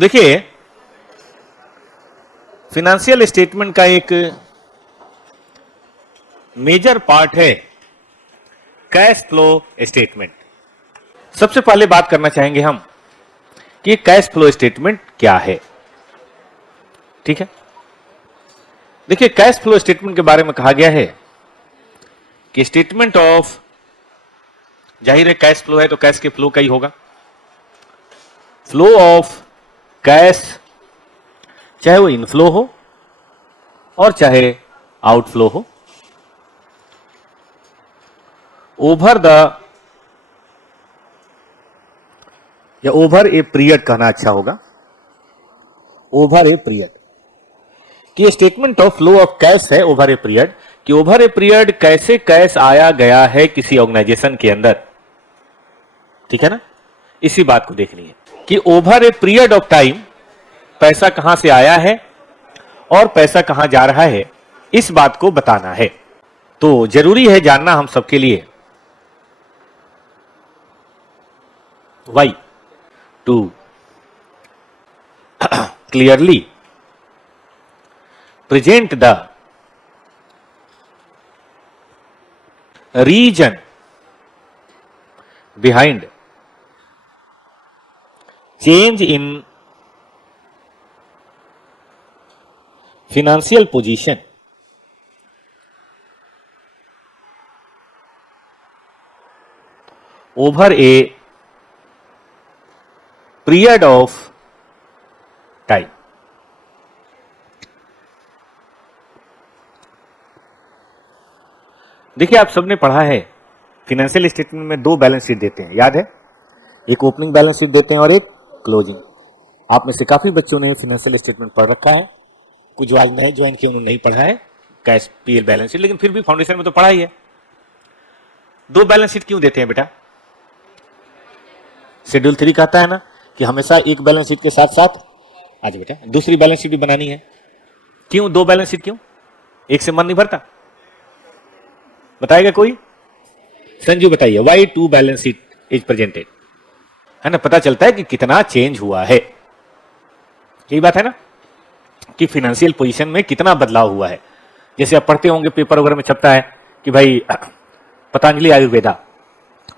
देखिए, financial statement का एक मेजर पार्ट है कैश फ्लो स्टेटमेंट। सबसे पहले बात करना चाहेंगे हम कि कैश फ्लो स्टेटमेंट क्या है। ठीक है, देखिए कैश फ्लो स्टेटमेंट के बारे में कहा गया है कि स्टेटमेंट ऑफ, जाहिर है कैश फ्लो है तो कैश के फ्लो का ही होगा। फ्लो ऑफ कैश, चाहे वो इनफ्लो हो और चाहे आउटफ्लो हो, ओवर द या ओवर ए पीरियड कहना अच्छा होगा, ओवर ए पीरियड। कि statement of flow of cash है ओवर ए पीरियड, कि ओवर ए पीरियड कैसे कैश आया गया है किसी ऑर्गेनाइजेशन के अंदर। ठीक है ना, इसी बात को देखनी है कि over a period of time पैसा कहां से आया है और पैसा कहां जा रहा है, इस बात को बताना है। तो जरूरी है जानना हम सबके लिए, why to clearly present the reason behind change in financial position over a period of time। देखिए आप सबने पढ़ा है फिनेंशियल स्टेटमेंट में दो बैलेंस शीट देते हैं, याद है? एक ओपनिंग बैलेंस शीट देते हैं और एक क्लोजिंग। आप में से काफी बच्चों ने फिनेंशियल स्टेटमेंट पढ़ रखा है, कुछ जो आज नए ज्वाइन किए उन्होंने नहीं पढ़ा है कैश पीएल बैलेंस शीट, लेकिन फिर भी फाउंडेशन में तो पढ़ा ही है। दो बैलेंस शीट क्यों देते हैं बेटा? शेड्यूल 3 कहता है ना कि हमेशा एक बैलेंस शीट के साथ साथ आज बेटा दूसरी बैलेंस शीट भी बनानी है। क्यों दो बैलेंस शीट, क्यों? एक से मन नहीं भरता? बताएगा कोई? संजू बताइए, why to balance sheet is presented, है ना? पता चलता है कि कितना चेंज हुआ है। यही बात है ना कि फाइनेंशियल पोजीशन में कितना बदलाव हुआ है। जैसे आप पढ़ते होंगे पेपर वगैरह में छपता है कि भाई पतंजलि आयुर्वेदा,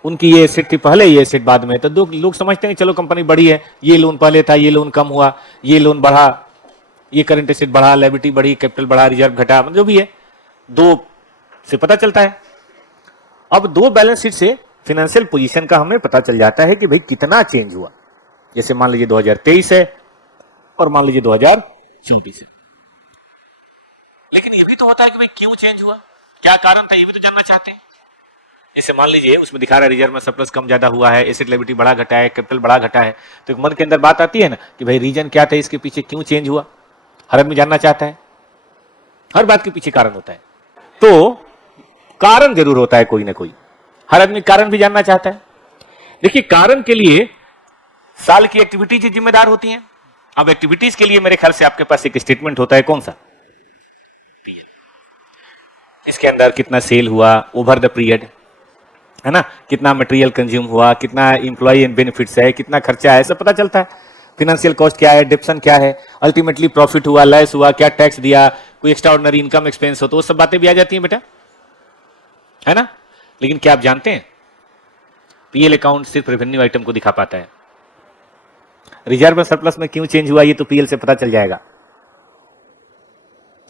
उनकी ये एसेट थी पहले, ये एसेट बाद में, तो लोग समझते हैं चलो कंपनी बड़ी है, ये लोन पहले था, ये लोन कम हुआ, ये लोन बढ़ा, ये करंट एसेट बढ़ा, लायबिलिटी बढ़ी, कैपिटल बढ़ा, रिजर्व घटा, जो भी है दो से पता चलता है। अब दो बैलेंस शीट से फाइनेंशियल पोजीशन का हमें पता चल जाता है कि भाई कितना चेंज हुआ। जैसे मान लीजिए 2023 है और मान लीजिए 2024 है। लेकिन ये भी तो होता है कि भाई क्यों चेंज हुआ, क्या कारण था, ये भी तो जानना चाहते हैं। जैसे मान लीजिए उसमें दिखा रहा है रिजर्व में सरप्लस कम ज्यादा हुआ है, एसेट लायबिलिटी बड़ा घटा है, कैपिटल बड़ा घटा है, तो मन के अंदर बात आती है ना कि भाई रीजन क्या था, इसके पीछे क्यों चेंज हुआ। हर आदमी जानना चाहता है, हर बात के पीछे कारण होता है। तो कारण जरूर होता है कोई ना कोई, हर आदमी कारण भी जानना चाहता है। देखिए कारण के लिए साल की एक्टिविटीज जिम्मेदार होती हैं। अब एक्टिविटीज के लिए मेरे ख्याल से आपके पास एक स्टेटमेंट होता है, कौन सा? पीएल। इसके अंदर कितना सेल हुआ ओवर द पीरियड, है ना, कितना मटेरियल कंज्यूम हुआ, कितना इंप्लॉय एंड बेनिफिट्स है, कितना खर्चा है, सब पता चलता है। फाइनेंशियल कॉस्ट क्या है, डिप्शन क्या है, अल्टीमेटली प्रॉफिट हुआ, लैस हुआ, क्या टैक्स दिया, कोई एक्स्ट्रा ऑर्डिनरी इनकम एक्सपेंस हो, तो वो सब बातें भी आ जाती हैं बेटा, है ना। लेकिन क्या आप जानते हैं पीएल अकाउंट सिर्फ रेवेन्यू आइटम को दिखा पाता है। रिजर्व और सरप्लस में क्यों चेंज हुआ ये तो पीएल से पता चल जाएगा।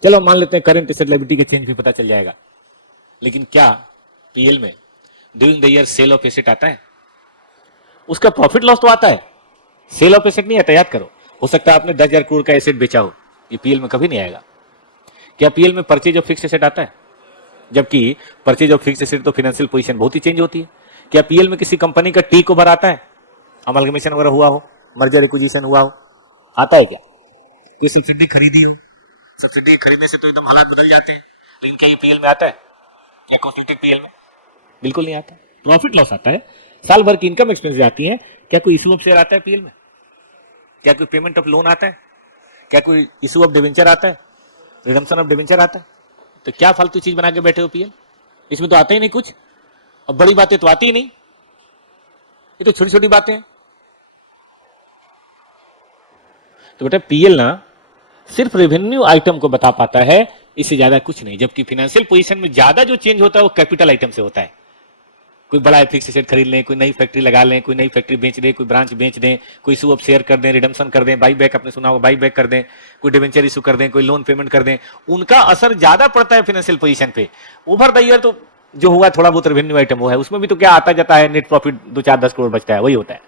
चलो मान लेते हैं करंट एसेट लायबिलिटी के चेंज भी पता चल जाएगा, लेकिन क्या पीएल में during the year cell of asset आता है? उसका प्रॉफिट लॉस तो आता है, सेल ऑफ एसेट नहीं आता, याद करो। हो सकता है आपने 10,000 करोड़ का एसेट बेचा हो, ये पीएल में कभी नहीं आएगा। क्या पीएल में परचेज ऑफ फिक्स्ड एसेट आता है? जबकि परचेज ऑफ फिक्स्ड एसेट तो फाइनेंशियल पोजीशन बहुत ही चेंज होती है। क्या पीएल में किसी कंपनी का टेक ओवर आता है, अमलगमेशन वगैरह हुआ हो, मर्जर एक्विजिशन हुआ हो, आता है क्या? कोई सब्सिडी खरीदी हो, सब्सिडी खरीदने से तो एकदम हालात बदल जाते हैं, लेकिन क्या ये पीएल में आता है? क्या कंसोलिडेटेड पीएल में? बिल्कुल नहीं आता। प्रॉफिट लॉस आता है, साल भर की इनकम एक्सपेंस आती है। क्या कोई इशू ऑफ शेयर आता है पीएल में? क्या कोई पेमेंट ऑफ लोन आता है? क्या कोई इशू ऑफ डिवेंचर आता है, रिडम्पशन ऑफ डिवेंचर आता है? तो क्या फालतू चीज बना के बैठे हो पीएल, इसमें तो आता ही नहीं कुछ। अब बड़ी बातें तो आती ही नहीं, ये तो छोटी छोटी बातें हैं। तो बेटा पीएल ना सिर्फ रेवेन्यू आइटम को बता पाता है, इससे ज्यादा कुछ नहीं। जबकि फाइनेंशियल पोजीशन में ज्यादा जो चेंज होता है वो कैपिटल आइटम से होता है। कोई बड़ा फिक्स एसेट खरीद लें, कोई नई फैक्ट्री लगा लें, कोई नई फैक्ट्री बेच दें, कोई ब्रांच बेच दें, कोई इशू ऑफ शेयर कर दें, रिडम्पशन कर दें, बाई बैक, आपने सुना होगा बाई बैक कर दें, कोई डिवेंचर इशू कर दें, कोई लोन पेमेंट कर दें, उनका असर ज्यादा पड़ता है फाइनेंशियल पोजीशन पे। ओवर द ईयर तो जो हुआ थोड़ा बहुत रेवेन्यू आइटम वो है, उसमें भी तो क्या आता जाता है, नेट प्रॉफिट 2-4-10 करोड़ बचता है, वही होता है।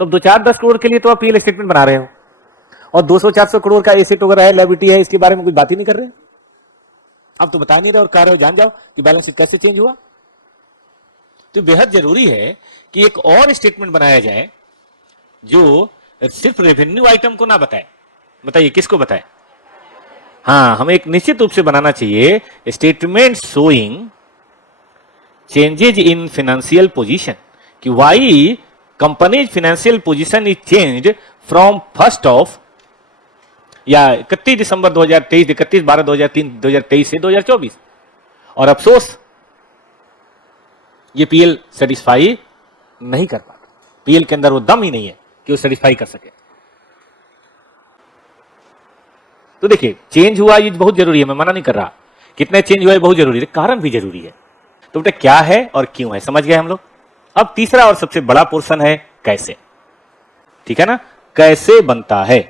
तो 2-4-10 करोड़ के लिए तो आप पीएल स्टेटमेंट बना रहे हो, और 200-400 करोड़ का एसेट वगैरह है, लायबिलिटी है, इसके बारे में कुछ बात ही नहीं कर रहे। अब तो बता नहीं रहे और कह रहे हो जान जाओ कि बैलेंस शीट कैसे चेंज हुआ। तो बेहद जरूरी है कि एक और स्टेटमेंट बनाया जाए जो सिर्फ रेवेन्यू आइटम को ना बताए। बताइए किसको बताए? हाँ, हमें एक निश्चित रूप से बनाना चाहिए statement showing changes in financial position, कि why company's financial position is changed from 1 of या 31 दिसंबर 2023, 31/12/2023 से 2024। और अफसोस ये पीएल सेटिस्फाई नहीं कर पाता। पीएल के अंदर वो दम ही नहीं है कि वो सेटिस्फाई कर सके। तो देखिए चेंज हुआ ये बहुत जरूरी है, मैं मना नहीं कर रहा, कितने चेंज हुआ है बहुत जरूरी है, कारण भी जरूरी है। तो बेटा क्या है और क्यों है समझ गए हम लोग। अब तीसरा और सबसे बड़ा पोर्शन है कैसे। ठीक है ना, कैसे बनता है।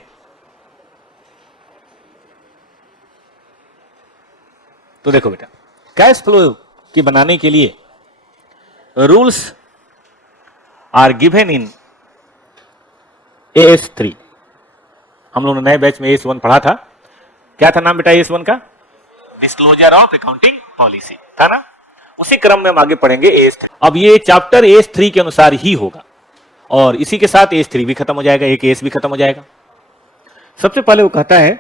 तो देखो बेटा कैश फ्लो की बनाने के लिए rules are given in AS3। हम लोगों ने नए बैच में AS1 पढ़ा था। क्या था नाम बेटा AS1 का? डिस्क्लोजर ऑफ अकाउंटिंग पॉलिसी था ना। उसी क्रम में हम आगे पढ़ेंगे AS3। अब ये चैप्टर AS3 के अनुसार ही होगा, और इसी के साथ AS3 भी खत्म हो जाएगा, एक AS भी खत्म हो जाएगा। सबसे पहले वो कहता है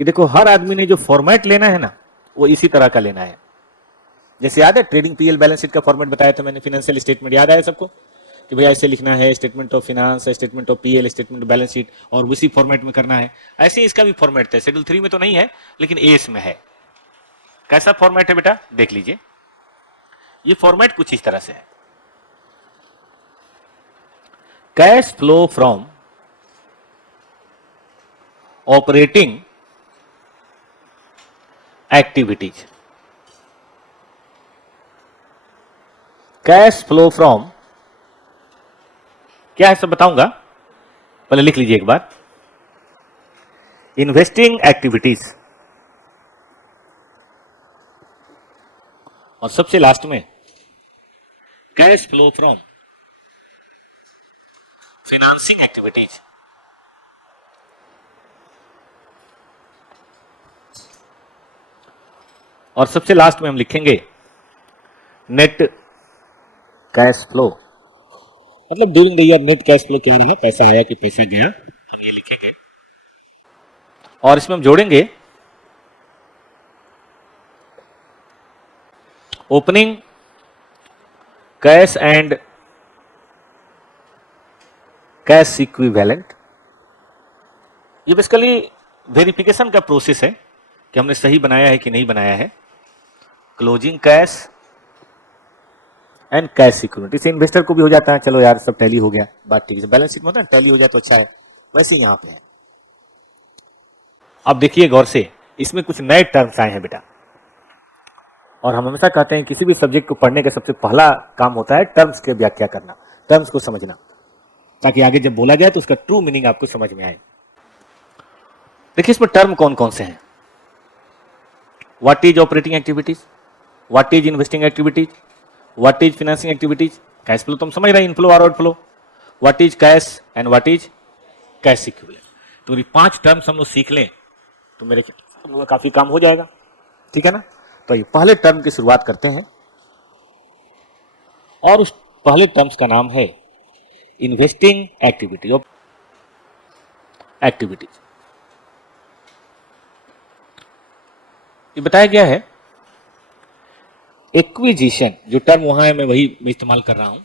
कि देखो हर आदमी ने जो फॉर्मेट लेना है ना वो इसी तरह का लेना है। जैसे याद है ट्रेडिंग पीएल बैलेंस शीट का फॉर्मेट बताया था मैंने, फाइनेंशियल स्टेटमेंट याद है सबको कि भैया ऐसे लिखना है, statement of finance, statement of PL, statement of balance sheet, और उसी फॉर्मेट में करना है। ऐसे ही इसका भी फॉर्मेट है, शेड्यूल 3 में तो नहीं है लेकिन एस में है। कैसा फॉर्मेट है बेटा देख लीजिए। ये फॉर्मेट कुछ इस तरह से है। Cash flow from operating activities, cash flow from क्या है सब बताऊंगा, पहले लिख लीजिए एक बार। इन्वेस्टिंग एक्टिविटीज, और सबसे लास्ट में cash flow from financing activities. और सबसे लास्ट में हम लिखेंगे नेट कैश फ्लो, मतलब during the year net cash flow क्या रहा, पैसा आया कि पैसा गया, हम ये लिखेंगे। और इसमें हम जोड़ेंगे opening cash and cash equivalent. ये बेसिकली वेरिफिकेशन का प्रोसेस है कि हमने सही बनाया है कि नहीं बनाया है। Closing cash and cash security, इससे इन्वेस्टर को भी हो जाता है चलो यार सब टैली हो गया, बात ठीक है। बैलेंस शीट में होता है टैली हो जाए तो अच्छा है, वैसे ही यहां पे है। अब देखिए गौर से, इसमें कुछ नए टर्म्स आए हैं बेटा, और हम हमेशा कहते हैं किसी भी सब्जेक्ट को पढ़ने का सबसे पहला काम होता है टर्म्स की व्याख्या करना, टर्म्स को समझना, ताकि आगे जब बोला जाए तो उसका ट्रू मीनिंग आपको समझ में आए। देखिए इसमें टर्म कौन कौन से हैं। What is operating activities, what is investing activities, what is financing activities. Cash flow तुम समझ रहे हैं, इनफ्लो और outflow. What is cash and what is cash equivalent. तो ये 5 टर्म्स हम लोग सीख लें तो मेरे काफी काम हो जाएगा, ठीक है ना। तो ये पहले टर्म की शुरुआत करते हैं, और उस पहले टर्म्स का नाम है इन्वेस्टिंग एक्टिविटीज। ये बताया गया है एक्विजिशन, जो टर्म वहां है मैं वही इस्तेमाल कर रहा हूं,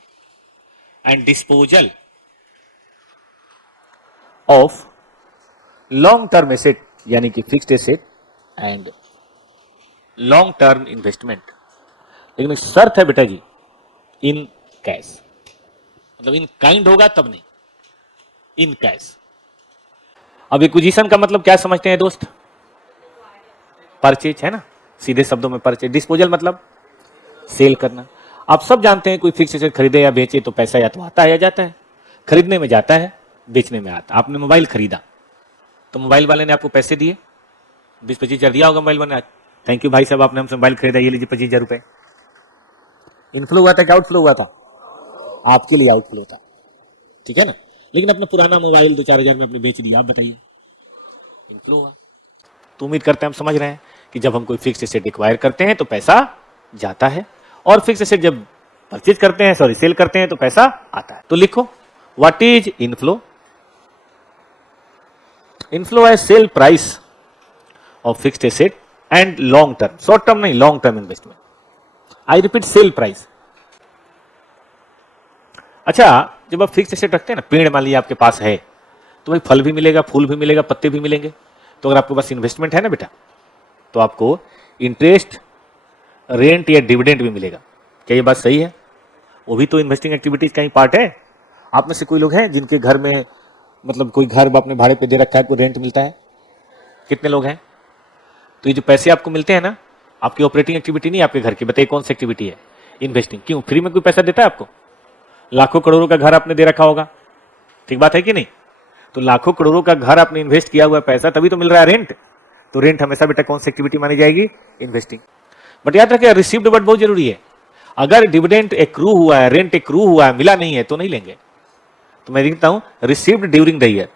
and disposal of long term asset, यानी कि fixed asset and long term investment. लेकिन एक शर्त है बेटा जी, इन कैश, मतलब इन काइंड होगा तब नहीं, इन कैश। अब एक्विजिशन का मतलब क्या समझते हैं दोस्त? परचेज, है ना, सीधे शब्दों में परचेज। डिस्पोजल मतलब सेल करना। आप सब जानते हैं कोई फिक्स एसेट खरीदे या बेचे तो पैसा या तो आता है या जाता है। खरीदने में जाता है, बेचने में आता है। आपने मोबाइल खरीदा तो मोबाइल वाले ने आपको पैसे दिए, 20-25 हजार दिया होगा मोबाइल वाले। थैंक यू भाई साहब, आपने हमसे मोबाइल खरीदा, ये लीजिए 25 हजार रुपए। इनफ्लो हुआ था क्या आउटफ्लो हुआ था? आपके लिए आउटफ्लो था, ठीक है ना। लेकिन अपना पुराना मोबाइल 2-4 हजार में आपने बेच दिया, आप बताइए, इनफ्लो हुआ। तो उम्मीद करते हैं हम समझ रहे हैं कि जब हम कोई फिक्स एसेट एक्वायर करते हैं तो पैसा जाता है, और फिक्स एसेट जब परचेज करते हैं, सॉरी सेल करते हैं तो पैसा आता है। तो लिखो व्हाट इज इनफ्लो? इनफ्लो है sale price of fixed asset and long term, short term नहीं, long term investment. I repeat, sale price. अच्छा, जब आप फिक्स्ड एसेट रखते हैं ना, पेड़ मान लीजिए आपके पास है, तो भाई फल भी मिलेगा, फूल भी मिलेगा, पत्ते भी मिलेंगे। तो अगर आपके पास इन्वेस्टमेंट है ना बेटा, तो आपको इंटरेस्ट, रेंट या डिविडेंड भी मिलेगा। क्या ये बात सही है? वो भी तो इन्वेस्टिंग एक्टिविटीज का ही पार्ट है। आप में से कोई लोग हैं जिनके घर में, मतलब कोई घर आपने भाड़े पे दे रखा है, कोई रेंट मिलता है? कितने लोग हैं? तो ये जो पैसे आपको मिलते हैं ना, आपकी ऑपरेटिंग एक्टिविटी नहीं, आपके घर की, बताइए कौन सी एक्टिविटी है? इन्वेस्टिंग। क्यों? फ्री में कोई पैसा देता है आपको? लाखों करोड़ों का घर आपने दे रखा होगा, ठीक बात है कि नहीं? तो लाखों करोड़ों का घर आपने इन्वेस्ट किया हुआ पैसा, तभी तो मिल रहा है रेंट। तो रेंट हमेशा बेटा कौन सी एक्टिविटी मानी जाएगी? इन्वेस्टिंग। बट याद रखिए, रिसीव्ड वर्ड बहुत जरूरी है। अगर डिविडेंड एक्रू हुआ है, रेंट एक्रू हुआ है, मिला नहीं है, तो नहीं लेंगे। तो मैं लिखता हूं रिसीव्ड ड्यूरिंग द ईयर।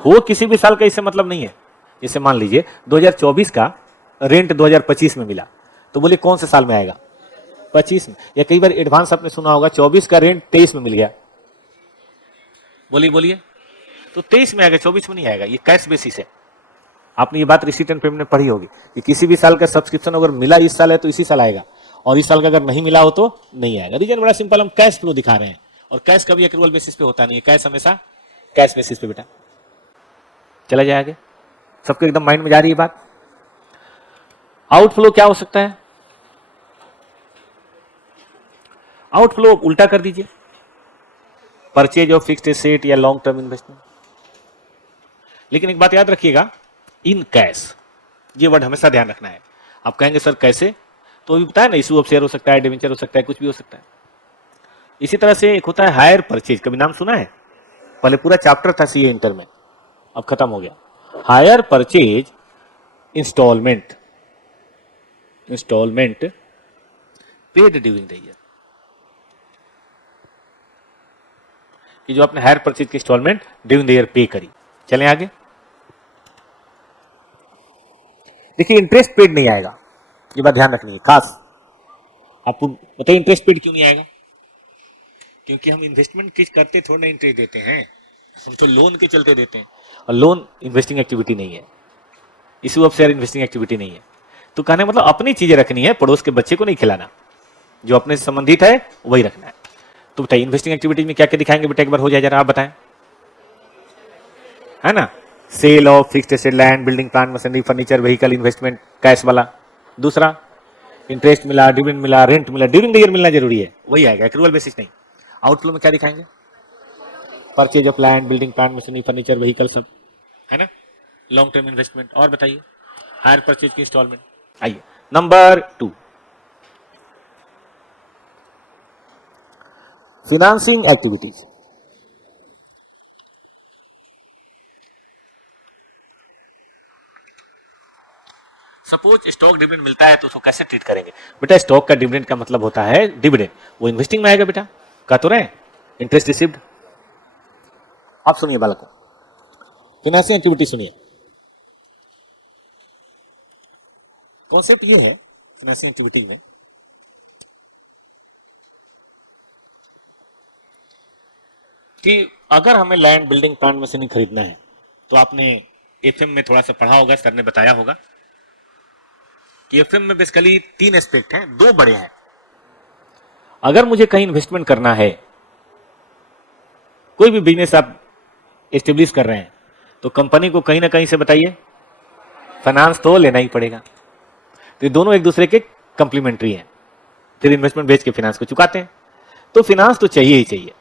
हो किसी भी साल का इससे मतलब नहीं है। जैसे मान लीजिए 2024 का रेंट 2025 में मिला, तो बोलिए कौन से साल में आएगा? 25 में। या कई बार एडवांस आपने सुना होगा 24 का रेंट 23 में मिल गया, बोलिए बोलिए, तो 23 में आएगा, 24 में नहीं आएगा। ये कैश बेसिस है। आपने ये बात रिसीट एंड पेमेंट में पढ़ी होगी कि किसी भी साल का सब्सक्रिप्शन अगर मिला इस साल है तो इसी साल आएगा, और इस साल का अगर नहीं मिला हो तो नहीं आएगा। रीजन बड़ा सिंपल, हम कैश फ्लो दिखा रहे हैं, और कैश कभी एक्रूअल बेसिस पे होता नहीं है। कैश हमेशा कैश बेसिस पे बेटा। चला जाए आगे, सबको एकदम माइंड में जा रही है बात? आउटफ्लो क्या हो सकता है? आउटफ्लो उल्टा कर दीजिए, परचेज ऑफ फिक्स्ड एसेट या लॉन्ग टर्म इन्वेस्टमेंट। लेकिन एक बात याद रखिएगा, इन कैश, ये वर्ड हमेशा ध्यान रखना है। आप कहेंगे सर कैसे, तो अभी बताया ना, इशू ऑफ शेयर हो सकता है, डिवेंचर हो सकता है, कुछ भी हो सकता है। इसी तरह से एक होता है हायर परचेज, कभी नाम सुना है? पहले पूरा चैप्टर था सीए इंटर में, अब खत्म हो गया। Hire purchase instalment, instalment paid during the year, कि जो आपने हायर परचेज की instalment during the year pay करी। चलें आगे, देखिए इंटरेस्ट पेड नहीं आएगा, ये बात ध्यान रखनी है खास। आपको बताइए इंटरेस्ट पेड क्यों नहीं आएगा? क्योंकि हम इन्वेस्टमेंट किस करते थोड़ा इंटरेस्ट देते हैं, हम तो लोन के चलते देते हैं, और लोन इन्वेस्टिंग एक्टिविटी नहीं है, issue of share investing activity नहीं है। तो कहने मतलब अपनी चीजें रखनी है, पड़ोस के बच्चे को नहीं खिलाना, जो अपने से संबंधित है वही रखना है। तो बताइए इन्वेस्टिंग एक्टिविटीज में क्या क्या दिखाएंगे बेटा, एक बार हो जाए जरा आप बताएं, है ना। Sale of fixed asset, land, building, plant, machinery, furniture, vehicle, investment cash वाला। दूसरा, इंटरेस्ट मिला, डिविडेंड मिला, रेंट मिला, ड्यूरिंग द ईयर मिलना जरूरी है, वही आएगा, एक्रूअल बेसिस नहीं। आउटफ्लो में क्या दिखाएंगे? Purchase of land, building, plant, machinery, furniture, vehicle, सब, है ना। Long term investment. और बताइए हायर परचेज की इंस्टॉलमेंट। आइए number 2, financing activities. Suppose stock dividend मिलता है तो उसको कैसे ट्रीट करेंगे? बेटा स्टॉक का डिविडेंड का मतलब होता है डिविडेंड, वो इन्वेस्टिंग में आएगा बेटा, कह तो रहे इंटरेस्ट रिसीव्ड। आप सुनिए बालकों, फिनांसिंग एक्टिविटी सुनिए। कॉन्सेप्ट ये है फाइनेंशियल एक्टिविटी में कि अगर हमें लैंड, बिल्डिंग, प्लांट, मशीनरी खरीदना है, तो आपने एफएम में थोड़ा सा पढ़ा होगा, सर ने बताया होगा कि एफएम में बेसिकली 3 एस्पेक्ट हैं, 2 बड़े हैं। अगर मुझे कहीं इन्वेस्टमेंट करना है, कोई भी बिजनेस आप एस्टेब्लिश कर रहे हैं, तो कंपनी को कहीं ना कहीं से बताइए फाइनेंस तो लेना ही पड़ेगा। तो ये दोनों एक दूसरे के कंप्लीमेंट्री हैं। फिर इन्वेस्टमेंट बेच के फाइनेंस को चुकाते हैं, तो फाइनेंस तो चाहिए ही चाहिए।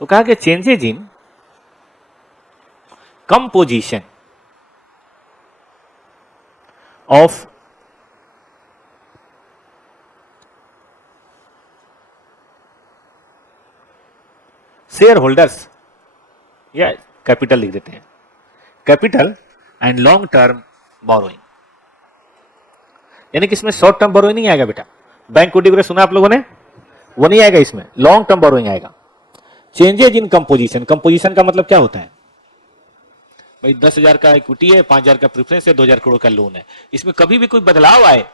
तो कहा कि changes in composition of share holders, या कैपिटल लिख देते हैं, capital and long term borrowing. यानी कि इसमें शॉर्ट टर्म बोरोइंग नहीं आएगा बेटा, बैंक कोटी वगैरह सुना आप लोगों ने, वो नहीं आएगा, इसमें लॉन्ग टर्म बोरोइंग आएगा। चेंजेज इन कंपोजिशन, कंपोजिशन का मतलब क्या होता है भाई, 10,000 का इक्विटी है, 5,000 का प्रेफरेंस है, 2,000 करोड़ का लोन है, इसमें कभी भी कोई बदलाव आए,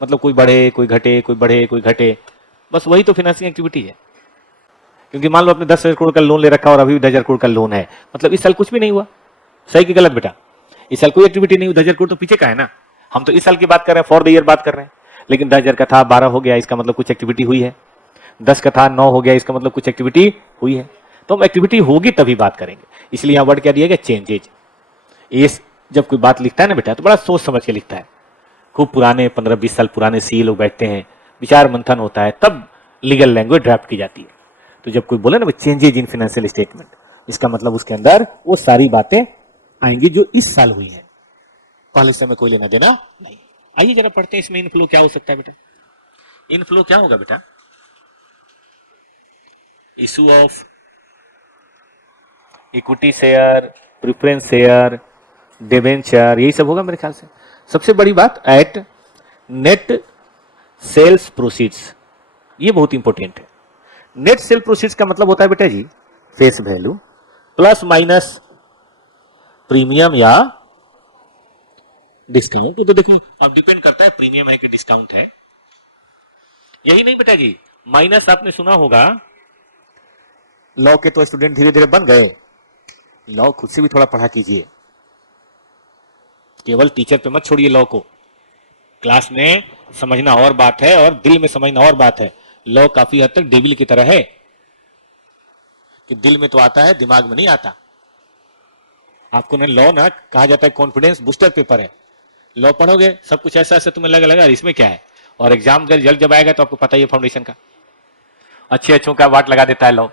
मतलब कोई बढ़े कोई घटे, कोई बढ़े कोई घटे, बस वही तो फाइनेंसिंग एक्टिविटी है। क्योंकि मान लो आपने 10,000 करोड़ का लोन ले रखा और अभी भी 10,000 करोड़ का लोन है, मतलब इस साल कुछ भी नहीं हुआ, सही कि गलत बेटा, इस साल कोई एक्टिविटी नहीं हुई, 10,000 करोड़ तो पीछे का है ना, हम तो इस साल की बात कर रहे हैं, फॉर द ईयर बात कर रहे हैं। लेकिन 10,000 का था 12 हो गया, इसका मतलब कुछ एक्टिविटी हुई है, 10 का था 9 हो गया, इसका मतलब कुछ एक्टिविटी हुई है। तो हम एक्टिविटी होगी तभी बात करेंगे, इसलिए यहां वर्ड क्या दिया गया, चेंजेज। ये जब कोई बात लिखता है ना बेटा, तो बड़ा सोच समझ के लिखता है, खूब पुराने 15-20 साल पुराने सीए लोग बैठते हैं, विचार मंथन होता है, तब लीगल लैंग्वेज ड्राफ्ट की जाती है। तो जब कोई बोले ना चेंजेज इन फाइनेंशियल स्टेटमेंट, इसका मतलब उसके अंदर वो सारी बातें आएंगी जो इस साल हुई है, पहले से हमें कोई लेना देना नहीं। आइए जरा पढ़ते हैं इसमें इनफ्लो क्या हो सकता है बेटा। इनफ्लो क्या होगा बेटा, issue of equity share, preference share, debenture, यही सब होगा मेरे ख्याल से। सबसे बड़ी बात, एट नेट सेल्स प्रोसीड्स, ये बहुत इंपॉर्टेंट है। नेट सेल प्रोसीड्स का मतलब होता है बेटा जी face value plus minus premium या डिस्काउंट। तो देखो अब डिपेंड करता है प्रीमियम है कि डिस्काउंट है, यही नहीं बेटा जी, माइनस आपने सुना होगा, लॉ के तो स्टूडेंट धीरे धीरे बन गए, लॉ खुद से भी थोड़ा पढ़ा कीजिए, केवल टीचर पे मत छोड़िए लॉ को, क्लास में समझना और बात है और दिल में समझना और बात है। लॉ काफी हद तक डेविल की तरह है कि दिल में तो आता है दिमाग में नहीं आता। आपको ना लॉ ना कहा जाता है कॉन्फिडेंस बूस्टर पेपर है, लॉ पढ़ोगे सब कुछ ऐसा ऐसा तुम्हें लगेगा इसमें क्या है, और एग्जाम का रिजल्ट जब आएगा तो आपको पता ही है फाउंडेशन का, अच्छे अच्छों का वाट लगा देता है लॉ,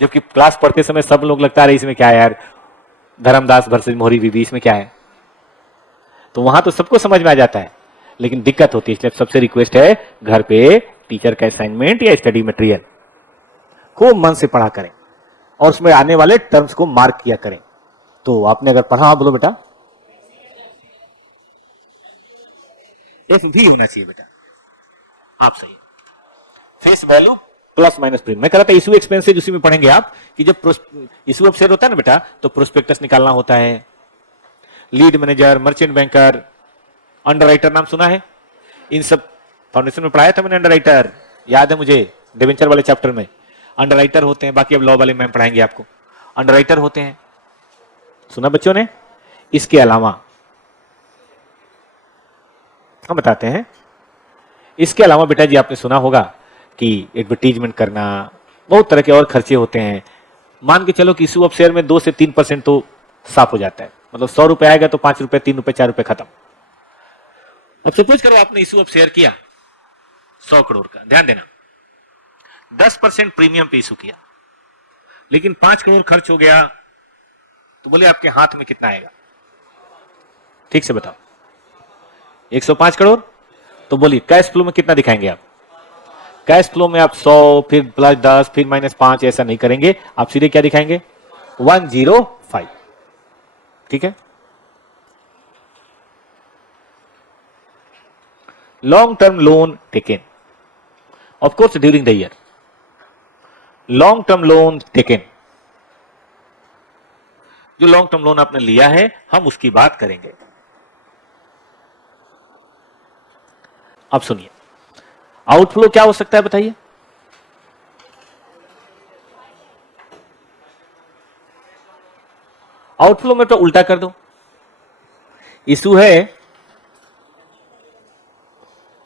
जबकि क्लास पढ़ते समय सब लोग लगता है इसमें क्या है यार, धर्मदास वर्सेस मोहरी बीबी, इसमें क्या है। तो वहां तो सबको समझ में आ जाता है, लेकिन दिक्कत होती है। इसलिए सबसे रिक्वेस्ट है, घर पे टीचर का असाइनमेंट या स्टडी मटेरियल खूब मन से पढ़ा करें और उसमें आने वाले टर्म्स को मार्क किया करें। तो आपने अगर पढ़ा, बोलो बेटा, एफ भी होना चाहिए बेटा, आप सही, face value plus minus premium. मैं कह रहा था इशू एक्सपेंसेज उसी में पढ़ेंगे आप, कि जब इशू ऑफ शेयर होता है ना बेटा, तो प्रोस्पेक्टस निकालना होता है, lead manager, merchant banker, underwriter नाम सुना है, इन सब फाउंडेशन में पढ़ाया था मैंने, अंडरराइटर याद है मुझे, डिवेंचर वाले चैप्टर में अंडरराइटर होते हैं, बाकी अब लॉ वाले मैम पढ़ाएंगे आपको, अंडरराइटर होते हैं, सुना बच्चों ने। इसके अलावा हम बताते हैं, इसके अलावा बेटा जी आपने सुना होगा कि एडवर्टीजमेंट करना, बहुत तरह के और खर्चे होते हैं। मान के चलो कि इशू ऑफ शेयर में 2 से 3% तो साफ हो जाता है, मतलब 100 रुपए आएगा तो 5 रुपए, 3 रुपए, 4 रुपए खत्म। अब सपोज करो आपने इशू ऑफ शेयर किया 100 करोड़ का, ध्यान देना 10% प्रीमियम पे इशू किया, लेकिन 5 करोड़ खर्च हो गया, तो बोले आपके हाथ में कितना आएगा, ठीक से बताओ, 105 करोड़। तो बोलिए कैश फ्लो में कितना दिखाएंगे आप, कैश फ्लो में आप 100 फिर प्लस 10 फिर माइनस 5 ऐसा नहीं करेंगे, आप सीधे क्या दिखाएंगे, 105, ठीक है। Long term loan taken, of course during the year, long term loan taken, जो लॉन्ग टर्म लोन आपने लिया है हम उसकी बात करेंगे। अब सुनिए, आउटफ्लो क्या हो सकता है बताइए, आउटफ्लो में तो उल्टा कर दो, इशू है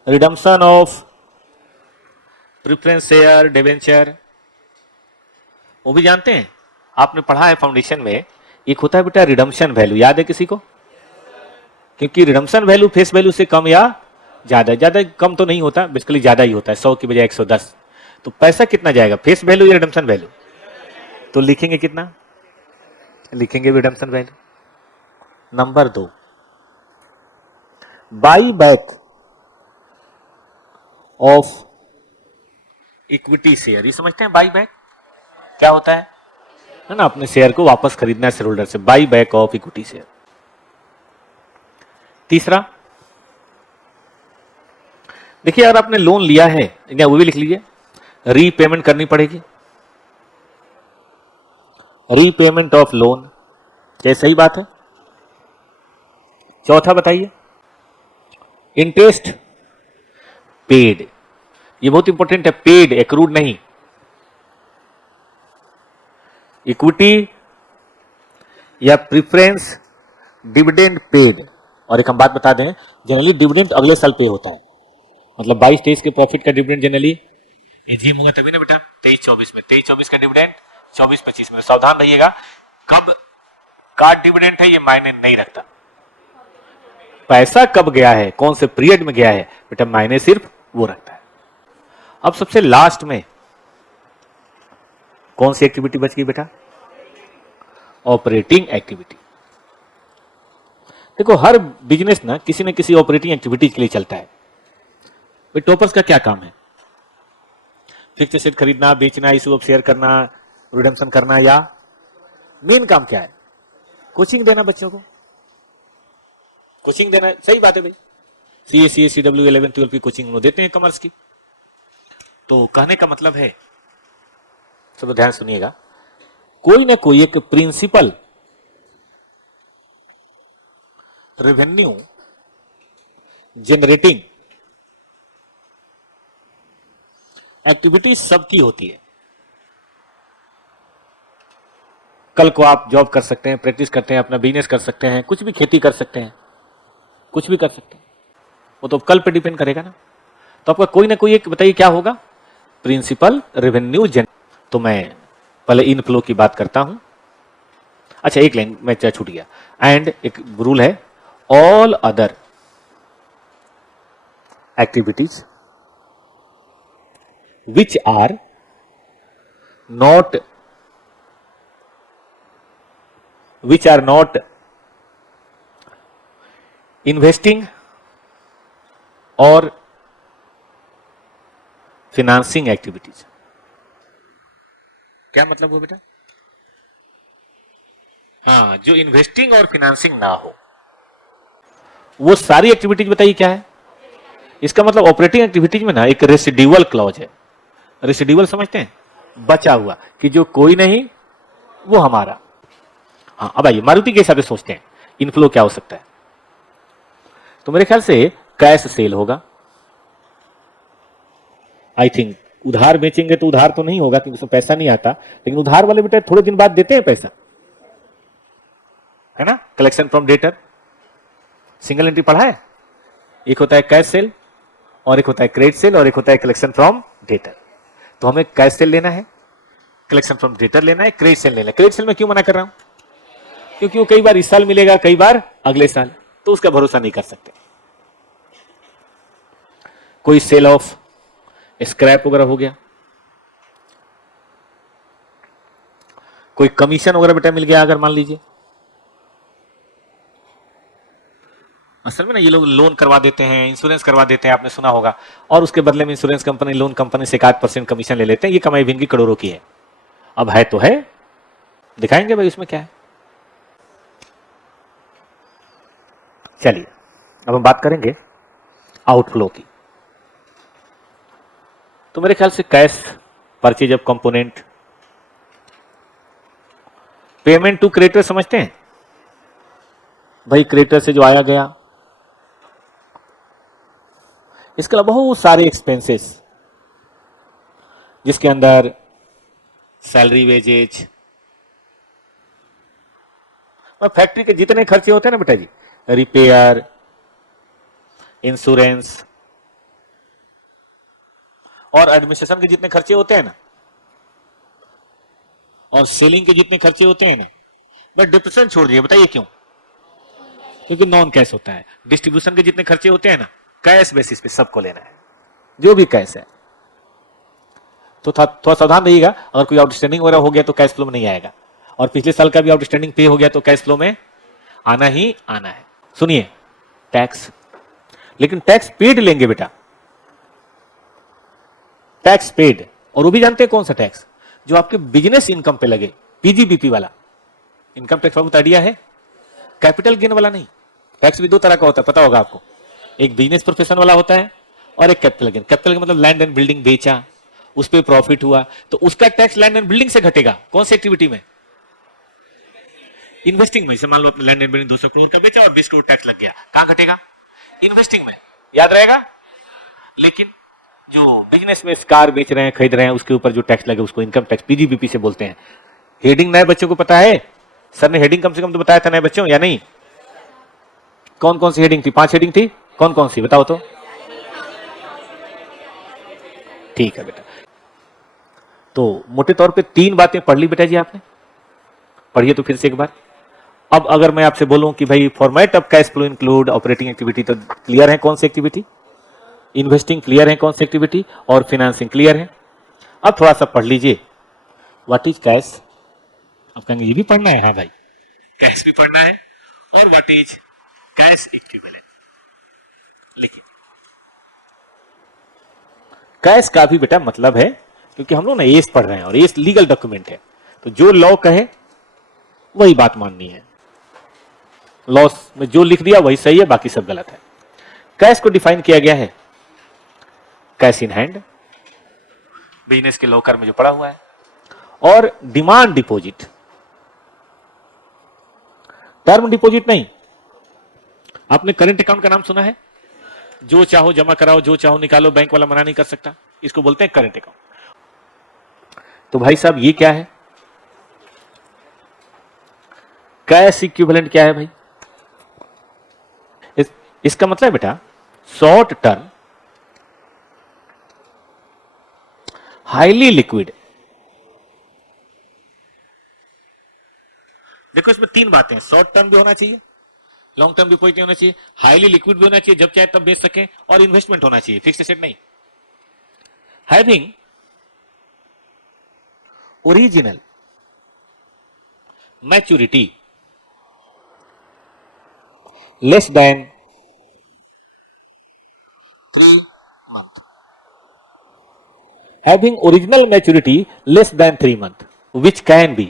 redemption of preference share, debenture, वो भी जानते हैं, आपने पढ़ा है फाउंडेशन में, एक होता है बेटा रिडम्पशन वैल्यू, याद है किसी को, क्योंकि रिडम्पशन वैल्यू फेस वैल्यू से कम या ज्यादा, ज्यादा कम तो नहीं होता, बेसिकली ज्यादा ही होता है, 100 की बजाय 110, तो पैसा कितना जाएगा, फेस वैल्यू या रिडम्पशन वैल्यू, तो लिखेंगे कितना, लिखेंगे redemption value, number 2, by back of equity share. ये समझते हैं बाई बैक क्या होता है ना? अपने शेयर को वापस खरीदना है शेयर होल्डर से, by back of equity share. तीसरा, देखिए अगर आपने लोन लिया है, या वो भी लिख लीजिए, रीपेमेंट करनी पड़ेगी, रीपेमेंट ऑफ लोन। क्या सही बात है? चौथा बताइए, इंटरेस्ट पेड। ये बहुत इंपॉर्टेंट है, पेड, एक्रूड नहीं। इक्विटी या प्रिफरेंस डिविडेंड पेड। और एक हम बात बता दें, जनरली डिविडेंड अगले साल पे होता है, मतलब 22-23 के प्रॉफिट का डिविडेंड जनरली एजीएम होगा तभी ना बेटा, 23-24 में। 23-24 का डिविडेंड 24-25 में। सावधान रहिएगा, कब का डिविडेंड है ये मायने नहीं रखता, पैसा कब गया है, कौन से पीरियड में गया है बेटा, मायने सिर्फ वो रखता है। अब सबसे लास्ट में कौन सी एक्टिविटी बच गई बेटा? Operating activity. देखो हर बिजनेस ना किसी न किसी ऑपरेटिंग एक्टिविटीज के लिए चलता है। भाई टॉपर्स का क्या काम है? फिक्स एसेट खरीदना, बेचना, इशू ऑफ शेयर करना, रिडेम्पशन करना, या मेन काम क्या है? कोचिंग देना बच्चों को, कोचिंग देना। सही बात है भाई, CA, CW 11-12 की कोचिंग उन्होंने देते हैं कॉमर्स की। तो कहने का मतलब है, सब ध्यान सुनिएगा, कोई ना कोई एक प्रिंसिपल रेवेन्यू जनरेटिंग एक्टिविटी सबकी होती है। कल को आप जॉब कर सकते हैं, प्रैक्टिस करते हैं, अपना बिजनेस कर सकते हैं, कुछ भी खेती कर सकते हैं, कुछ भी कर सकते हैं, वो तो कल पे डिपेंड करेगा ना। तो आपका कोई ना कोई एक बताइए क्या होगा? प्रिंसिपल रेवेन्यू जन। तो मैं पहले इनफ्लो की बात करता हूं। अच्छा एक लाइन में छूट गया, एंड एक रूल है, all other activities which are not investing और फिनांसिंग एक्टिविटीज। क्या मतलब हो बेटा? हाँ, जो इन्वेस्टिंग और फिनांसिंग ना हो, वो सारी एक्टिविटीज बताइए क्या है? इसका मतलब ऑपरेटिंग एक्टिविटीज में ना एक रेसिड्यूअल क्लॉज है। रेसिड्यूअल समझते हैं? बचा हुआ, कि जो कोई नहीं वो हमारा। हाँ, अब आइए मारुति के हिसाब से सोचते हैं, इनफ्लो क्या हो सकता है? तो मेरे ख्याल से कैश सेल होगा। आई थिंक उधार बेचेंगे तो उधार तो नहीं होगा क्योंकि उसमें पैसा नहीं आता, लेकिन उधार वाले बेटा थोड़े दिन बाद देते हैं पैसा, है ना? Collection from debtor, single entry पढ़ा है? एक होता है कैश सेल, और एक होता है क्रेडिट सेल, और एक होता है कलेक्शन फ्रॉम डेटर। तो हमें कैश सेल लेना है, कलेक्शन फ्रॉम डेटर लेना है, क्रेडिट सेल लेना है। क्रेडिट सेल में क्यों मना कर रहा हूं? क्योंकि वो कई बार इस साल मिलेगा, कई बार अगले साल, तो उसका भरोसा नहीं कर सकते। कोई सेल ऑफ स्क्रैप वगैरह हो गया, कोई कमीशन वगैरह बेटा मिल गया अगर मान लीजिए। असल में ना ये लोग लोन करवा देते हैं, इंश्योरेंस करवा देते हैं, आपने सुना होगा, और उसके बदले में इंश्योरेंस कंपनी लोन कंपनी से 1% कमीशन ले लेते हैं। ये कमाई भी इनकी करोड़ों की है। अब है तो है, दिखाएंगे भाई उसमें क्या है। चलिए अब हम बात करेंगे आउटफ्लो की। तो मेरे ख्याल से cash purchase of component, payment to creditor समझते हैं भाई, क्रेडिटर से जो आया गया। इसके अलावा बहुत सारे एक्सपेंसेस जिसके अंदर सैलरी, वेजेज, फैक्ट्री के जितने खर्चे होते हैं ना बेटा जी, रिपेयर, इंश्योरेंस और एडमिनिस्ट्रेशन के जितने खर्चे होते हैं ना, और सेलिंग के जितने खर्चे होते हैं ना, बट डिप्रेशन छोड़ दिए। बताइए क्यों? क्योंकि नॉन कैश होता है। डिस्ट्रीब्यूशन के जितने खर्चे होते हैं ना, कैश बेसिस पे सबको लेना है, जो भी कैश है। तो थोड़ा सावधान रहिएगा, अगर कोई आउटस्टैंडिंग वगैरह हो गया तो कैश फ्लो में नहीं आएगा, और पिछले साल का भी आउटस्टैंडिंग पे हो गया तो कैश फ्लो में आना ही आना है। सुनिए, टैक्स, लेकिन टैक्स पेड लेंगे बेटा, टैक्स पेड। और वो भी जानते हैं कौन सा टैक्स? जो आपके बिजनेस इनकम पे लगे, पीजीबीपी वाला इनकम टैक्स। बाबू आइडिया है? कैपिटल गेन वाला नहीं। टैक्स भी दो तरह का होता है, पता होगा आपको। एक बिजनेस प्रोफेशन वाला होता है और एक कैपिटल गेन। कैपिटल गेन मतलब लैंड एंड बिल्डिंग बेचा, उस पर प्रॉफिट हुआ, तो उसका टैक्स लैंड एंड बिल्डिंग से घटेगा। कौन सी एक्टिविटी में? इन्वेस्टिंग में। जैसे मान लो अपने लैंड एंड बिल्डिंग 200 करोड़ का बेचा और 20 करोड़ टैक्स लग गया, कहां घटेगा? इन्वेस्टिंग में। याद रहेगा? लेकिन जो बिजनेस में कार बेच रहे हैं, खरीद रहे हैं, उसके ऊपर जो टैक्स लगे उसको इनकम टैक्स, पीजीबीपी से बोलते हैं। हेडिंग नए बच्चों को पता है? सर ने हेडिंग कम से कम तो बताया था नए बच्चों, या नहीं? कौन कौन सी हेडिंग थी? 5 हेडिंग थी। कौन कौन सी बताओ तो? ठीक है बेटा। तो मोटे तौर पे 3 बातें पढ़ ली बेटा जी आपने। पढ़िए तो फिर से एक बार। अब अगर मैं आपसे बोलूं कि भाई format of cash flow include operating activity, तो क्लियर है कौन सी एक्टिविटी? इन्वेस्टिंग क्लियर है कौन सी एक्टिविटी, और फाइनेंसिंग क्लियर है। अब थोड़ा सा पढ़ लीजिए, व्हाट इज कैश। अब कहेंगे ये भी पढ़ना है? हाँ भाई, कैश भी पढ़ना है और व्हाट इज कैश इक्विवेलेंट। लेकिन कैश का भी बेटा मतलब है, क्योंकि हम लोग ना एस पढ़ रहे हैं और एस लीगल डॉक्यूमेंट है, तो जो लॉ कहे वही बात माननी है। लॉ में जो लिख दिया वही सही है, बाकी सब गलत है। कैश को डिफाइन किया गया है कैश इन हैंड, बिजनेस के लॉकर में जो पड़ा हुआ है, और डिमांड डिपॉजिट। टर्म डिपॉजिट नहीं। आपने करंट अकाउंट का नाम सुना है? जो चाहो जमा कराओ, जो चाहो निकालो, बैंक वाला मना नहीं कर सकता, इसको बोलते हैं करंट अकाउंट। तो भाई साहब ये क्या है? कैश इक्विवेलेंट क्या है भाई? इसका मतलब बेटा शॉर्ट टर्म हाईली लिक्विड। देखो इसमें 3 बातें, शॉर्ट टर्म भी होना चाहिए, लॉन्ग टर्म डिपॉजिट होना चाहिए, हाईली लिक्विड भी होना चाहिए, जब चाहे तब बेच सके, और इन्वेस्टमेंट होना चाहिए, फिक्स्ड एसेट नहीं। Having original maturity less than 3 months, having original maturity less than 3 months, which can be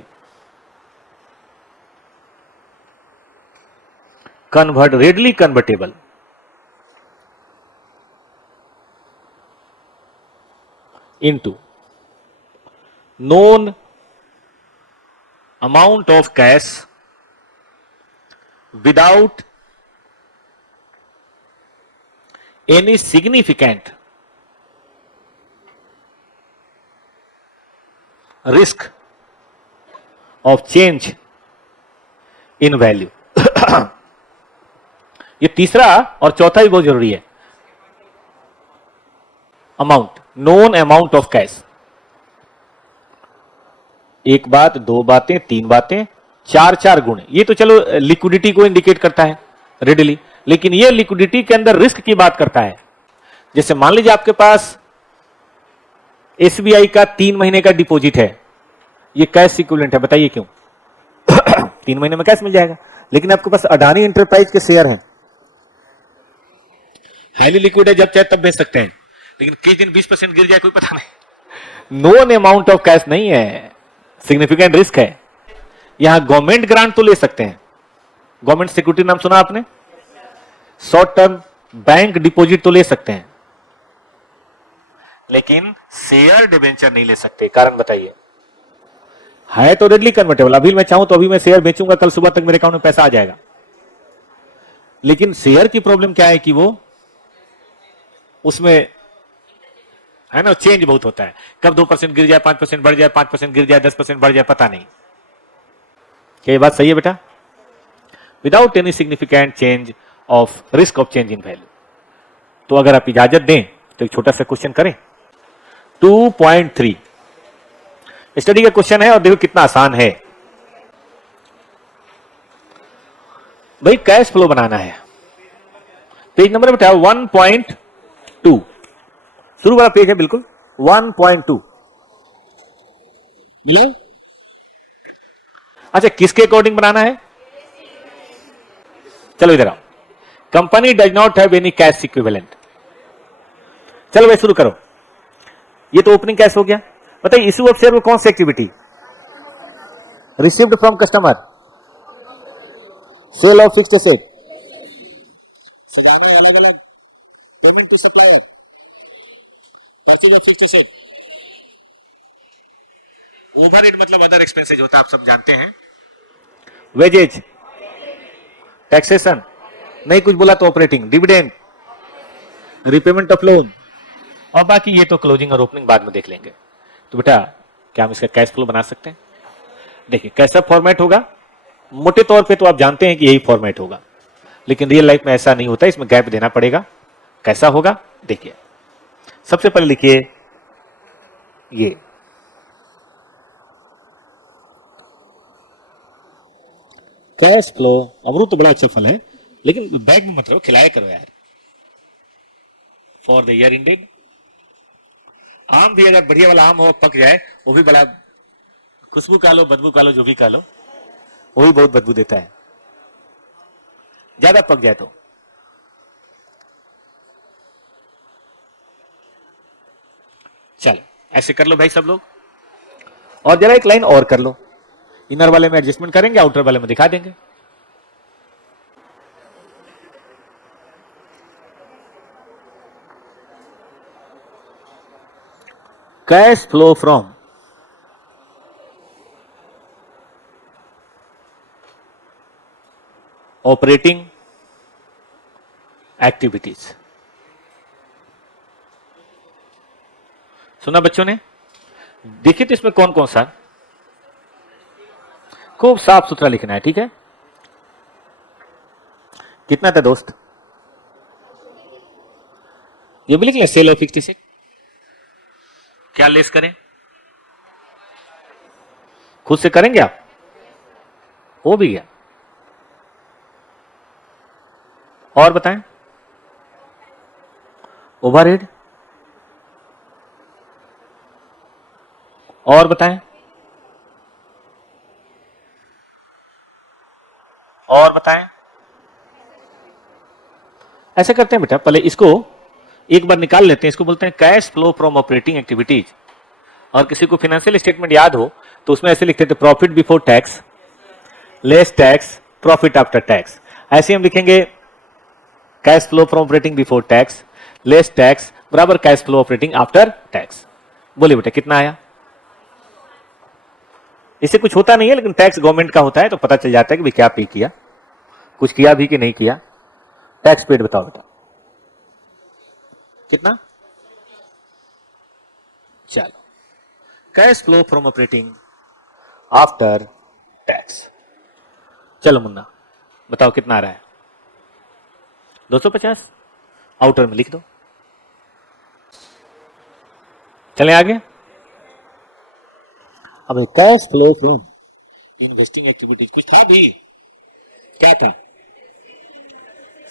readily convertible into known amount of cash without any significant risk of change in value। ये तीसरा और चौथा ही बहुत जरूरी है। Amount, known amount of cash. एक बात, 2 बातें, 3 बातें, 4 गुण। ये तो चलो लिक्विडिटी को इंडिकेट करता है रेडली, लेकिन ये लिक्विडिटी के अंदर रिस्क की बात करता है। जैसे मान लीजिए आपके पास एसबीआई का 3 महीने का डिपॉजिट है, ये कैश इक्विवेलेंट है, बताइए क्यों? 3 महीने में कैश मिल जाएगा। लेकिन आपके पास अडानी इंटरप्राइज के शेयर हैं, हाईली लिक्विड है, जब चाहे तब बेच सकते हैं, लेकिन किस दिन 20% गिर जाए कोई पता नहीं। नोन अमाउंट ऑफ कैश नहीं है, सिग्निफिकेंट रिस्क है। यहां गवर्नमेंट ग्रांट तो ले सकते हैं, गवर्नमेंट सिक्योरिटी नाम सुना आपने? शॉर्ट टर्म बैंक डिपॉजिट तो ले सकते हैं, लेकिन शेयर डिबेंचर नहीं ले सकते। कारण बताइए? है तो रेडली कन्वर्टेबल, अभी मैं चाहूं तो अभी मैं शेयर बेचूंगा, कल सुबह तक मेरे अकाउंट में पैसा आ जाएगा। लेकिन शेयर की प्रॉब्लम क्या है कि वो उसमें है ना, चेंज बहुत होता है, कब 2% गिर जाए, 5% बढ़ जाए, 5% गिर जाए, 10% बढ़ जाए, पता नहीं। क्या ये बात सही है बेटा? Without any significant change of risk of change in value. तो अगर आप इजाजत दें तो एक छोटा सा क्वेश्चन करें। 2.3 स्टडी का क्वेश्चन है और देखो कितना आसान है भाई। कैश फ्लो बनाना है, पेज नंबर बेटा 1.2, शुरू वाला पेज है बिल्कुल 1.2। ये अच्छा किसके अकॉर्डिंग बनाना है? चलो इधर आओ। Company does not have any cash equivalent. चलो भाई शुरू करो। ये तो ओपनिंग कैश हो गया। बताइए इशू ऑफ शेयर में कौन सी activity? Received from customer, sale of fixed asset, सजाना अलग अलग, payment to supplier, purchase of fixed asset. Overhead मतलब अदर एक्सपेंसेज होता है, आप सब जानते हैं। वेजेज, टैक्सेशन, नहीं कुछ बोला तो operating, dividend, repayment of loan, और बाकी ये तो क्लोजिंग और ओपनिंग बाद में देख लेंगे। तो बेटा क्या हम इसका कैश फ्लो बना सकते हैं? देखिए कैसा फॉर्मेट होगा, मोटे तौर पे तो आप जानते हैं कि यही फॉर्मेट होगा, लेकिन रियल लाइफ में ऐसा नहीं होता, इसमें गैप देना पड़ेगा। कैसा होगा देखिए, सबसे पहले लिखिए ये कैश फ्लो। अमरूद तो बड़ा अच्छा फल है, लेकिन बैग में मत रहो, खिलाया करो यार। For the year ended. आम भी अगर बढ़िया वाला आम हो, पक जाए, वो भी बड़ा खुशबू खा लो, बदबू खा लो, जो भी खा लो, वो भी बहुत बदबू देता है, ज्यादा पक जाए तो। चलो ऐसे कर लो भाई सब लोग, और जरा एक लाइन और कर लो। इनर वाले में एडजस्टमेंट करेंगे, आउटर वाले में दिखा देंगे। Cash flow from operating activities. सुना बच्चों ने? देखिए तो इसमें कौन कौन सा, खूब साफ सुथरा लिखना है, ठीक है? कितना था दोस्त? ये भी लिख लें, सेल ऑफ फिक्स्ड एसेट। क्या लेस करें? खुद से करेंगे आप? हो भी गया। और बताएं, ओवरहेड, और बताएं, और बताएं। ऐसे करते हैं बेटा, पहले इसको एक बार निकाल लेते हैं, इसको बोलते हैं cash flow from operating activities. और किसी को फाइनेंशियल स्टेटमेंट याद हो तो उसमें ऐसे लिखते थे, profit before tax less tax profit after tax. ऐसे हम लिखेंगे cash flow from operating before tax less tax बराबर cash flow operating after tax. बोलिए बेटा कितना आया? इससे कुछ होता नहीं है, लेकिन टैक्स गवर्नमेंट का होता है तो पता चल जाता है कि भाई क्या पे किया, कुछ किया भी कि नहीं किया। टैक्स पेड बताओ बेटा कितना? चलो cash flow from operating after tax. चलो मुन्ना बताओ कितना आ रहा है? 250। आउटर में लिख दो। चलें आगे। अब cash flow from investing activities, कुछ था भी, क्या था?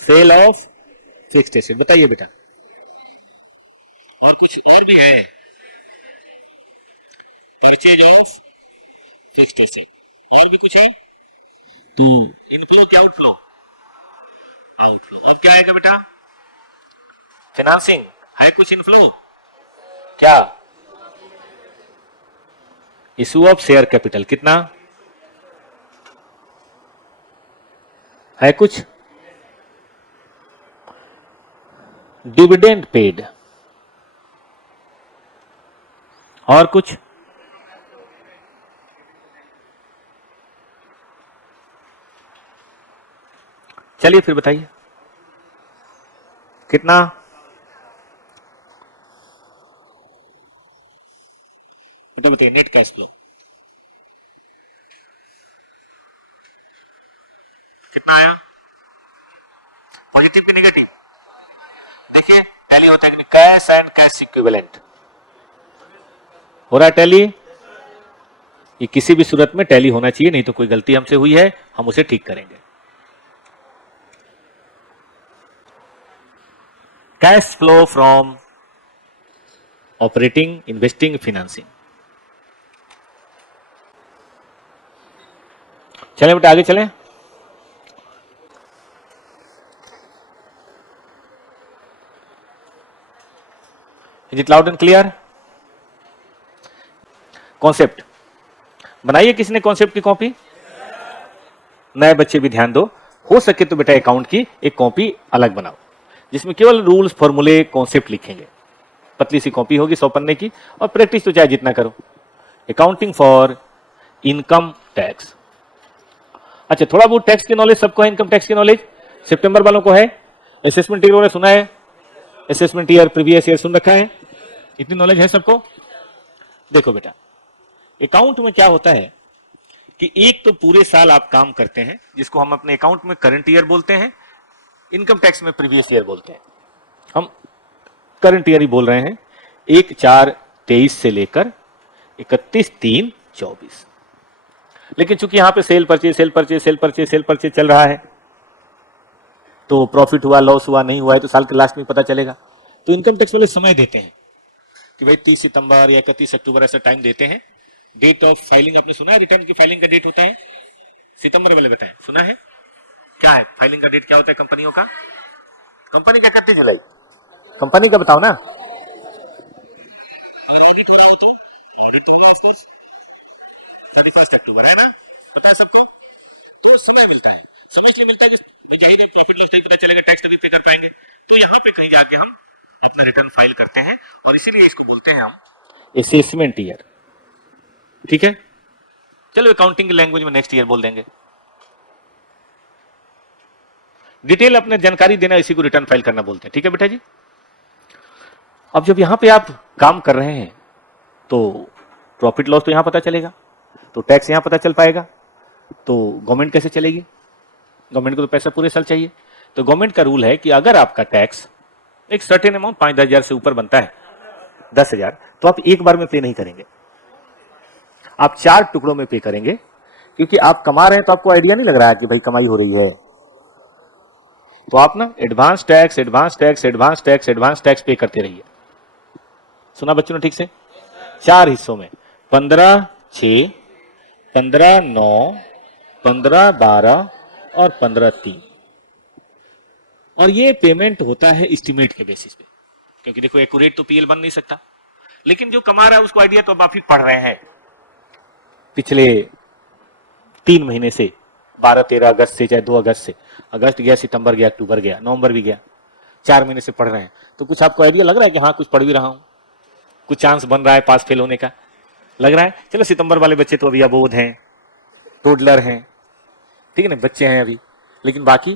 Sale of fixed asset. बताइए बेटा, और कुछ और भी है? परचेज ऑफ फिक्स्ड एसेट, और भी कुछ है? तो इनफ्लो क्या आउटफ्लो? आउटफ्लो। अब क्या आएगा बेटा? फाइनेंसिंग है कुछ इनफ्लो? क्या? इशू ऑफ शेयर कैपिटल, कितना है? कुछ डिविडेंड पेड, और कुछ? चलिए फिर बताइए कितना? बेटा बताइए नेट कैश फ्लो कितना आया? पॉजिटिव भी नेगेटिव? देखिए टैली होता है कि कैश एंड कैश इक्विवेलेंट हो रहा है टैली। ये किसी भी सूरत में टैली होना चाहिए, नहीं तो कोई गलती हमसे हुई है, हम उसे ठीक करेंगे। Cash flow from operating investing financing. चलें बेटा आगे चलें। Is it loud and clear? Concept बनाइए किसी ने कॉन्सेप्ट की कॉपी? नए बच्चे भी ध्यान दो, हो सके तो बेटा अकाउंट की एक कॉपी अलग बनाओ जिसमें केवल रूल्स फॉर्मूले कॉन्सेप्ट लिखेंगे। पतली सी कॉपी होगी 100 पन्ने की, और प्रैक्टिस तो चाहे जितना करो। Accounting for income tax. अच्छा, थोड़ा बहुत टैक्स की नॉलेज सबको है? इनकम टैक्स की नॉलेज सितंबर वालों को है? असेसमेंट ईयर सुना है? असेसमेंट ईयर, प्रीवियस ईयर सुन रखा है? इतनी नॉलेज है सबको? देखो बेटा, अकाउंट में क्या होता है कि एक तो पूरे साल आप काम करते हैं जिसको हम अपने अकाउंट में करंट ईयर बोलते हैं, इनकम टैक्स में प्रीवियस ईयर बोलते हैं। हम करंट ईयर ही बोल रहे हैं, 1/4/23 से लेकर 31/3/24। लेकिन चूंकि यहां पे cell purchase sale purchase sale purchase sale purchase चल रहा है, तो प्रॉफिट हुआ लॉस हुआ नहीं हुआ है तो साल के लास्ट में पता चलेगा। तो इनकम टैक्स वाले समय देते हैं कि भाई 30 सितंबर या 31 अक्टूबर ऐसा टाइम देते हैं। डेट ऑफ फाइलिंग आपने सुना है? रिटर्न की फाइलिंग का डेट होता है सितंबर वाले, बताएं सुना है? क्या है फाइलिंग का डेट? क्या होता है कंपनियों का? कंपनी का 31 जुलाई, कंपनी का बताओ ना। अगर ऑडिट हो रहा हो तो ऑडिट होगा ऑफ कोर्स 31 अक्टूबर, है ना? पता है सबको? तो समय मिलता है। समय इसलिए मिलता है कि जाहिर है प्रॉफिट लॉस पता चलेगा, टैक्स तभी पे कर पाएंगे। तो यहाँ पे कहीं जाके हम अपना रिटर्न फाइल करते हैं, और इसीलिए इसको बोलते हैं हम असेसमेंट ईयर। ठीक है, चलो अकाउंटिंग की लैंग्वेज में नेक्स्ट ईयर बोल देंगे। डिटेल अपने जानकारी देना, इसी को रिटर्न फाइल करना बोलते हैं। ठीक है बेटा जी। अब जब यहां पे आप काम कर रहे हैं तो प्रॉफिट लॉस तो यहां पता चलेगा, तो टैक्स यहां पता चल पाएगा, तो गवर्नमेंट कैसे चलेगी? गवर्नमेंट को तो पैसा पूरे साल चाहिए। तो गवर्नमेंट का रूल है कि अगर आपका टैक्स एक सर्टेन अमाउंट 5-10 हजार से ऊपर बनता है, 10,000, तो आप एक बार में पे नहीं करेंगे, आप 4 टुकड़ों में पे करेंगे। क्योंकि आप कमा रहे हैं तो आपको आइडिया नहीं लग रहा है कि भाई कमाई हो रही है, तो आप ना advance tax advance tax advance tax advance tax पे करते रहिए। सुना बच्चों ने ठीक से? 4 हिस्सों में, 15/6, 15/9, 15/12 और 15/3। और ये पेमेंट होता है एस्टिमेट के बेसिस पे, क्योंकि देखो एक्यूरेट तो पीएल बन नहीं सकता, लेकिन जो कमा रहा है उसको आइडिया, तो अब आप ही पढ़ रहे हैं पिछले 3 महीने से, 12-13 अगस्त से, चाहे 2 अगस्त से, अगस्त गया, सितंबर गया, अक्टूबर गया, नवंबर भी गया, 4 महीने से पढ़ रहे हैं, तो कुछ आपको आइडिया लग रहा है कि हाँ कुछ पढ़ भी रहा हूं, कुछ चांस बन रहा है पास फेल होने का, लग रहा है? चलो सितंबर वाले बच्चे तो अभी अबोध हैं, टोडलर हैं, ठीक है ना, बच्चे हैं अभी, लेकिन बाकी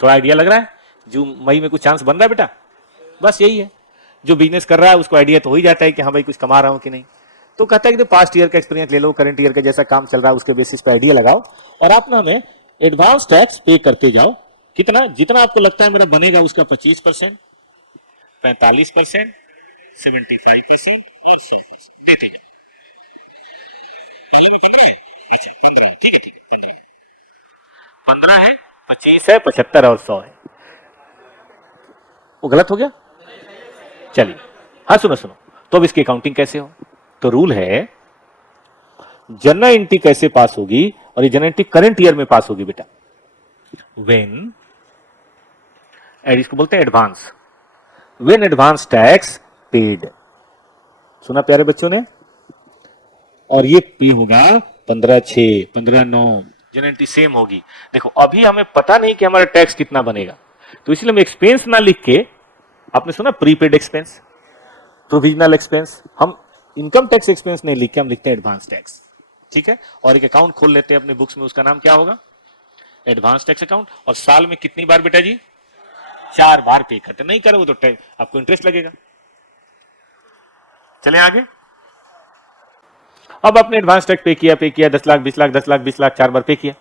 थोड़ा आइडिया लग रहा है? जून मई में कुछ चांस बन रहा है बेटा? बस यही है, जो बिजनेस कर रहा है उसको आइडिया तो हो ही जाता है कि हाँ भाई कुछ कमा रहा हूं कि नहीं। तो कहता है कि पास्ट ईयर का एक्सपीरियंस ले लो, करंट ईयर का जैसा काम चल रहा है उसके बेसिस पे आइडिया लगाओ, और आप ना हमें एडवांस टैक्स पे करते जाओ। कितना? जितना आपको लगता है मेरा बनेगा उसका 25%, 45%, 75% और 100% देते जाओ। में 15 है? अच्छा 15, ठीक है 15 है, 25 है, 75 और 100 है। वो गलत हो गया? चलिए, हाँ सुनो सुनो, तो अब इसकी अकाउंटिंग कैसे हो? तो रूल है, जनरल एंट्री कैसे पास होगी, और ये जनरल एंट्री करंट ईयर में पास होगी बेटा, व्हेन, इसको बोलते हैं advance, when advance tax paid. सुना प्यारे बच्चों ने? और ये पे होगा 15/6, 15/9, जनरल एंट्री सेम होगी। देखो अभी हमें पता नहीं कि हमारा टैक्स कितना बनेगा, तो इसलिए हम एक्सपेंस ना लिख के, आपने सुना प्रीपेड एक्सपेंस, प्रोविजनल एक्सपेंस, हम इनकम टैक्स एक्सपेंस नहीं लिख के हम लिखते हैं एडवांस टैक्स। ठीक है, और एक अकाउंट खोल लेते हैं अपने बुक्स में, उसका नाम क्या होगा? Advance tax account. और साल में कितनी बार बेटा जी? 4 बार पे करते, नहीं करोगे तो आपको इंटरेस्ट लगेगा। चले आगे। अब आपने एडवांस टैक्स पे किया 10 लाख 20 लाख 10 लाख 20 लाख 4 बार पे किया,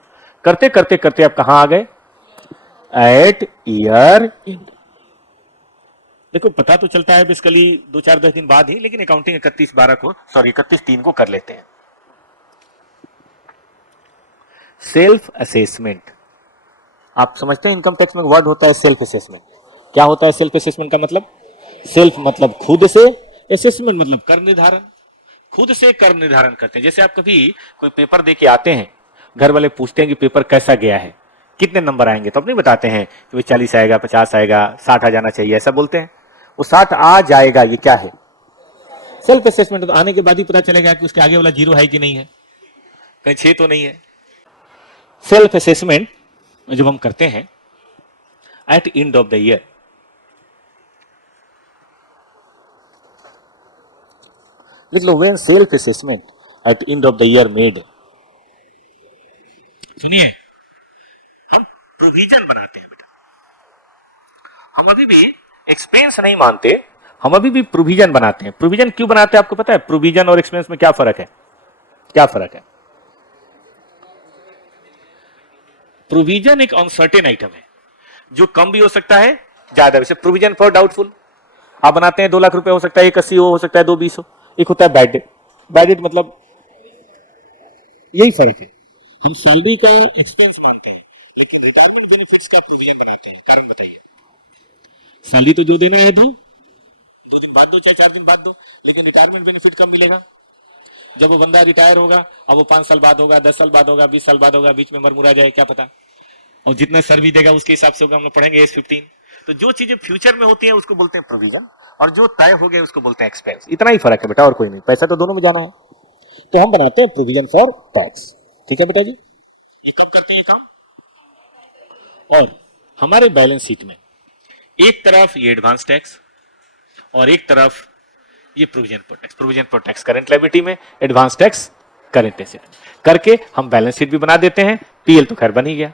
करते करते करते आप कहां आ गए? At year end. देखो पता तो चलता है बेसिकली 2-4-10 दिन बाद ही, लेकिन अकाउंटिंग 31/3 को कर लेते हैं। सेल्फ असेसमेंट, आप समझते हैं इनकम टैक्स में वर्ड होता है सेल्फ असेसमेंट। क्या होता है सेल्फ असेसमेंट का मतलब? सेल्फ मतलब खुद से, असेसमेंट मतलब कर निर्धारण। खुद से कर निर्धारण करते हैं। जैसे आप कभी कोई पेपर दे के आते हैं, घर वाले पूछते हैं कि पेपर कैसा गया है, कितने नंबर आएंगे, तो आप नहीं बताते हैं कि 40 आएगा, 50 आएगा, 60 आ जाना चाहिए, ऐसा बोलते हैं। वो 60 आ जाएगा, ये क्या है? Self assessment. तो आने के बाद ही पता चलेगा कि उसके आगे वाला जीरो है कि नहीं है, कहीं 6 तो नहीं है। सेल्फ असेसमेंट जब हम करते हैं at end of the year, लिख लो, when self assessment at end of the year made. सुनिए, हम प्रोविजन बनाते हैं बेटा, हम अभी भी एक्सपेंस नहीं मानते, हम अभी भी प्रोविजन बनाते हैं। प्रोविजन क्यों बनाते हैं आपको पता है? प्रोविजन और एक्सपेंस में क्या फर्क है? क्या फर्क है? प्रोविजन एक अनसर्टेन आइटम है जो कम भी हो सकता है, ज्यादा भी। प्रोविजन फॉर डाउटफुल आप बनाते हैं, 2 लाख रुपए हो सकता है, 180 हो सकता है, 220 हो। एक होता है बैड डेट। बैड डेट मतलब यही फर्क है। हम सैलरी का एक्सपेंस मानते हैं लेकिन रिटायरमेंट बेनिफिट्स का प्रोविजन बनाते हैं। कारण बताइए? सैलरी तो जो देना है दो, 2 दिन बाद दो चाहे 4 दिन बाद दो, लेकिन रिटायरमेंट बेनिफिट कब मिलेगा? जब वो बंदा रिटायर होगा। अब वो 5 साल बाद होगा, 10 साल बाद होगा, 20 साल बाद होगा, बीच में मरमुरा जाए, क्या पता। और जितना सर्विस देगा उसके हिसाब से होगा। हम लोग पढ़ेंगे एज 15। तो जो चीजें फ्यूचर में होती है उसको बोलते हैं प्रोविजन, और जो तय हो गए उसको बोलते हैं एक्सपेंस। इतना ही फर्क है बेटा, और कोई नहीं। पैसा तो दोनों में जाना है, तो हम बनाते हैं प्रोविजन फॉर टैक्स। ठीक है बेटा जी, ये कब करते हैं काम? और हमारे बैलेंस शीट में एक तरफ ये एडवांस टैक्स और एक तरफ ये provision for tax. Provision for tax current liability में, एडवांस टैक्स करंट एसेट करके हम बैलेंस शीट भी बना देते हैं। पीएल तो खैर बन ही गया।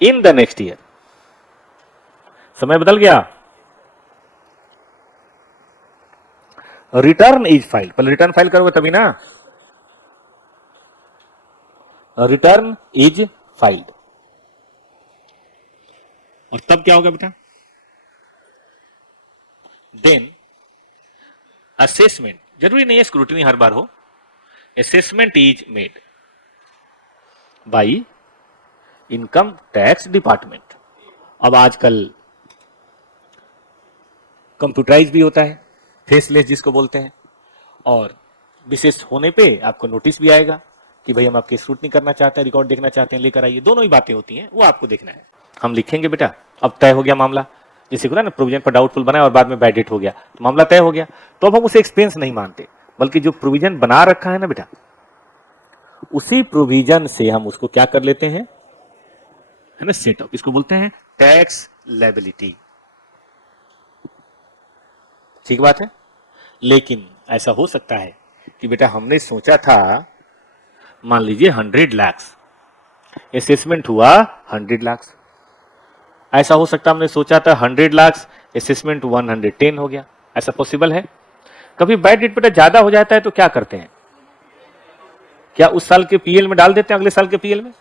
इन द नेक्स्ट ईयर समय बदल गया, रिटर्न इज फाइल। पहले रिटर्न फाइल करोगे तभी ना। रिटर्न इज फाइल्ड, और तब क्या होगा बेटा? देन असेसमेंट, जरूरी नहीं है स्क्रूटनी हर बार हो, assessment is made by income tax department. अब आजकल कंप्यूटराइज भी होता है, फेसलेस जिसको बोलते हैं, और विशेष होने पे आपको नोटिस भी आएगा कि भाई हम आपकी स्क्रूटनी करना चाहते हैं, रिकॉर्ड देखना चाहते हैं, लेकर आइए। दोनों ही बातें होती हैं, वो आपको देखना है। हम लिखेंगे बेटा, अब तय हो गया मामला। जैसे ना प्रोविजन पर डाउटफुल बनाया और बाद में बैड डेट हो गया, तो मामला तय हो गया। तो अब हम उसे एक्सपेंस नहीं मानते, बल्कि जो प्रोविजन बना रखा है ना बेटा, उसी प्रोविजन से हम उसको क्या कर लेते हैं, है ना, सेटअप। इसको बोलते हैं टैक्स लायबिलिटी। ठीक बात है। लेकिन ऐसा हो सकता है कि बेटा हमने सोचा था, मान लीजिए 100 लाख, असेसमेंट हुआ 100 लाख। ऐसा हो सकता है हमने सोचा था 100 लाख, असेसमेंट 110 हो गया। ऐसा पॉसिबल है? कभी बैड डेट बेटा ज्यादा हो जाता है तो क्या करते हैं? क्या उस साल के पीएल में डाल देते हैं, अगले साल के पीएल में?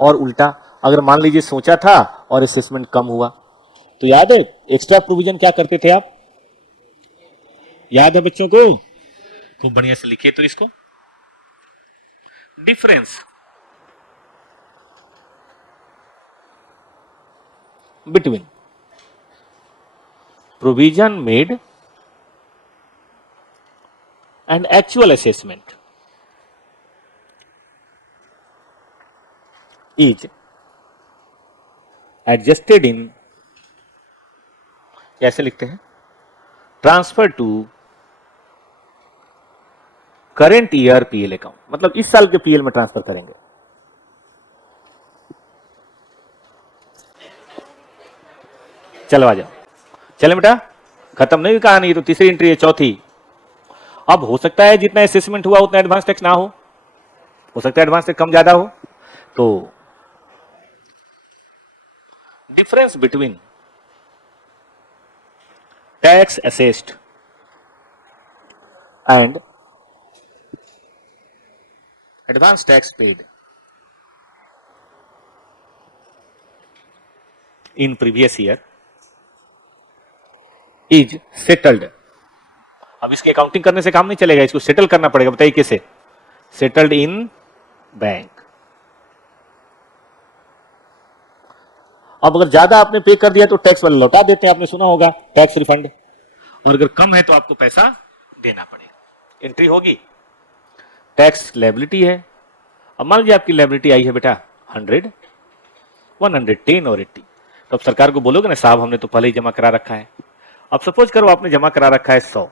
और उल्टा, अगर मान लीजिए सोचा था और असेसमेंट कम हुआ, तो याद है एक्स्ट्रा प्रोविजन क्या करते थे आप? याद है बच्चों को? खूब बढ़िया से लिखिए तो इसको। Difference between provision made and actual assessment is adjusted in, कैसे लिखते हैं, transfer to current year PL account. मतलब इस साल के पीएल में ट्रांसफर करेंगे। चलो आ जाओ, चले बेटा, खत्म नहीं हुई कहानी, ये तो तीसरी एंट्री है, चौथी। अब हो सकता है जितना असेसमेंट हुआ उतना एडवांस टैक्स ना हो सकता है एडवांस टैक्स कम ज्यादा हो। तो difference between tax assessed and advance tax paid in previous year is settled. अब इसकी अकाउंटिंग करने से काम नहीं चलेगा, इसको सेटल करना पड़ेगा। बताइए कैसे? Settled in bank. अब अगर ज्यादा आपने पे कर दिया तो टैक्स वाले लौटा देते हैं, आपने सुना होगा टैक्स रिफंड। और अगर कम है तो आपको पैसा देना पड़ेगा। एंट्री होगी, टैक्स लायबिलिटी है। अब मान लीजिए आपकी लायबिलिटी आई है बेटा 100, 110 और 80। तो अब सरकार को बोलोगे ना, साहब हमने तो पहले ही जमा करा रखा है, अब सपोज करो आपने जमा करा रखा है 100,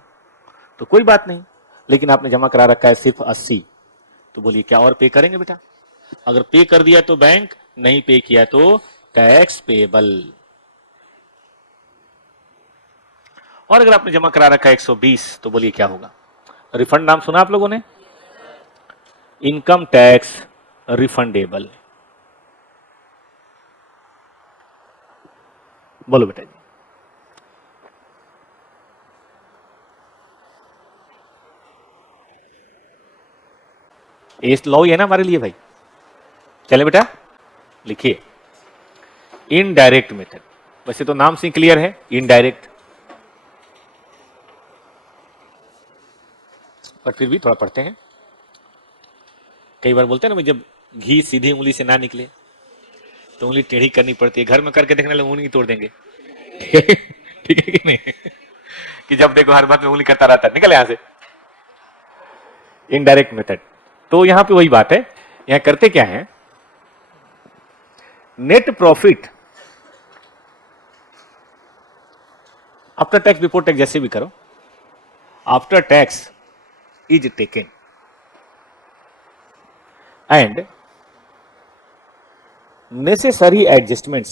तो कोई बात नहीं, लेकिन आपने जमा करा रखा है सिर्फ 80, तो बोलिए क्या और पे करेंगे बेटा? अगर पे कर दिया तो बैंक, नहीं पे किया तो टैक्स पेबल। और अगर आपने जमा करा रखा है 120, तो बोलिए क्या होगा? रिफंड नाम सुना आप लोगों ने? Income tax refundable. बोलो बेटा जी। ये लॉ ही है ना हमारे लिए भाई। चले बेटा लिखिए, इनडायरेक्ट मेथड। वैसे तो नाम से क्लियर है, इनडायरेक्ट, पर फिर भी थोड़ा पढ़ते हैं। कई बार बोलते हैं ना, जब घी सीधी उंगली से ना निकले तो उंगली टेढ़ी करनी पड़ती है। घर में करके देखने लगे उंगली तोड़ देंगे। ठीक है कि नहीं? कि जब देखो हर बात में उंगली करता रहता है, निकल यहां से। इनडायरेक्ट मेथड, तो यहां पे वही बात है, यहां करते क्या है, net profit after tax before tax जैसे भी करो, after tax is taken and necessary adjustments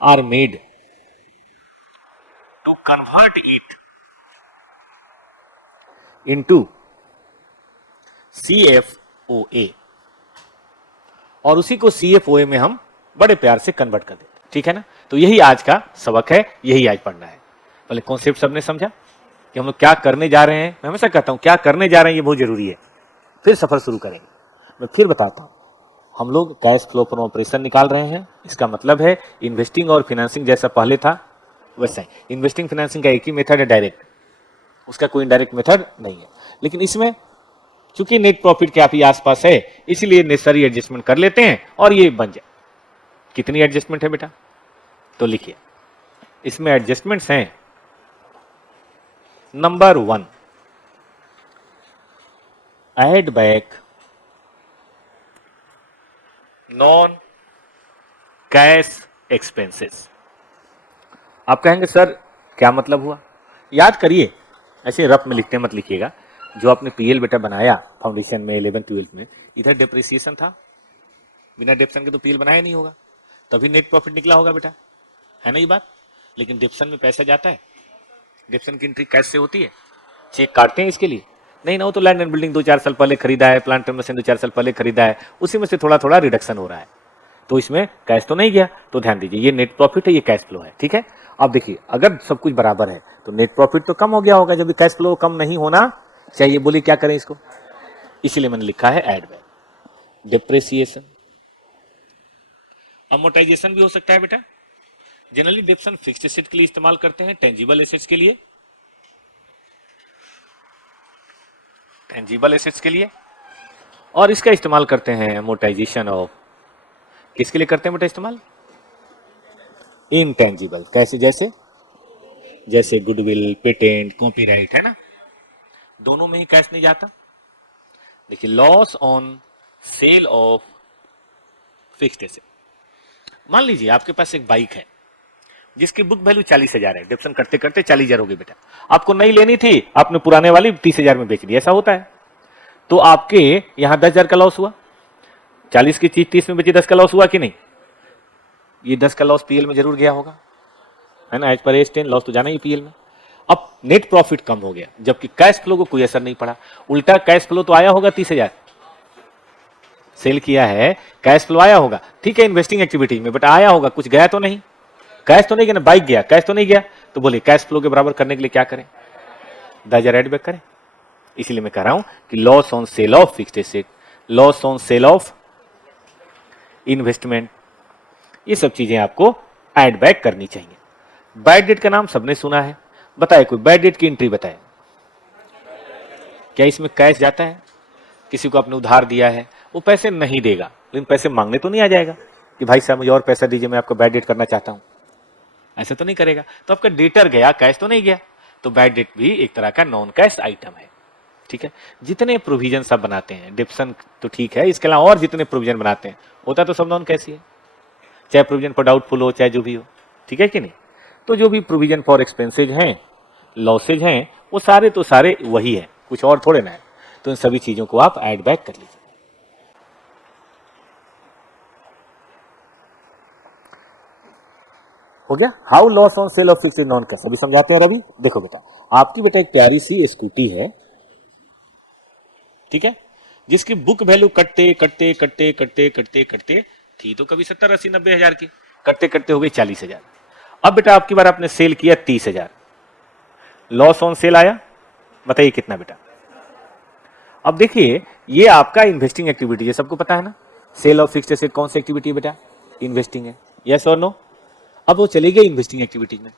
are made to convert it into CFOA, और उसी को CFOA में हम बड़े प्यार से कन्वर्ट कर देते हैं। ठीक है ना? तो यही आज का सबक है, यही आज पढ़ना है। पहले कॉन्सेप्ट सबने समझा कि हम लोग क्या करने जा रहे हैं। मैं हमेशा कहता हूं क्या करने जा रहे हैं ये बहुत जरूरी है, फिर सफर शुरू करेंगे। मैं फिर बताता हूं, हम लोग कैश फ्लो फ्रॉम ऑपरेशन निकाल रहे हैं। इसका मतलब है इन्वेस्टिंग और फाइनेंसिंग जैसा पहले था वैसा ही। इन्वेस्टिंग फाइनेंसिंग का एक ही मेथड है, डायरेक्ट, उसका कोई इनडायरेक्ट मेथड नहीं है। लेकिन इसमें चूंकि नेट प्रॉफिट के आप ही आसपास है, इसलिए नेसेसरी एडजस्टमेंट कर लेते हैं और ये बन जाए। कितनी एडजस्टमेंट है बेटा? तो लिखिए, इसमें एडजस्टमेंट्स हैं। Number 1, add back non cash expenses. आप कहेंगे सर क्या मतलब हुआ? याद करिए, ऐसे रफ में लिखते मत लिखिएगा। जो आपने पीएल बेटा बनाया फाउंडेशन में 11th 12th में, इधर डेप्रिसिएशन था, बिना डेप्शन के तो पीएल बनाया नहीं होगा, तभी नेट प्रॉफिट निकला होगा बेटा, है ना ये बात? लेकिन डेप्शन में पैसा जाता है, डेप्शन की एंट्री कैश से होती है, चेक काटते हैं इसके लिए नहीं ना। हो तो लैंड एंड बिल्डिंग 2-4 साल पहले खरीदा है, प्लांट एंड मशीन 2-4 साल पहले खरीदा है, उसी में से थोड़ा थोड़ा रिडक्शन हो रहा है, तो इसमें कैश तो नहीं गया। तो ध्यान दीजिए, ये नेट प्रॉफिट है, ये कैश फ्लो है। ठीक है? अब देखिए, अगर सब कुछ बराबर है तो नेट प्रॉफिट तो कम हो गया होगा, जब कैश फ्लो कम नहीं होना चाहिए। बोलिए क्या करें इसको? इसीलिए मैंने लिखा है एड बैक। डिप्रेसिएशन, अमोर्टाइजेशन भी हो सकता है बेटा। जनरली डेप्शन फिक्स्ड एसेट के लिए इस्तेमाल करते हैं, टेंजिबल एसेट्स के लिए, टेंजिबल एसेट्स के लिए, और इसका इस्तेमाल करते हैं अमोर्टाइजेशन ऑफ, किसके लिए करते हैं बेटा इस्तेमाल? इनटेंजिबल। कैसे? जैसे जैसे गुडविल, पेटेंट, कॉपीराइट, है ना, दोनों में ही कैश नहीं जाता। देखिए, loss on sale of fixed asset. मान लीजिए आपके पास एक बाइक है जिसकी बुक वैल्यू 40,000 है, डिप्शन करते करते 40,000 हो गई बेटा, आपको नई लेनी थी, आपने पुराने वाली 30,000 में बेच दी, ऐसा होता है। तो आपके यहां 10,000 का लॉस हुआ, 40 की चीज 30 में बेची, 10 का लॉस हुआ कि नहीं? ये 10 का लॉस पीएल में जरूर गया होगा, है ना, एज पर एज 10 लॉस तो जाना ही पीएल में। अब नेट प्रॉफिट कम हो गया, जबकि कैश फ्लो को कोई असर नहीं पड़ा। उल्टा कैश फ्लो तो आया होगा, 30,000 सेल किया है, कैश फ्लो आया होगा, ठीक है, इन्वेस्टिंग एक्टिविटीज में, बट आया होगा, कुछ गया तो नहीं, कैश तो नहीं गया ना, बाइक गया, कैश तो नहीं गया। तो बोलिए कैश फ्लो के बराबर करने के लिए क्या करें? 10,000 एड बैक करें। इसीलिए मैं कह रहा हूं कि loss on sale of fixed asset, loss on sale of investment, ये सब चीजें आपको एड बैक करनी चाहिए। बैड डेट का नाम सबने सुना है, बताए कोई बैड डेट की एंट्री बताए। क्या इसमें कैश जाता है? किसी को आपने उधार दिया है, वो पैसे नहीं देगा, लेकिन पैसे मांगने तो नहीं आ जाएगा कि भाई साहब मुझे और पैसा दीजिए, मैं आपको बैड डेट करना चाहता हूं, ऐसा तो नहीं करेगा। तो आपका डेटर गया, कैश तो नहीं गया, तो बैड डेट भी एक तरह का नॉन कैश आइटम है। ठीक है? जितने प्रोविजन सब बनाते हैं, डिप्शन तो ठीक है, इसके अलावा और जितने प्रोविजन बनाते हैं, होता तो सब नॉन कैश ही है। चाहे प्रोविजन फॉर डाउटफुल हो, चाहे जो भी हो, ठीक है कि नहीं। तो जो भी प्रोविजन फॉर एक्सपेंसेज हैं, लॉसेज हैं, वो सारे तो सारे वही है, कुछ और थोड़े ना है। तो इन सभी चीजों को आप ऐड बैक कर लीजिए। हो गया। How loss on sale of fixed non cash, अभी समझाते हैं रवि। देखो बेटा, आपकी बेटा एक प्यारी सी स्कूटी है, ठीक है, जिसकी बुक वैल्यू कटते कटते कटते कटते कटते कटते थी तो कभी 70, 80, 90 हजार की, कटते कटते हो गई 40,000। अब बेटा आपकी बार आपने सेल किया 30,000, लॉस ऑन सेल आया, बताइए कितना बेटा। अब देखिए, ये आपका इन्वेस्टिंग एक्टिविटी है, सबको पता है ना। सेल ऑफ फिक्स्ड एसेट कौन सी एक्टिविटी है बेटा? इन्वेस्टिंग है, यस और नो। अब वो चले गए इन्वेस्टिंग एक्टिविटीज में,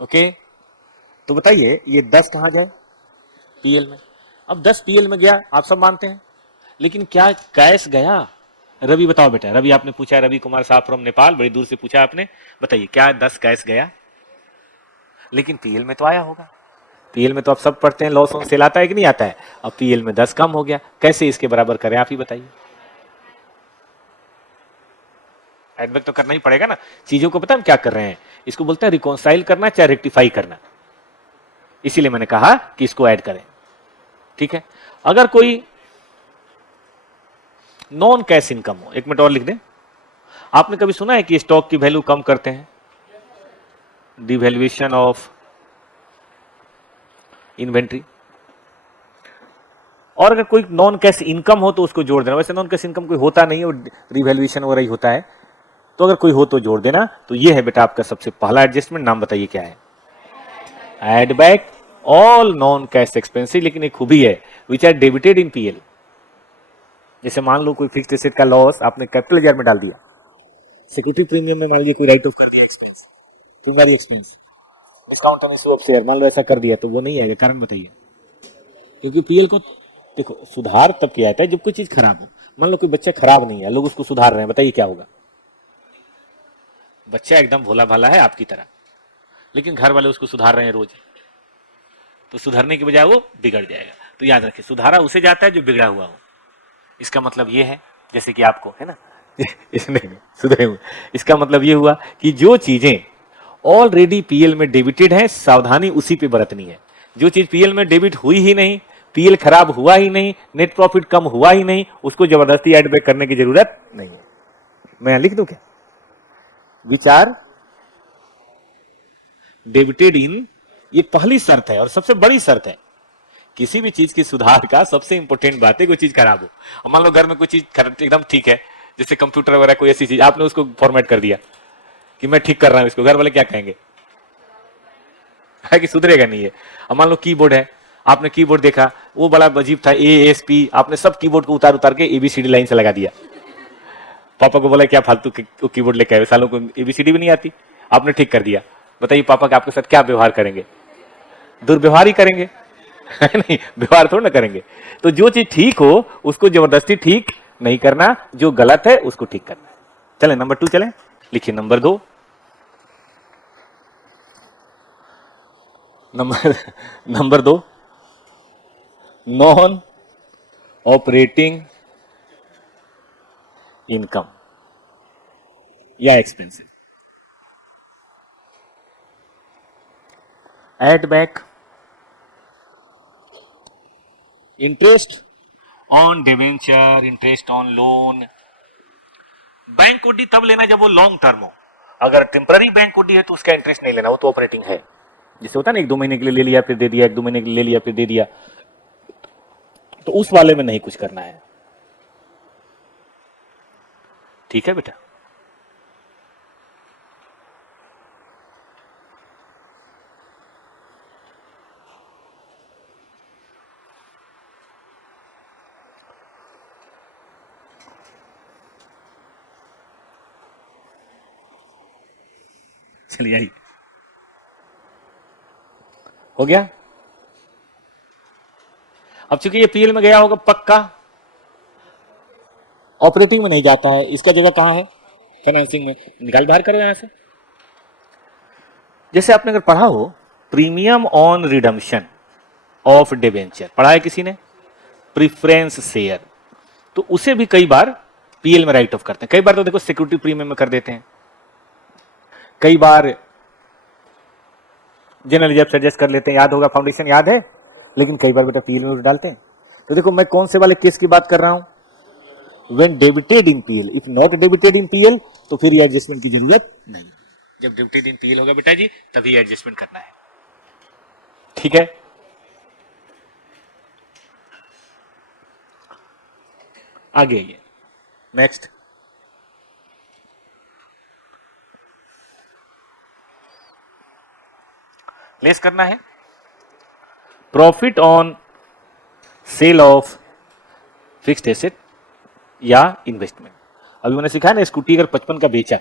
ओके। तो बताइए ये 10 कहां जाए? पीएल में। अब 10 पीएल में गया, आप सब मानते हैं, लेकिन क्या कैश गया? रवि बताओ बेटा, रवि आपने पूछा, रवि कुमार साहब फ्रॉम नेपाल, बड़ी दूर से पूछा आपने, बताइए क्या 10 कैश गया? लेकिन पीएल में तो आया होगा। पीएल में तो आप सब पढ़ते हैं, लॉस ऑन सेल आता है कि नहीं आता है। अब पीएल में 10 कम हो गया, कैसे इसके बराबर करें आप ही बताइए। एड बैक तो करना ही पड़ेगा ना। चीजों को पता हम क्या कर रहे हैं, इसको बोलते हैं रिकॉन्साइल करना, चाहे रेक्टिफाई करना। इसीलिए मैंने कहा कि इसको ऐड करें, ठीक है। अगर कोई नॉन कैश इनकम हो, एक मिनट और लिख दें, आपने कभी सुना है कि स्टॉक की वैल्यू कम करते हैं? Devaluation of inventory. और अगर कोई नॉन कैश इनकम हो तो उसको जोड़ देना। वैसे नॉन कैश इनकम कोई होता नहीं है, रिवैल्यूएशन वगैरह ही होता है, तो अगर कोई हो तो जोड़ देना। तो ये है बेटा आपका सबसे पहला एडजस्टमेंट, नाम बताइए क्या है? Add back all non cash expenses. लेकिन एक खूबी है, which are debited in PL. जैसे मान लो कोई फिक्स्ड एसेट का लॉस आपने कैपिटल लेजर में डाल दिया, सिक्योरिटी प्रीमियम में मान लीजिए कोई राइट ऑफ कर दिया एक्सपेंस, तुम्हारी expense, discount on issue of share मान लो ऐसा कर दिया, तो वो नहीं आएगा। कारण बताइए। क्योंकि पीएल को देखो सुधार तब किया जाता है जब कोई चीज खराब हो। मान लो कोई बच्चा खराब नहीं है, लोग उसको सुधार रहे हैं, बताइए क्या होगा? बच्चा एकदम भोला भाला है आपकी तरह, लेकिन घर वाले उसको सुधार रहे हैं रोज, तो सुधरने की बजाय वो बिगड़ जाएगा। तो याद रखिए, सुधारा उसे जाता है जो बिगड़ा हुआ हो। इसका मतलब ये है, जैसे कि आपको है ना इसने सुधरे हुए, इसका मतलब ये हुआ कि जो चीजें ऑलरेडी पीएल में डेबिटेड है, सावधानी उसी पे बरतनी है। जो चीज पीएल में डेबिट हुई ही नहीं, पीएल खराब हुआ ही नहीं, नेट प्रॉफिट कम हुआ ही नहीं, उसको जबरदस्ती एड बैक करने की जरूरत नहीं है। मैं लिख दूं क्या? विच आर डेबिटेड इन, ये पहली शर्त है और सबसे बड़ी शर्त है किसी भी चीज की सुधार का। सबसे इंपॉर्टेंट बात है कोई चीज खराब हो। मान लो घर में कोई चीज एकदम ठीक है, जैसे कंप्यूटर वगैरह कोई ऐसी चीज, आपने उसको फॉर्मेट कर दिया कि मैं ठीक कर रहा हूं इसको, घर वाले क्या कहेंगे? है कि सुधरेगा नहीं है। अब मान लो कीबोर्ड है, आपने कीबोर्ड देखा, वो बड़ा अजीब था, ASP, आपने सब कीबोर्ड को उतार उतार के ABCD लाइन से लगा दिया। पापा को बोला क्या फालतू कीबोर्ड लेके आए, सालों को ABCD भी नहीं आती, आपने ठीक कर दिया। बताइए पापा का आपके साथ क्या व्यवहार करेंगे? दुर्व्यवहार ही करेंगे, है नहीं? व्यवहार थोड़ा ना करेंगे। तो जो चीज ठीक हो उसको जबरदस्ती ठीक नहीं करना, जो गलत है उसको ठीक करना। चले नंबर 2 चले, लिखिए number 2। Number 2, non operating income या expensive. Add back interest on debenture, interest on loan. Bank कोडी तब लेना जब वो लॉन्ग टर्म हो। अगर टेम्पररी बैंक कोडी है तो उसका इंटरेस्ट नहीं लेना, वो तो ऑपरेटिंग है। जैसे होता है ना, 1-2 महीने के लिए ले लिया फिर दे दिया, 1-2 महीने के लिए ले लिया फिर दे दिया, तो उस वाले में नहीं कुछ करना है। ठीक है बेटा? चलिए यही हो गया। अब चूंकि ये पीएल में गया होगा पक्का, ऑपरेटिंग में नहीं जाता है, इसका जगह कहां है? फाइनेंसिंग में। निकाल बाहर करो यहां से। जैसे आपने अगर पढ़ा हो premium on redemption of debenture, पढ़ा है किसी ने? प्रिफरेंस शेयर, तो उसे भी कई बार पीएल में राइट ऑफ करते हैं। कई बार तो देखो सिक्योरिटी प्रीमियम में कर देते हैं, कई बार जनरल रिजर्व से एडजस्ट कर लेते हैं, याद होगा फाउंडेशन याद है, लेकिन कई बार बेटा पीएल में डालते हैं। तो देखो मैं कौन से वाले केस की बात कर रहा हूं, when debited in PL, if not debited in PL तो फिर ये एडजस्टमेंट की जरूरत नहीं। जब डेबिटेड इन पीएल होगा बेटा जी तभी एडजस्टमेंट करना है, ठीक है। आगे आइए, नेक्स्ट लेस करना है profit on sale of fixed asset या इन्वेस्टमेंट। अभी मैंने सिखाया ना, स्कूटी अगर 55 का बेचा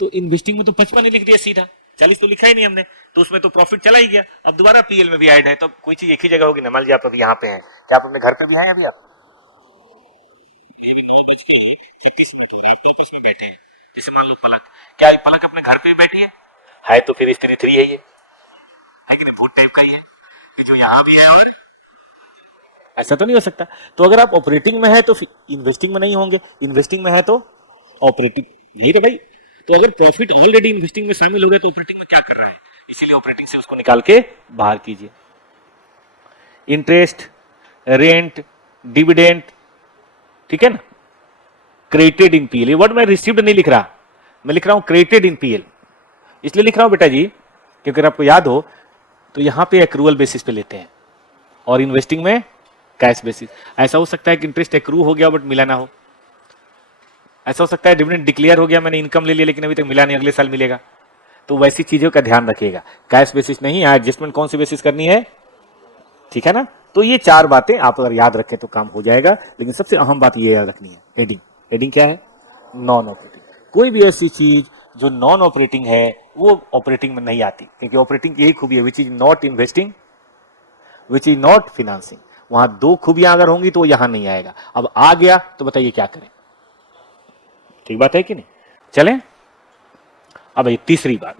तो इन्वेस्टिंग में तो 55 ही लिख दिया सीधा, 40 तो लिखा ही नहीं हमने, तो उसमें तो प्रॉफिट चला ही गया। अब दोबारा पीएल में भी ऐड है, तो कोई चीज एक ही जगह होगी ना। मान लीजिए आप अभी यहाँ पे हैं, क्या आप अपने घर पे भी हैं अभी? आप ये भी 9:36 आप वापस में बैठे हैं, जैसे मान लो पलक, क्या पलक अपने घर पे भी बैठी है तो फिर स्त्री 3 है, ये है कि रिपोर्ट टाइप का ही है कि जो यहाँ भी है, और ऐसा तो नहीं हो सकता। तो अगर आप ऑपरेटिंग में है तो इन्वेस्टिंग में नहीं होंगे, इन्वेस्टिंग में है तो ऑपरेटिंग, ये भाई। तो अगर प्रॉफिट ऑलरेडी इन्वेस्टिंग में शामिल हो गया तो ऑपरेटिंग में क्या कर रहा है, इसीलिए ऑपरेटिंग से उसको निकाल के बाहर कीजिए। इंटरेस्ट, रेंट, डिविडेंड, ठीक है ना, क्रेडिटेड इन पीएल। ये वर्ड मैं रिसीव्ड नहीं लिख रहा, मैं लिख रहा हूं क्रेडिटेड इन पीएल। इसलिए लिख रहा हूं बेटा जी क्योंकि अगर आपको याद हो तो यहां पे एक्रूअल बेसिस पे लेते हैं और इन्वेस्टिंग में कैश बेसिस। ऐसा हो सकता है कि इंटरेस्ट एक्रू हो गया बट मिला ना हो, ऐसा हो सकता है डिविडेंड डिक्लेयर हो गया, मैंने इनकम ले लिया लेकिन अभी तक मिला नहीं, अगले साल मिलेगा। तो वैसी चीजों का ध्यान रखिएगा, कैश बेसिस नहीं, एडजस्टमेंट कौन सी बेसिस करनी है, ठीक है ना। तो ये 4 बातें आप अगर याद रखें तो काम हो जाएगा, लेकिन सबसे अहम बात ये याद रखनी है, हेडिंग। हेडिंग क्या है? Non operating. कोई भी ऐसी चीज जो नॉन ऑपरेटिंग है वो ऑपरेटिंग में नहीं आती, क्योंकि ऑपरेटिंग की यही खूबी है, which is not investing, which is not financing. वहां 2 खूबियां अगर होंगी तो यहां नहीं आएगा। अब आ गया तो बताइए क्या करें, ठीक बात है कि नहीं। चलें अब ये तीसरी बात,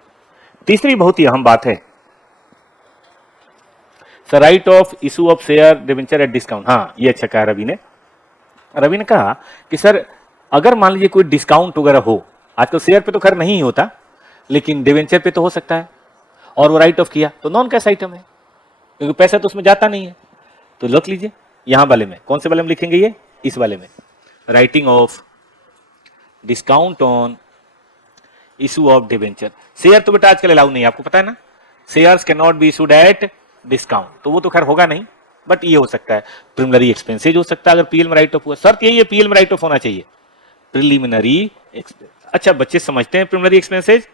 तीसरी बहुत ही अहम बात है, sir right of issue of share debenture at discount. हाँ ये अच्छा कहा रवि ने। रवि ने कहा कि सर अगर मान लीजिए कोई डिस्काउंट वगैरह हो, आजकल शेयर पे तो खैर नहीं होता लेकिन डिवेंचर पे तो हो सकता है, और वो राइट ऑफ किया तो नॉन कैश आइटम है, क्योंकि पैसा तो उसमें जाता नहीं है। तो लिख लीजिए यहां वाले में, कौन से वाले में लिखेंगे, ये इस वाले में, writing of discount on issue of debenture. Share तो बेटा आजकल अलाउ नहीं है, आपको पता है ना, shares can not be issued at discount, तो वो तो खैर होगा नहीं, बट ये हो सकता है प्रिलिमिनरी एक्सपेंसेज हो सकता है अगर पीएल में राइट ऑफ हुआ। शर्त यही है पीएल में राइट ऑफ होना चाहिए, प्रिलिमिनरी एक्सपेंस। अच्छा बच्चे समझते हैं प्रिलिमिनरी एक्सपेंसेज,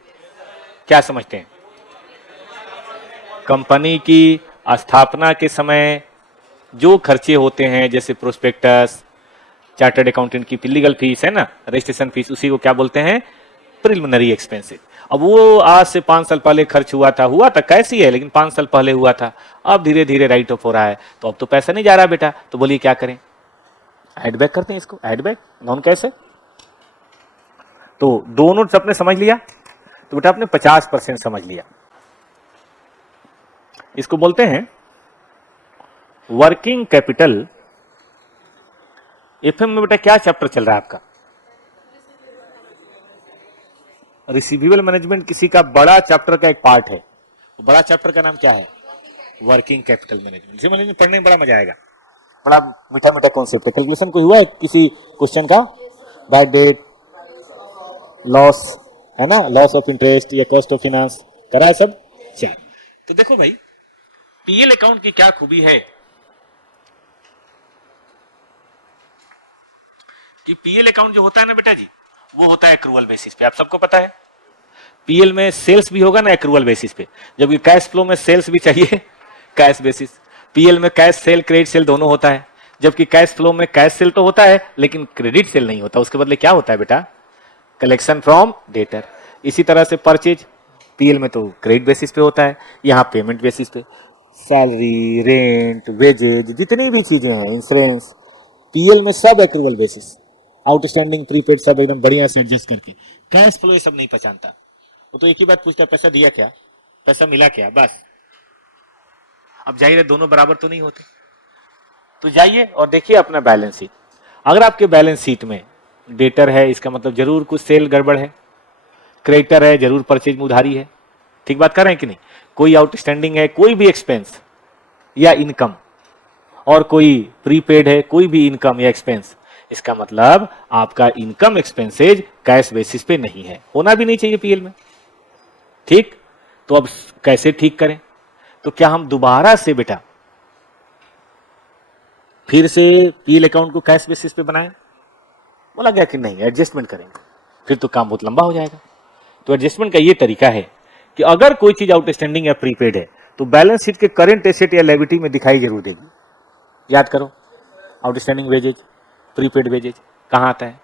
क्या समझते हैं? कंपनी की स्थापना के समय जो खर्चे होते हैं, जैसे प्रोस्पेक्टस, चार्टर्ड अकाउंटेंट की लीगल फीस है ना, रजिस्ट्रेशन फीस, उसी को क्या बोलते हैं? Preliminary expenses. अब वो आज से 5 साल पहले खर्च हुआ था कैसी है, लेकिन 5 साल पहले हुआ था, अब धीरे धीरे राइट ऑफ हो रहा है, तो अब तो पैसा नहीं जा रहा बेटा, तो बोलिए क्या करें? एड बैक करते हैं इसको, एड बैक नॉन कैश है। तो दोनों सबने समझ लिया, तो बेटा आपने 50% समझ लिया। इसको बोलते हैं वर्किंग कैपिटल। एफएम में बेटा क्या चैप्टर चल रहा है आपका? रिसीवेबल मैनेजमेंट किसी का बड़ा चैप्टर का एक पार्ट है, बड़ा चैप्टर का नाम क्या है? Working capital management. इसे मैनेजमेंट पढ़ने में बड़ा मजा आएगा, बड़ा मीठा मीठा कॉन्सेप्ट है। कैलकुलेशन कोई हुआ है किसी क्वेश्चन का? बैड डेट, लॉस है ना, लॉस ऑफ इंटरेस्ट या कॉस्ट ऑफ फाइनेंस करा है सब? चार। तो देखो भाई पीएल अकाउंट की क्या खूबी है कि पीएल अकाउंट जो होता है ना बेटा जी, वो होता है एक्रूअल बेसिस पे, आप सबको पता है। पीएल में सेल्स भी होगा ना एक्रूअल बेसिस पे, जबकि कैश फ्लो में सेल्स भी चाहिए कैश बेसिस। पीएल में कैश सेल क्रेडिट सेल दोनों होता है, जबकि कैश फ्लो में कैश सेल तो होता है लेकिन क्रेडिट सेल नहीं होता, उसके बदले क्या होता है बेटा? Collection from debtor. इसी तरह से परचेज पीएल में तो क्रेडिट बेसिस पे होता है, यहाँ पेमेंट बेसिस पे। सैलरी, रेंट, वेजेज, जितनी भी चीजें हैं, इंश्योरेंस, पीएल में सब एक्रूअल बेसिस, आउटस्टैंडिंग, प्रीपेड सब एकदम बढ़िया से एडजस्ट करके। कैश फ्लो ये सब नहीं पहचानता, वो तो एक ही बात पूछता है, पैसा दिया क्या, पैसा मिला क्या, बस। अब जाहिर है दोनों बराबर तो नहीं होते, तो जाइए और देखिए अपना बैलेंस शीट। अगर आपके बैलेंस शीट में डेटर है इसका मतलब जरूर कुछ सेल गड़बड़ है, क्रेडिटर है जरूर परचेज में उधारी है। ठीक बात कर रहे हैं कि नहीं? कोई आउटस्टैंडिंग है, कोई भी एक्सपेंस या इनकम, और कोई प्रीपेड है, कोई भी इनकम या एक्सपेंस, इसका मतलब आपका इनकम एक्सपेंसेज कैश बेसिस पे नहीं है, होना भी नहीं चाहिए पीएल में। ठीक, तो अब कैसे ठीक करें? तो क्या हम दोबारा से बेटा फिर से पीएल अकाउंट को कैश बेसिस पे बनाएं? बोला गया कि नहीं, एडजस्टमेंट करेंगे, फिर तो काम बहुत लंबा हो जाएगा। तो एडजस्टमेंट का ये तरीका है कि अगर कोई चीज आउटस्टैंडिंग या प्रीपेड है तो बैलेंस शीट के करंट एसेट या लायबिलिटी में दिखाई जरूर देगी। याद करो, आउटस्टैंडिंग वेजेज, प्रीपेड वेजेज कहां आता है?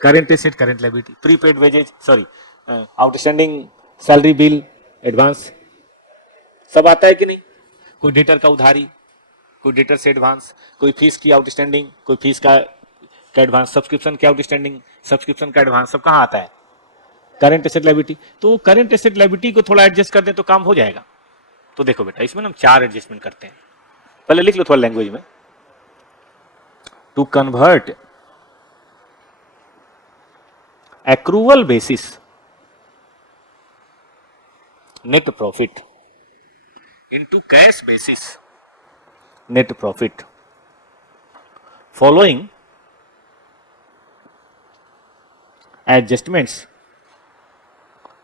Current asset, current liability, prepaid wages, sorry outstanding salary bill, advance, सब आता है कि नहीं? कोई डेटर का उधारी, कोई डेटर से एडवांस, कोई फीस की आउटस्टैंडिंग, कोई फीस का एडवांस, सब्सक्रिप्शन की आउटस्टैंडिंग, सब्सक्रिप्शन का एडवांस, सब कहां आता है? Current asset liability. तो करंट एसेट लायबिलिटी को थोड़ा एडजस्ट कर दें तो काम हो जाएगा। तो देखो बेटा, इसमें हम 4 एडजस्टमेंट करते हैं। पहले लिख लो थोड़ा लैंग्वेज में, to convert accrual basis net profit into cash basis net profit, following adjustments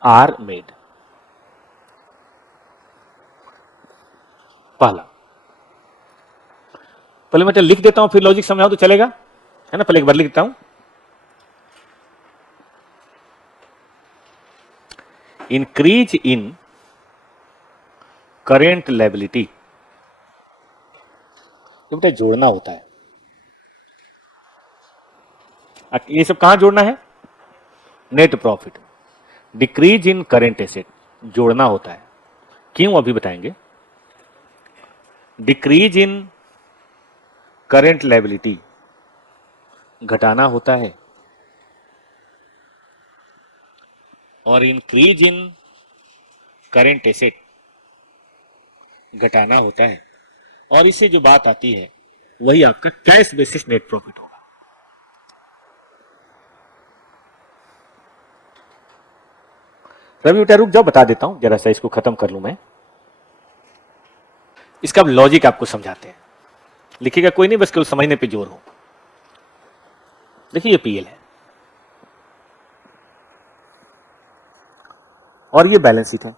are made. पहला, पहले मैं लिख देता हूं फिर लॉजिक समझाऊं तो चलेगा, है ना? पहले एक बार लिख देता हूं। इंक्रीज इन करेंट लायबिलिटी, तो बेटा जोड़ना होता है। ये सब कहां जोड़ना है? Net profit. Decrease in current asset जोड़ना होता है, क्यों अभी बताएंगे। डिक्रीज इन करेंट लायबिलिटी घटाना होता है, और इंक्रीज इन करेंट एसेट घटाना होता है, और इससे जो बात आती है वही आपका कैश बेसिस नेट प्रॉफिट होगा। रवि बेटा रुक जाओ, बता देता हूं, जरा सा इसको खत्म कर लूं मैं। इसका लॉजिक आपको समझाते हैं, लिखिएगा कोई नहीं, बस केवल समझने पे जोर हो। देखिए ये पीएल है और ये बैलेंस शीट है।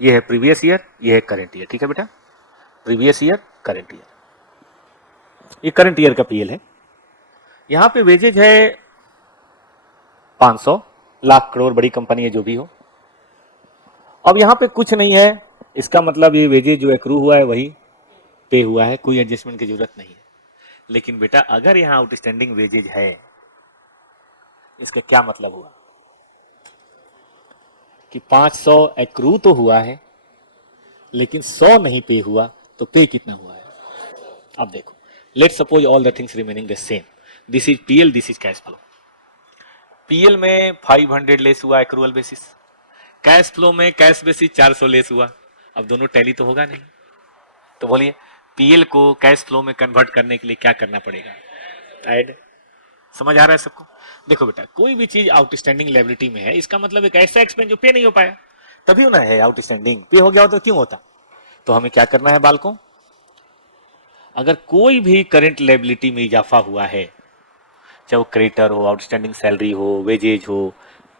ये है प्रीवियस ईयर, ये है करंट ईयर। ठीक है बेटा, प्रीवियस ईयर, करंट ईयर, ये करंट ईयर का पीएल है। यहां पे वेजेज है 500 लाख करोड़, बड़ी कंपनी है जो भी हो। अब यहां पे कुछ नहीं है, इसका मतलब ये वेजेज जो एक्रू हुआ है वही पे हुआ है, कोई एडजस्टमेंट की जरूरत नहीं है। लेकिन बेटा अगर यहां आउटस्टैंडिंग वेजेज है, इसका क्या मतलब हुआ कि 500 एक्रू तो हुआ है लेकिन 100 नहीं पे हुआ, तो पे कितना हुआ है? अब देखो, let suppose all the things remaining the same, this is PL, this is cash flow. PL में 500 लेस हुआ एक्रूअल बेसिस, कैश फ्लो में कैश बेसिस 400 लेस हुआ। अब दोनों टैली तो होगा नहीं, तो बोलिए पीएल को कैश फ्लो में कन्वर्ट करने के लिए क्या करना पड़ेगा? ऐड। समझ आ रहा है सबको? देखो बेटा, कोई भी चीज आउटस्टैंडिंग लायबिलिटी में है, इसका मतलब एक ऐसा एक्सपेंस जो पे नहीं हो पाया, तभी होना है आउटस्टैंडिंग। पे हो गया हो तो क्यों होता? तो हमें क्या करना है बालकों, अगर कोई भी करंट लायबिलिटी में इजाफा हुआ है, चाहे वो क्रेडिटर हो, आउटस्टैंडिंग सैलरी हो, वेजेज हो,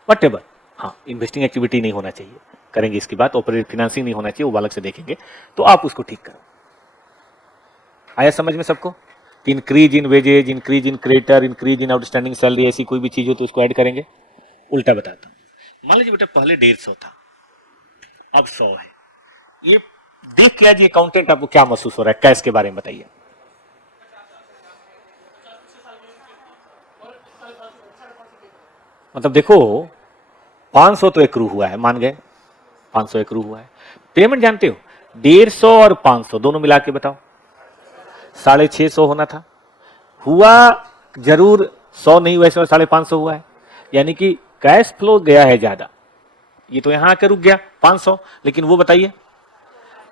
व्हाटएवर, हाँ इन्वेस्टिंग एक्टिविटी नहीं होना चाहिए, करेंगे इसकी बात, ऑपरेट फाइनेंसिंग नहीं होना चाहिए, वो अलग से देखेंगे, तो आप उसको ठीक करो। आया समझ में सबको? Increase in wages, increase in creditor, increase in outstanding salary, ऐसी कोई भी चीज हो तो उसको ऐड करेंगे। उल्टा बताता हूं, मान लीजिए बेटा पहले 150 था, अब 100 है। ये देख के आज अकाउंटेंट आपको क्या महसूस हो रहा है कैश के बारे में बताइए। मतलब देखो 500 तो एक्रू हुआ है, मान गए 500 एक्रू हुआ है। पेमेंट जानते हो 150 और 500 दोनों मिला के बताओ, 650 होना था, हुआ जरूर 100 नहीं हुआ, इसमें 550 हुआ है, यानी कि कैश फ्लो गया है ज्यादा। ये तो यहां आकर रुक गया 500, लेकिन वो बताइए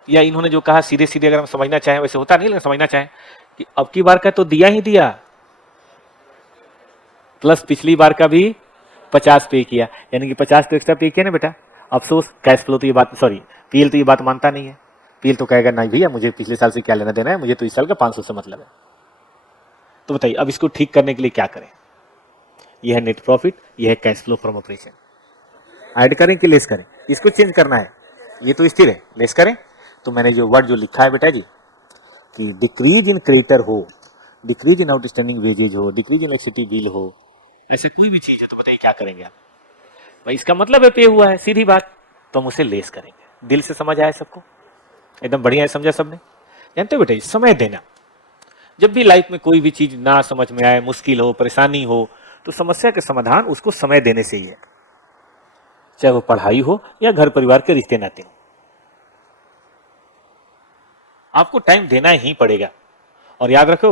या इन्होंने जो कहा सीधे सीधे अगर हम समझना चाहें वैसे होता नहीं, लेकिन समझना चाहें कि अब की बार का तो दिया ही दिया, प्लस पिछली बार का भी 50 पे किया, यानी कि 50 तो एक्स्ट्रा पे किया ना बेटा। अफसोस कैश फ्लो तो ये बात, सॉरी पीएल तो ये बात मानता नहीं है। पीएल तो कहेगा नहीं भैया मुझे पिछले साल से क्या लेना देना है, मुझे तो इस साल का 500 से मतलब है। तो बताइए अब इसको ठीक करने के लिए क्या करें? यह है नेट प्रॉफिट, यह है cash flow from operation. Add करें कि लेस करें? इसको चेंज करना है, ये तो स्थिर है, लेस करें। तो मैंने जो वर्ड जो लिखा है बेटा जी कि डिक्रीज इन क्रेडिटर हो, डिक्रीज इन आउटस्टैंडिंग वेजेज हो, डिक्रीज इन इलेक्ट्रिसिटी बिल हो, ऐसे कोई भी चीज है तो बताइए क्या करेंगे आप? भाई इसका मतलब है पे हुआ है, सीधी बात, तो हम उसे लेस करेंगे। दिल से समझ आया सबको? एकदम बढ़िया है, समझा सबने? जानते हो बेटा समय देना, जब भी लाइफ में कोई भी चीज ना समझ में आए, मुश्किल हो, परेशानी हो, तो समस्या के समाधान उसको समय देने से ही है, चाहे वो पढ़ाई हो या घर परिवार के रिश्ते नाते हो। आपको टाइम देना ही पड़ेगा। और याद रखो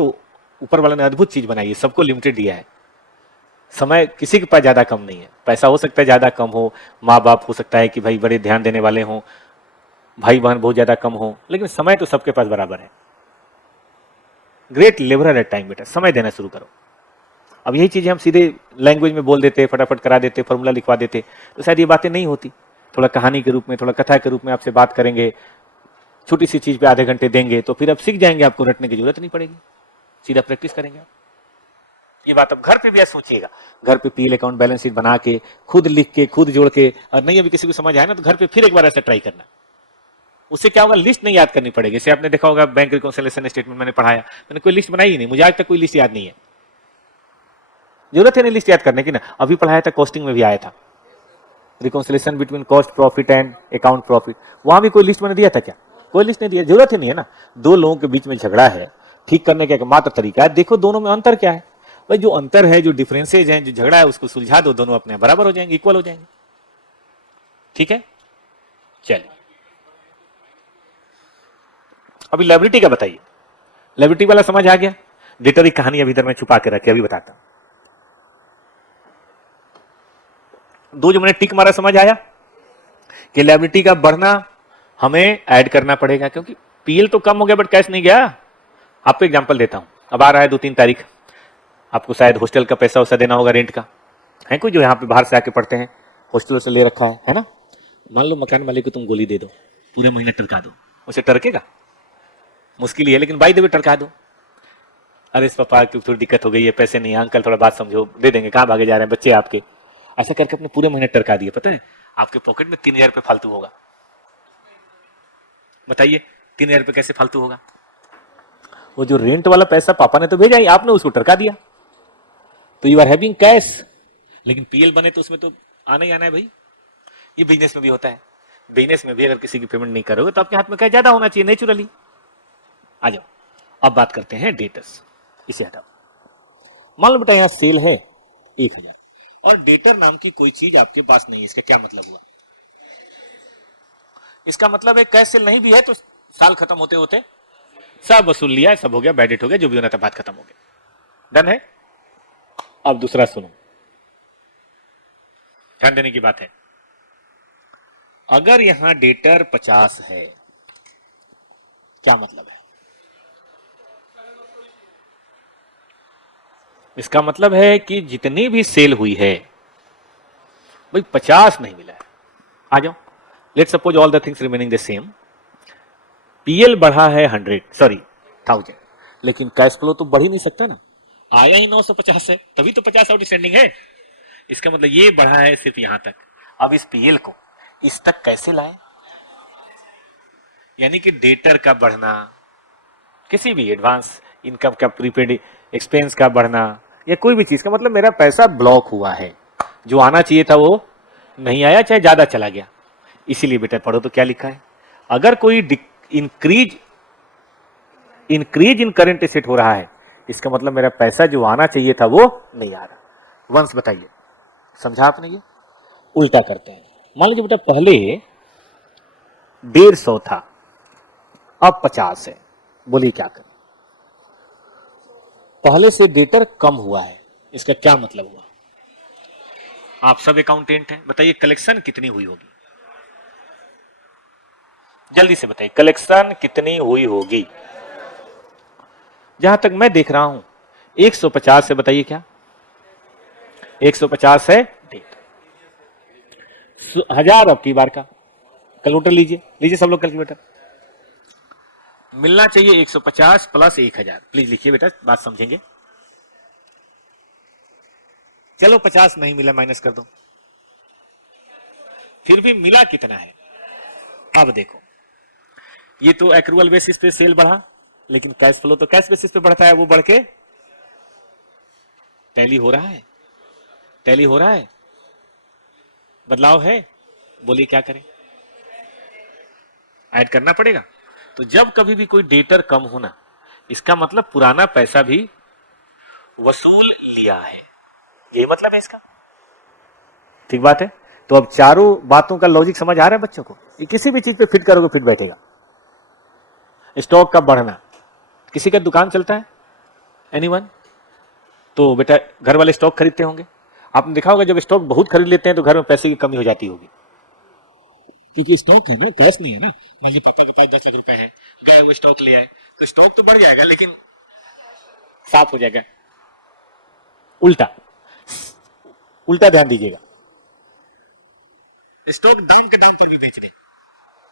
ऊपर वाले ने अद्भुत चीज बनाई है, सबको लिमिटेड दिया है। समय किसी के पास ज्यादा कम नहीं है, पैसा हो सकता है ज्यादा कम हो, माँ बाप हो सकता है कि भाई बड़े ध्यान देने वाले हों, भाई बहन बहुत ज्यादा कम हो, लेकिन समय तो सबके पास बराबर है। ग्रेट लेबरर एट टाइम बेटा, समय देना शुरू करो। अब यही चीजें हम सीधे लैंग्वेज में बोल देते, फटाफट करा देते, फॉर्मूला लिखवा देते, तो शायद ये बातें नहीं होती। थोड़ा कहानी के रूप में, थोड़ा कथा के रूप में आपसे बात करेंगे, छोटी सी चीज पे आधे घंटे देंगे, तो फिर अब सीख जाएंगे, आपको रटने की जरूरत नहीं पड़ेगी, सीधा प्रैक्टिस करेंगे आप। ये बात अब घर पे भी आप सोचिएगा, घर पे पीएल अकाउंट बैलेंस शीट बना के खुद लिख के खुद जोड़ के, और नहीं अभी किसी को समझ आया ना तो घर पे फिर एक बार ऐसा ट्राई करना। उससे क्या होगा, लिस्ट नहीं याद करनी पड़ेगी। जैसे आपने देखा होगा बैंक रिकॉन्सिलिएशन स्टेटमेंट मैंने पढ़ाया, मैंने कोई लिस्ट बनाई ही नहीं, मुझे आज तक कोई लिस्ट याद नहीं है, जरूरत है नहीं लिस्ट याद करने की ना। अभी पढ़ाया था, कॉस्टिंग में भी आया था, reconciliation between cost profit and account profit, वहां भी कोई लिस्ट मैंने दिया था क्या? कोई लिस्ट नहीं दिया, जरूरत ही नहीं है ना। दो लोगों के बीच में झगड़ा है, ठीक करने का मात्र तरीका है, देखो दोनों में अंतर क्या है। भाई जो अंतर है, जो डिफरेंसेज हैं, जो झगड़ा है, उसको सुलझा दो, दोनों अपने बराबर हो जाएंगे, इक्वल हो जाएंगे। ठीक है, चलिए अभी लायबिलिटी का बताइए। लायबिलिटी वाला समझ आ गया? डेटर की कहानी अभी इधर मैं छुपा के रखी, अभी बताता हूं। दो जो मैंने टिक मारा समझ आया कि लायबिलिटी का बढ़ना हमें ऐड करना पड़ेगा, क्योंकि पीएल तो कम हो गया बट कैश नहीं गया। आपको एग्जांपल देता हूं, अब आ रहा है 2-3 तारीख, आपको शायद हॉस्टल का पैसा वैसा देना होगा, रेंट का है, कोई जो यहाँ पे बाहर से आके पढ़ते हैं, हॉस्टल से ले रखा है ना। मान लो मकान मालिक को तुम गोली दे दो, पूरे महीने टरका दो, उसे टरकेगा? मुश्किल ही है, लेकिन बाई द वे टरका दो। अरे इस पापा की थोड़ी दिक्कत हो गई है, पैसे नहीं है अंकल, थोड़ा बात समझो, दे देंगे, कहाँ भागे जा रहे हैं बच्चे आपके। ऐसा करके अपने पूरे महीने टरका दिए, पता है आपके पॉकेट में 3000 रुपये फालतू होगा। बताइए 3000 रुपये कैसे फालतू होगा? वो जो रेंट वाला पैसा पापा ने तो भेजा ही, आपने उसको टरका दिया, तो यू आर हैविंग कैश। लेकिन पीएल बने तो उसमें तो आना ही आना है भाई। ये बिजनेस में भी होता है, बिजनेस में भी अगर किसी की पेमेंट नहीं करोगे तो आपके हाथ में क्या ज्यादा होना चाहिए, नेचुरली। आ जाओ अब बात करते हैं डेटर्स, इसे हटाओ। मान लो बेटा यहां सेल है 1000 और डेटर नाम की कोई चीज आपके पास नहीं है, इसका क्या मतलब हुआ? इसका मतलब है कैश सेल नहीं भी है तो साल खत्म होते होते सब वसूल लिया, सब हो गया, बैडेट हो गया, जो भी होना था बात खत्म हो गया, डन है। अब दूसरा सुनो, ध्यान देने की बात है। अगर यहां डेटर 50 है, क्या मतलब है? इसका मतलब है कि जितनी भी सेल हुई है भाई 50 नहीं मिला है। आ जाओ, let suppose all the things remaining the same, PL बढ़ा है 1000, लेकिन कैश फ्लो तो बढ़ ही नहीं सकता ना, आया ही 950 है, तभी तो 50 आउटस्टैंडिंग है। इसका मतलब ये बढ़ा है सिर्फ यहां तक। अब इस पीएल को इस तक कैसे लाए? यानी कि डेटर का बढ़ना, किसी भी एडवांस इनकम का, प्रीपेड एक्सपेंस का बढ़ना, या कोई भी चीज का, मतलब मेरा पैसा ब्लॉक हुआ है, जो आना चाहिए था वो नहीं आया, चाहे ज्यादा चला गया। इसीलिए बेटा पढ़ो तो क्या लिखा है, अगर कोई increase increase in current asset हो रहा है, इसका मतलब मेरा पैसा जो आना चाहिए था वो नहीं आ रहा। वंश बताइए, समझा आपने? ये उल्टा करते हैं। मान लीजिए बेटा पहले 150 था, अब 50 है, बोलिए क्या करें? पहले से डेटर कम हुआ है, इसका क्या मतलब हुआ? आप सब अकाउंटेंट हैं, बताइए कलेक्शन कितनी हुई होगी? जल्दी से बताइए कलेक्शन कितनी हुई होगी? जहां तक मैं देख रहा हूं 150 से, बताइए क्या 150 है? 1000 अब की बार का। कैलकुलेटर लीजिए, लीजिए सब लोग कैलकुलेटर। मिलना चाहिए 150 प्लस 1000। प्लीज लिखिए बेटा, बात समझेंगे। चलो 50 नहीं मिला, माइनस कर दो। फिर भी मिला कितना है? अब देखो, ये तो एक्रूअल बेसिस पे सेल बढ़ा, लेकिन कैश फ्लो तो कैश बेसिस पे बढ़ता है, वो बढ़ के टैली हो रहा है। टैली हो रहा है, बदलाव है। बोलिए क्या करें? ऐड करना पड़ेगा। तो जब कभी भी कोई डेटर कम होना, इसका मतलब पुराना पैसा भी वसूल लिया है, ये मतलब है इसका। ठीक बात है। तो अब चारों बातों का लॉजिक समझ आ रहा है बच्चों को? ये किसी भी चीज पे फिट करोगे फिट बैठेगा। स्टॉक का बढ़ना, किसी का दुकान चलता है, एनीवन? तो बेटा घर वाले स्टॉक खरीदते होंगे। आपने देखा होगा जब स्टॉक बहुत खरीद लेते हैं तो घर में पैसे की कमी हो जाती होगी, क्योंकि स्टॉक है ना, कैश नहीं है ना। मान लीजिए पापा के पास 10 लाख रुपए है, गए वो स्टॉक ले आए, तो स्टॉक तो बढ़ जाएगा लेकिन साफ हो जाएगा। उल्टा, उल्टा ध्यान दीजिएगा, स्टॉक दाम के दाम पर भी बेच रहे,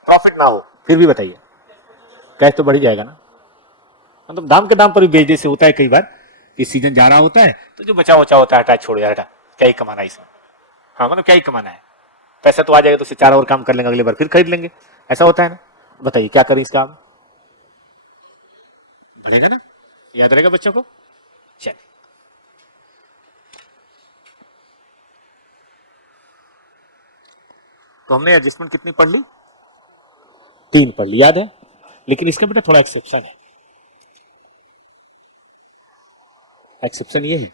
प्रॉफिट ना हो फिर भी बताइए, कैश तो बढ़ ही जाएगा ना। मतलब दाम के दाम पर भी बेच, जैसे होता है कई बार कि सीजन जा रहा होता है तो जो बचा उचा होता है हटा छोड़ यार, हटा क्या ही कमाना है इसमें। हाँ मतलब क्या ही कमाना है, पैसा तो आ जाएगा तो उससे 4 और काम कर लेंगे, अगले बार फिर खरीद लेंगे, ऐसा होता है ना। बताइए क्या करें इसका? आप बढ़ेगा ना, याद रहेगा बच्चों को? चल, तो हमने एडजस्टमेंट कितनी पढ़ ली? 3 पढ़ ली, याद है। लेकिन इसका बेटा थोड़ा एक्सेप्शन है। एक्सेप्शन ये है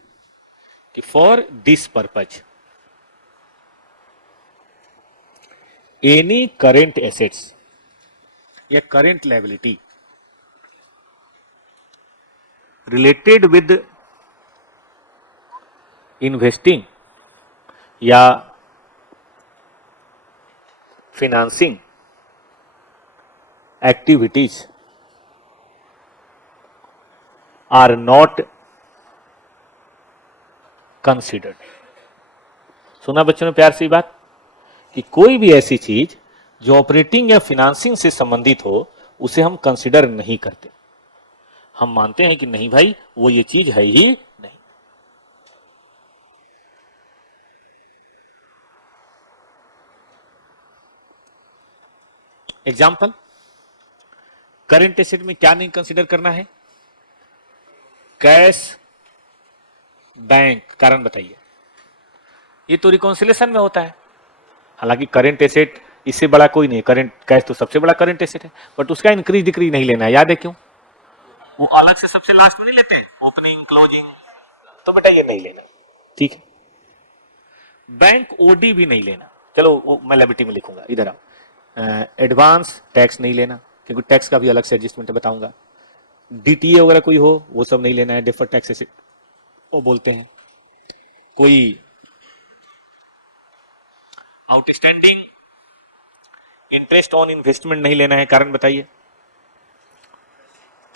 कि for this purpose any current assets या current liability related with investing या financing activities are not considered. सुना बच्चों ने प्यार से बात कि कोई भी ऐसी चीज जो ऑपरेटिंग या फिनांसिंग से संबंधित हो उसे हम कंसिडर नहीं करते। हम मानते हैं कि नहीं भाई वो ये चीज है ही नहीं। एग्जाम्पल, करंट एसेट में क्या नहीं कंसिडर करना है? Cash, bank. कारण बताइए। ये तो रिकॉन्सिलेशन में होता है। हालांकि करंट एसेट इससे बड़ा कोई नहीं है, करंट कैश तो सबसे बड़ा करंट एसेट है, बट उसका इंक्रीज डिक्रीज नहीं लेना है। याद है क्यों? वो अलग से सबसे लास्ट में नहीं लेते हैं, ओपनिंग क्लोजिंग, तो बेटा ये नहीं लेना। ठीक है। बैंक ओडी भी नहीं लेना, चलो वो मैं लायबिलिटी में लिखूंगा, इधर आओ। एडवांस टैक्स नहीं लेना, क्योंकि टैक्स का भी अलग से एडजस्टमेंट बताऊंगा। डीटीए वगैरह कोई हो वो सब नहीं लेना है, डिफर्ड टैक्स एसेट वो बोलते हैं। कोई आउटस्टैंडिंग इंटरेस्ट ऑन इन्वेस्टमेंट नहीं लेना है। कारण बताइए?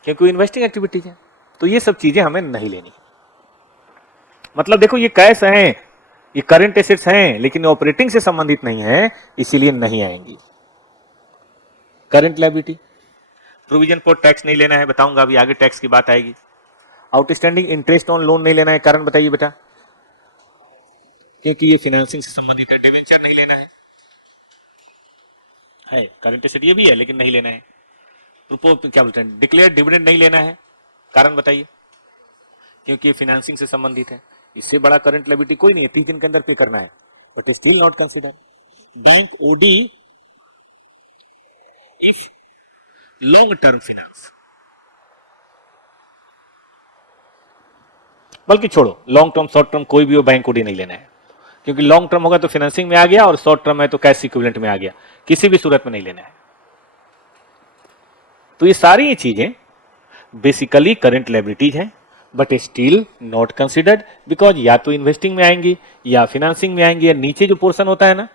क्योंकि इन्वेस्टिंग एक्टिविटीज है, तो ये सब चीजें हमें नहीं लेनी। मतलब देखो ये कैश हैं, ये करंट एसेट्स हैं, लेकिन ऑपरेटिंग से संबंधित नहीं है, इसीलिए नहीं आएंगी। Current liability, provision for tax नहीं लेना है, बताऊंगा अभी आगे टैक्स की बात आएगी। आउटस्टैंडिंग इंटरेस्ट ऑन लोन नहीं लेना है। कारण बताइए बेटा? क्योंकि ये फाइनेंसिंग से संबंधित है। डिवेंचर नहीं लेना है करंट एसेट, ये भी है लेकिन नहीं लेना है। क्या बोलते हैं, डिक्लेयर डिविडेंड नहीं लेना है। कारण बताइए? क्योंकि ये फाइनेंसिंग से संबंधित है, इससे बड़ा करंट लायबिलिटी कोई नहीं है, 30 दिन के अंदर पे करना है, but still not consider. Bank OD if long term finance, बल्कि छोड़ो लॉन्ग टर्म शॉर्ट टर्म कोई भी हो, बैंक ओडी नहीं लेना है, क्योंकि लॉन्ग टर्म होगा तो फाइनेंसिंग में आ गया और शॉर्ट टर्म है तो कैश इक्विवेलेंट में आ गया, किसी भी सूरत में नहीं लेना है। तो ये सारी ये चीजें बेसिकली करंट लायबिलिटीज हैं, but still not considered, because या तो इन्वेस्टिंग में आएंगी या फाइनेंसिंग में आएंगी, या नीचे जो पोर्शन होता है ना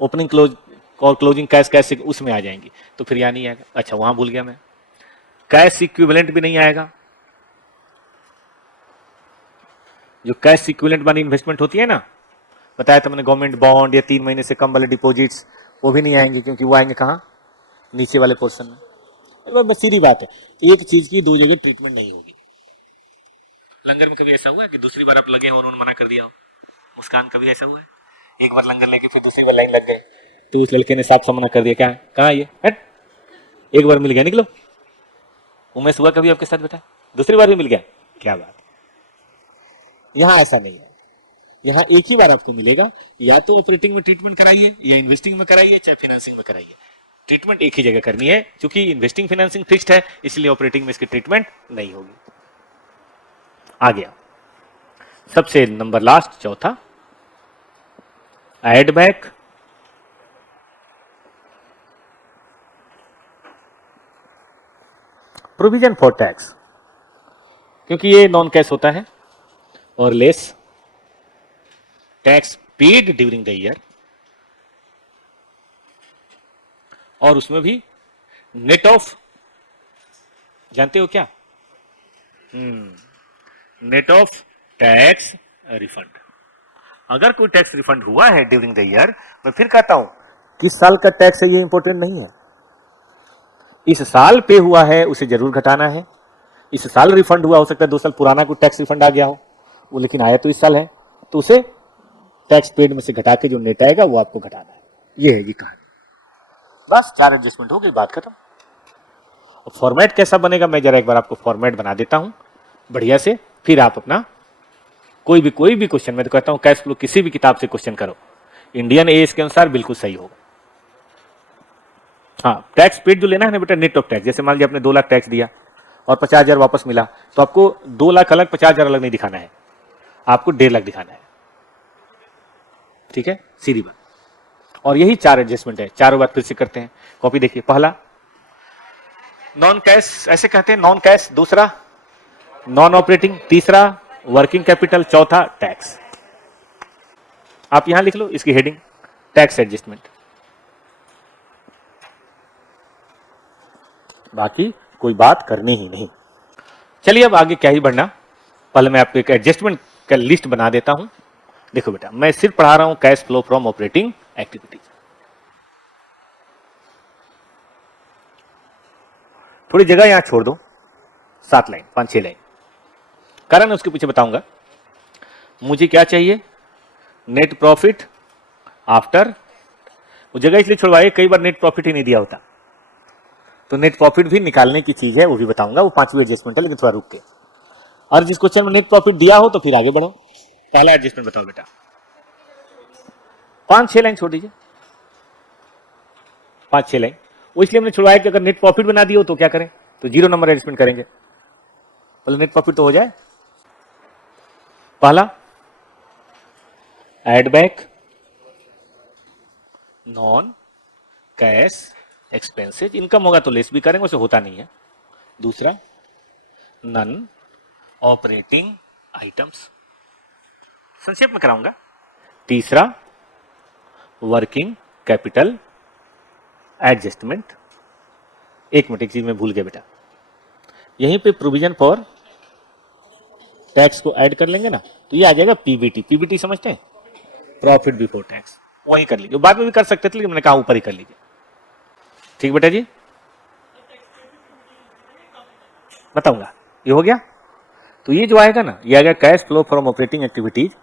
ओपनिंग और क्लोजिंग कैश कैश उसमें आ जाएंगी, तो फिर यहाँ नहीं आएगा। अच्छा वहां भूल गया मैं, कैश इक्विवेलेंट भी नहीं आएगा। जो कैश इक्विवेलेंट वाली इन्वेस्टमेंट होती है ना, बताया था मैंने, गवर्नमेंट बॉन्ड या 3 महीने से कम वाले डिपॉजिट्स, वो भी नहीं आएंगे, क्योंकि वो आएंगे कहाँ, नीचे वाले पोर्शन में। बस सीधी बात है, एक चीज की दो जगह ट्रीटमेंट नहीं होगी। लंगर में कभी ऐसा हुआ है कि दूसरी बार आप लगे हो और उन्होंने मना कर दिया हो? मुस्कान कभी ऐसा हुआ है? एक बार लंगर लेके फिर दूसरी बार लाइन लग गए तो उस लड़के ने साफ मना कर दिया, क्या कहाँ ये हट, एक बार मिल गया निकलो। उमेश हुआ कभी आपके साथ बेटा? दूसरी बार भी मिल गया, क्या बात। यहां ऐसा नहीं है, यहां एक ही बार आपको मिलेगा, या तो ऑपरेटिंग में ट्रीटमेंट कराइए या इन्वेस्टिंग में कराइए, चाहे फाइनेंसिंग में कराइए, ट्रीटमेंट एक ही जगह करनी है। क्योंकि इन्वेस्टिंग फाइनेंसिंग फिक्स्ड है, इसलिए ऑपरेटिंग में इसकी ट्रीटमेंट नहीं होगी। आ गया सबसे नंबर लास्ट, चौथा, add back provision for tax, क्योंकि ये नॉन कैश होता है, और less tax paid during the year, और उसमें भी नेट ऑफ, जानते हो क्या, नेट ऑफ टैक्स रिफंड। अगर कोई टैक्स रिफंड हुआ है ड्यूरिंग द ईयर, मैं फिर कहता हूं किस साल का टैक्स है ये इंपॉर्टेंट नहीं है, इस साल पे हुआ है उसे जरूर घटाना है। इस साल रिफंड हुआ, हो सकता है 2 साल पुराना कोई टैक्स रिफंड आ गया हो, वो लेकिन आया तो इस साल है, तो उसे टैक्स पेड में से घटा के जो नेट आएगा वो आपको घटाना है। ये है जी कहानी, बस 4 एडजस्टमेंट हो गई, बात खत्म। फॉर्मेट कैसा बनेगा, मैं जरा एक बार आपको फॉर्मेट बना देता हूं बढ़िया से, फिर आप अपना कोई भी क्वेश्चन, मैं तो कहता हूं कैश फ्लो किसी भी किताब से क्वेश्चन करो, इंडियन एएस के अनुसार बिल्कुल सही होगा। हाँ, टैक्स पेड जो लेना है ना बेटा, नेट ऑफ टैक्स, जैसे मान लीजिए आपने 2 लाख टैक्स दिया और 50,000 वापस मिला, तो आपको 2 लाख अलग 50,000 अलग नहीं दिखाना है, आपको 1.5 लाख दिखाना है। ठीक है, सीधी बात। और यही 4 एडजस्टमेंट है, चारों बात फिर से करते हैं, कॉपी देखिए। पहला नॉन कैश, ऐसे कहते हैं नॉन कैश, दूसरा नॉन ऑपरेटिंग, तीसरा वर्किंग कैपिटल, चौथा टैक्स। आप यहां लिख लो इसकी हेडिंग, टैक्स एडजस्टमेंट। बाकी कोई बात करनी ही नहीं। चलिए अब आगे क्या ही बढ़ना, पहले मैं आपको एक एडजस्टमेंट का लिस्ट बना देता हूं। देखो बेटा, मैं सिर्फ पढ़ा रहा हूं cash flow from operating activities. थोड़ी जगह यहां छोड़ दो, 7 लाइन 5-6 लाइन, कारण उसके पीछे बताऊंगा। मुझे क्या चाहिए, नेट प्रॉफिट आफ्टर, वो जगह इसलिए छुड़वाइए, कई बार नेट प्रॉफिट ही नहीं दिया होता, तो नेट प्रॉफिट भी निकालने की चीज है, वो भी बताऊंगा, वो 5वीं एडजस्टमेंट है, लेकिन थोड़ा रुक के। और जिस क्वेश्चन में नेट प्रॉफिट दिया हो तो फिर आगे बढ़ो। पहला एडजस्टमेंट बताओ बेटा, 5-6 लाइन छोड़ दीजिए, 5-6 लाइन, वो इसलिए हमने छुड़वाया कि अगर नेट प्रॉफिट बना दिए हो तो क्या करें, तो 0 नंबर एडजस्टमेंट करेंगे, पहले नेट प्रॉफिट तो हो जाए। पहला add back non cash expenses, income होगा तो लेस भी करेंगे, उसे होता नहीं है। दूसरा नन ऑपरेटिंग आइटम्स, संक्षेप में कराऊंगा। तीसरा वर्किंग कैपिटल एडजस्टमेंट। एक मिनट, एक चीज में भूल गया बेटा, यहीं पे प्रोविजन फॉर टैक्स को ऐड कर लेंगे ना, तो ये आ जाएगा पीबीटी। पीबीटी समझते हैं, प्रॉफिट बिफोर टैक्स, वहीं कर लीजिए, बाद में भी कर सकते थे लेकिन मैंने कहा ऊपर ही कर लीजिए। ठीक बेटा जी, बताऊंगा। ये हो गया, तो ये जो आएगा ना, ये आएगा cash flow from operating activities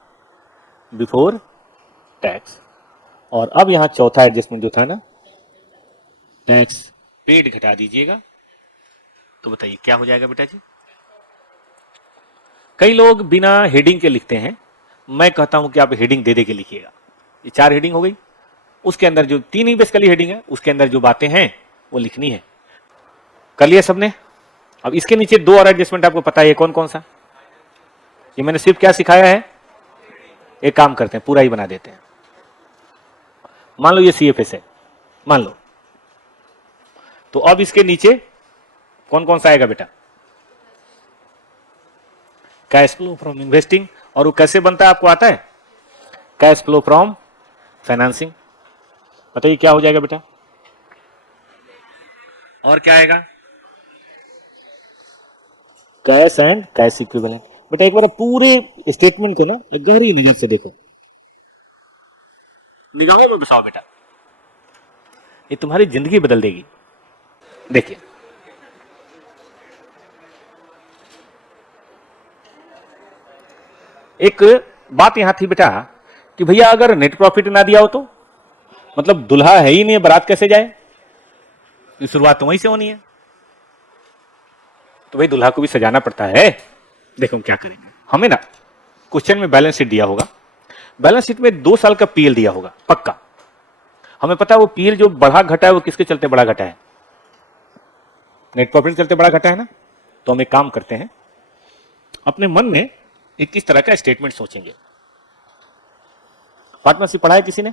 before tax. और अब यहां चौथा एडजस्टमेंट जो था ना, टैक्स पेड घटा दीजिएगा, तो बताइए क्या हो जाएगा बेटा जी। कई लोग बिना हेडिंग के लिखते हैं, मैं कहता हूं कि आप हेडिंग दे दे के लिखिएगा। ये 4 हेडिंग हो गई, उसके अंदर जो 3 ही बेसिकली हेडिंग है, उसके अंदर जो बातें हैं वो लिखनी है। कर लिया सबने? अब इसके नीचे 2 और एडजस्टमेंट आपको पता है कौन कौन सा, ये मैंने सिर्फ क्या सिखाया है, एक काम करते हैं पूरा ही बना देते हैं। मान लो ये सीएफएस है, मान लो, तो अब इसके नीचे कौन कौन सा आएगा बेटा, कैश फ्लो फ्रॉम इन्वेस्टिंग। और वो कैसे बनता है आपको आता है, कैश फ्लो फ्रॉम फाइनेंसिंग। बताइए क्या हो जाएगा बेटा, और क्या आएगा, कैश एंड कैश इक्विवेलेंट। बेटा एक बार पूरे स्टेटमेंट को ना गहरी नजर से देखो, निगाहों में बसाओ बेटा, ये तुम्हारी जिंदगी बदल देगी। देखिए एक बात यहां थी बेटा कि भैया अगर नेट प्रॉफिट ना दिया हो तो मतलब दुल्हा है ही नहीं, बारात कैसे जाए, शुरुआत तो वहीं से होनी है, तो भाई दुल्हा को भी सजाना पड़ता है। देखो हम क्या करेंगे, हमें ना क्वेश्चन में बैलेंस शीट दिया होगा, बैलेंस शीट में 2 साल का पीएल दिया होगा पक्का, हमें पता है वो पीएल जो बढ़ा घटा है वो किसके चलते बढ़ा घटा है, नेट प्रॉफिट चलते बढ़ा घटा है ना। तो हम एक काम करते हैं, अपने मन में एक किस तरह का स्टेटमेंट सोचेंगे। पार्टनरशिप पढ़ा है किसी ने,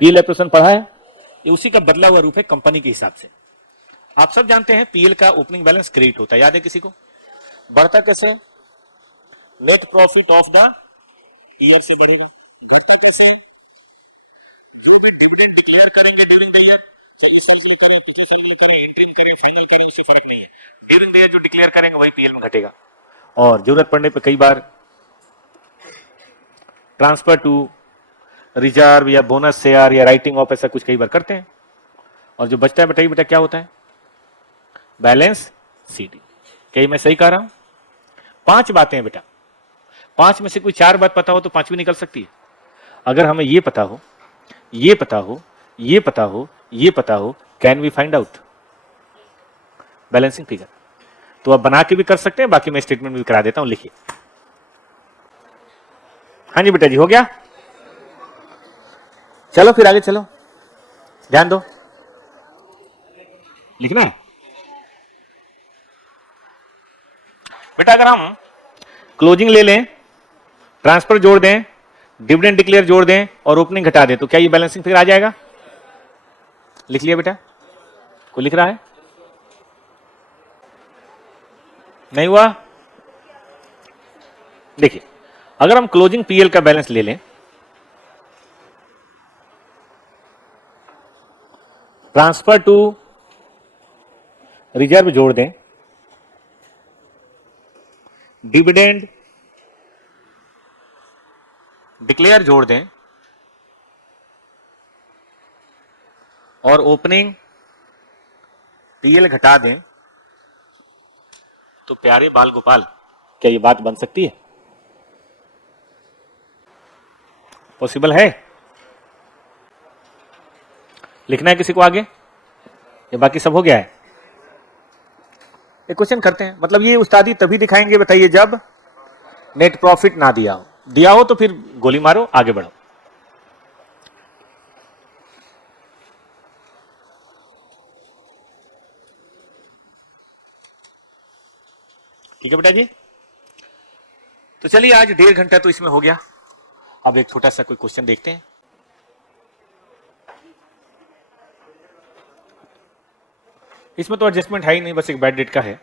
पीएल एप्रोसन पढ़ा है, ये उसी का बदला हुआ रूप है कंपनी के हिसाब से। आप सब जानते हैं पीएल का ओपनिंग बैलेंस क्रेडिट होता है, याद है किसी को, बढ़ता कैसे, net profit of the year से बढ़ेगा, घटता कैसे, जो भी डिविडेंड डिक्लेयर करेंगे ड्यूरिंग द ईयर, चाहे इस साल से करें, पिछले साल में करें, इंटरिम करें, फाइनल करें, उससे फर्क नहीं है, ड्यूरिंग द ईयर जो डिक्लेयर करेंगे वही पीएल में घटेगा। और जरूरत पड़ने पर कई बार ट्रांसफर टू रिजर्व या बोनस शेयर या राइटिंग ऑफ ऐसा कुछ कई बार करते हैं, और जो बचता है बताइए बेटा क्या होता है, बैलेंस शीट। क्या मैं सही कह रहा हूं, 5 बातें हैं बेटा, 5 में से कोई 4 बात पता हो तो 5 भी निकल सकती है। अगर हमें ये पता हो, ये पता हो, ये पता हो, ये पता हो, can we find out balancing figure. तो आप बना के भी कर सकते हैं, बाकी मैं स्टेटमेंट भी करा देता हूं, लिखिए। हाँ जी बेटा जी हो गया, चलो फिर आगे चलो, ध्यान दो, लिखना है बेटा। अगर हम क्लोजिंग ले लें, ट्रांसफर जोड़ दें, डिविडेंड डिक्लेयर जोड़ दें और ओपनिंग घटा दें, तो क्या ये बैलेंसिंग फिगर आ जाएगा, लिख लिया बेटा, कोई लिख रहा है, नहीं हुआ। देखिए अगर हम क्लोजिंग पीएल का बैलेंस ले लें, ट्रांसफर टू रिजर्व जोड़ दें, डिविडेंड डिक्लेयर जोड़ दें और ओपनिंग पीएल घटा दें, तो प्यारे बाल गोपाल क्या ये बात बन सकती है, पॉसिबल है। लिखना है किसी को आगे, ये बाकी सब हो गया है। एक क्वेश्चन करते हैं, मतलब ये उस्तादी तभी दिखाएंगे बताइए जब नेट प्रॉफिट ना दिया हो, दिया हो तो फिर गोली मारो आगे बढ़ो। ठीक है बेटा जी, तो चलिए आज 1.5 घंटा तो इसमें हो गया, अब एक छोटा सा कोई क्वेश्चन देखते हैं। इसमें तो एडजस्टमेंट है ही नहीं, बस एक बैड डेट का है।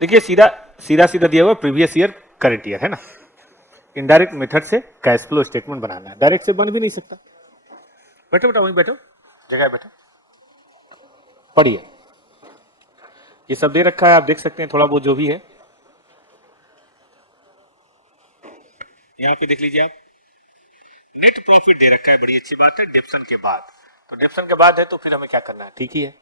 देखिए सीधा सीधा सीधा दिया हुआ प्रीवियस ईयर करंट ईयर है ना, इनडायरेक्ट मेथड से कैश फ्लो स्टेटमेंट बनाना है, डायरेक्ट से बन भी नहीं सकता। बैठो बेटा, वहीं बैठो, जगह बैठो, पढ़िए, ये सब दे रखा है, आप देख सकते हैं थोड़ा बहुत जो भी है, यहां पे देख लीजिए आप, नेट प्रॉफिट दे रखा है, बड़ी अच्छी बात है, डिप्शन के बाद, तो डिप्शन के बाद है तो फिर हमें क्या करना है, ठीक ही है।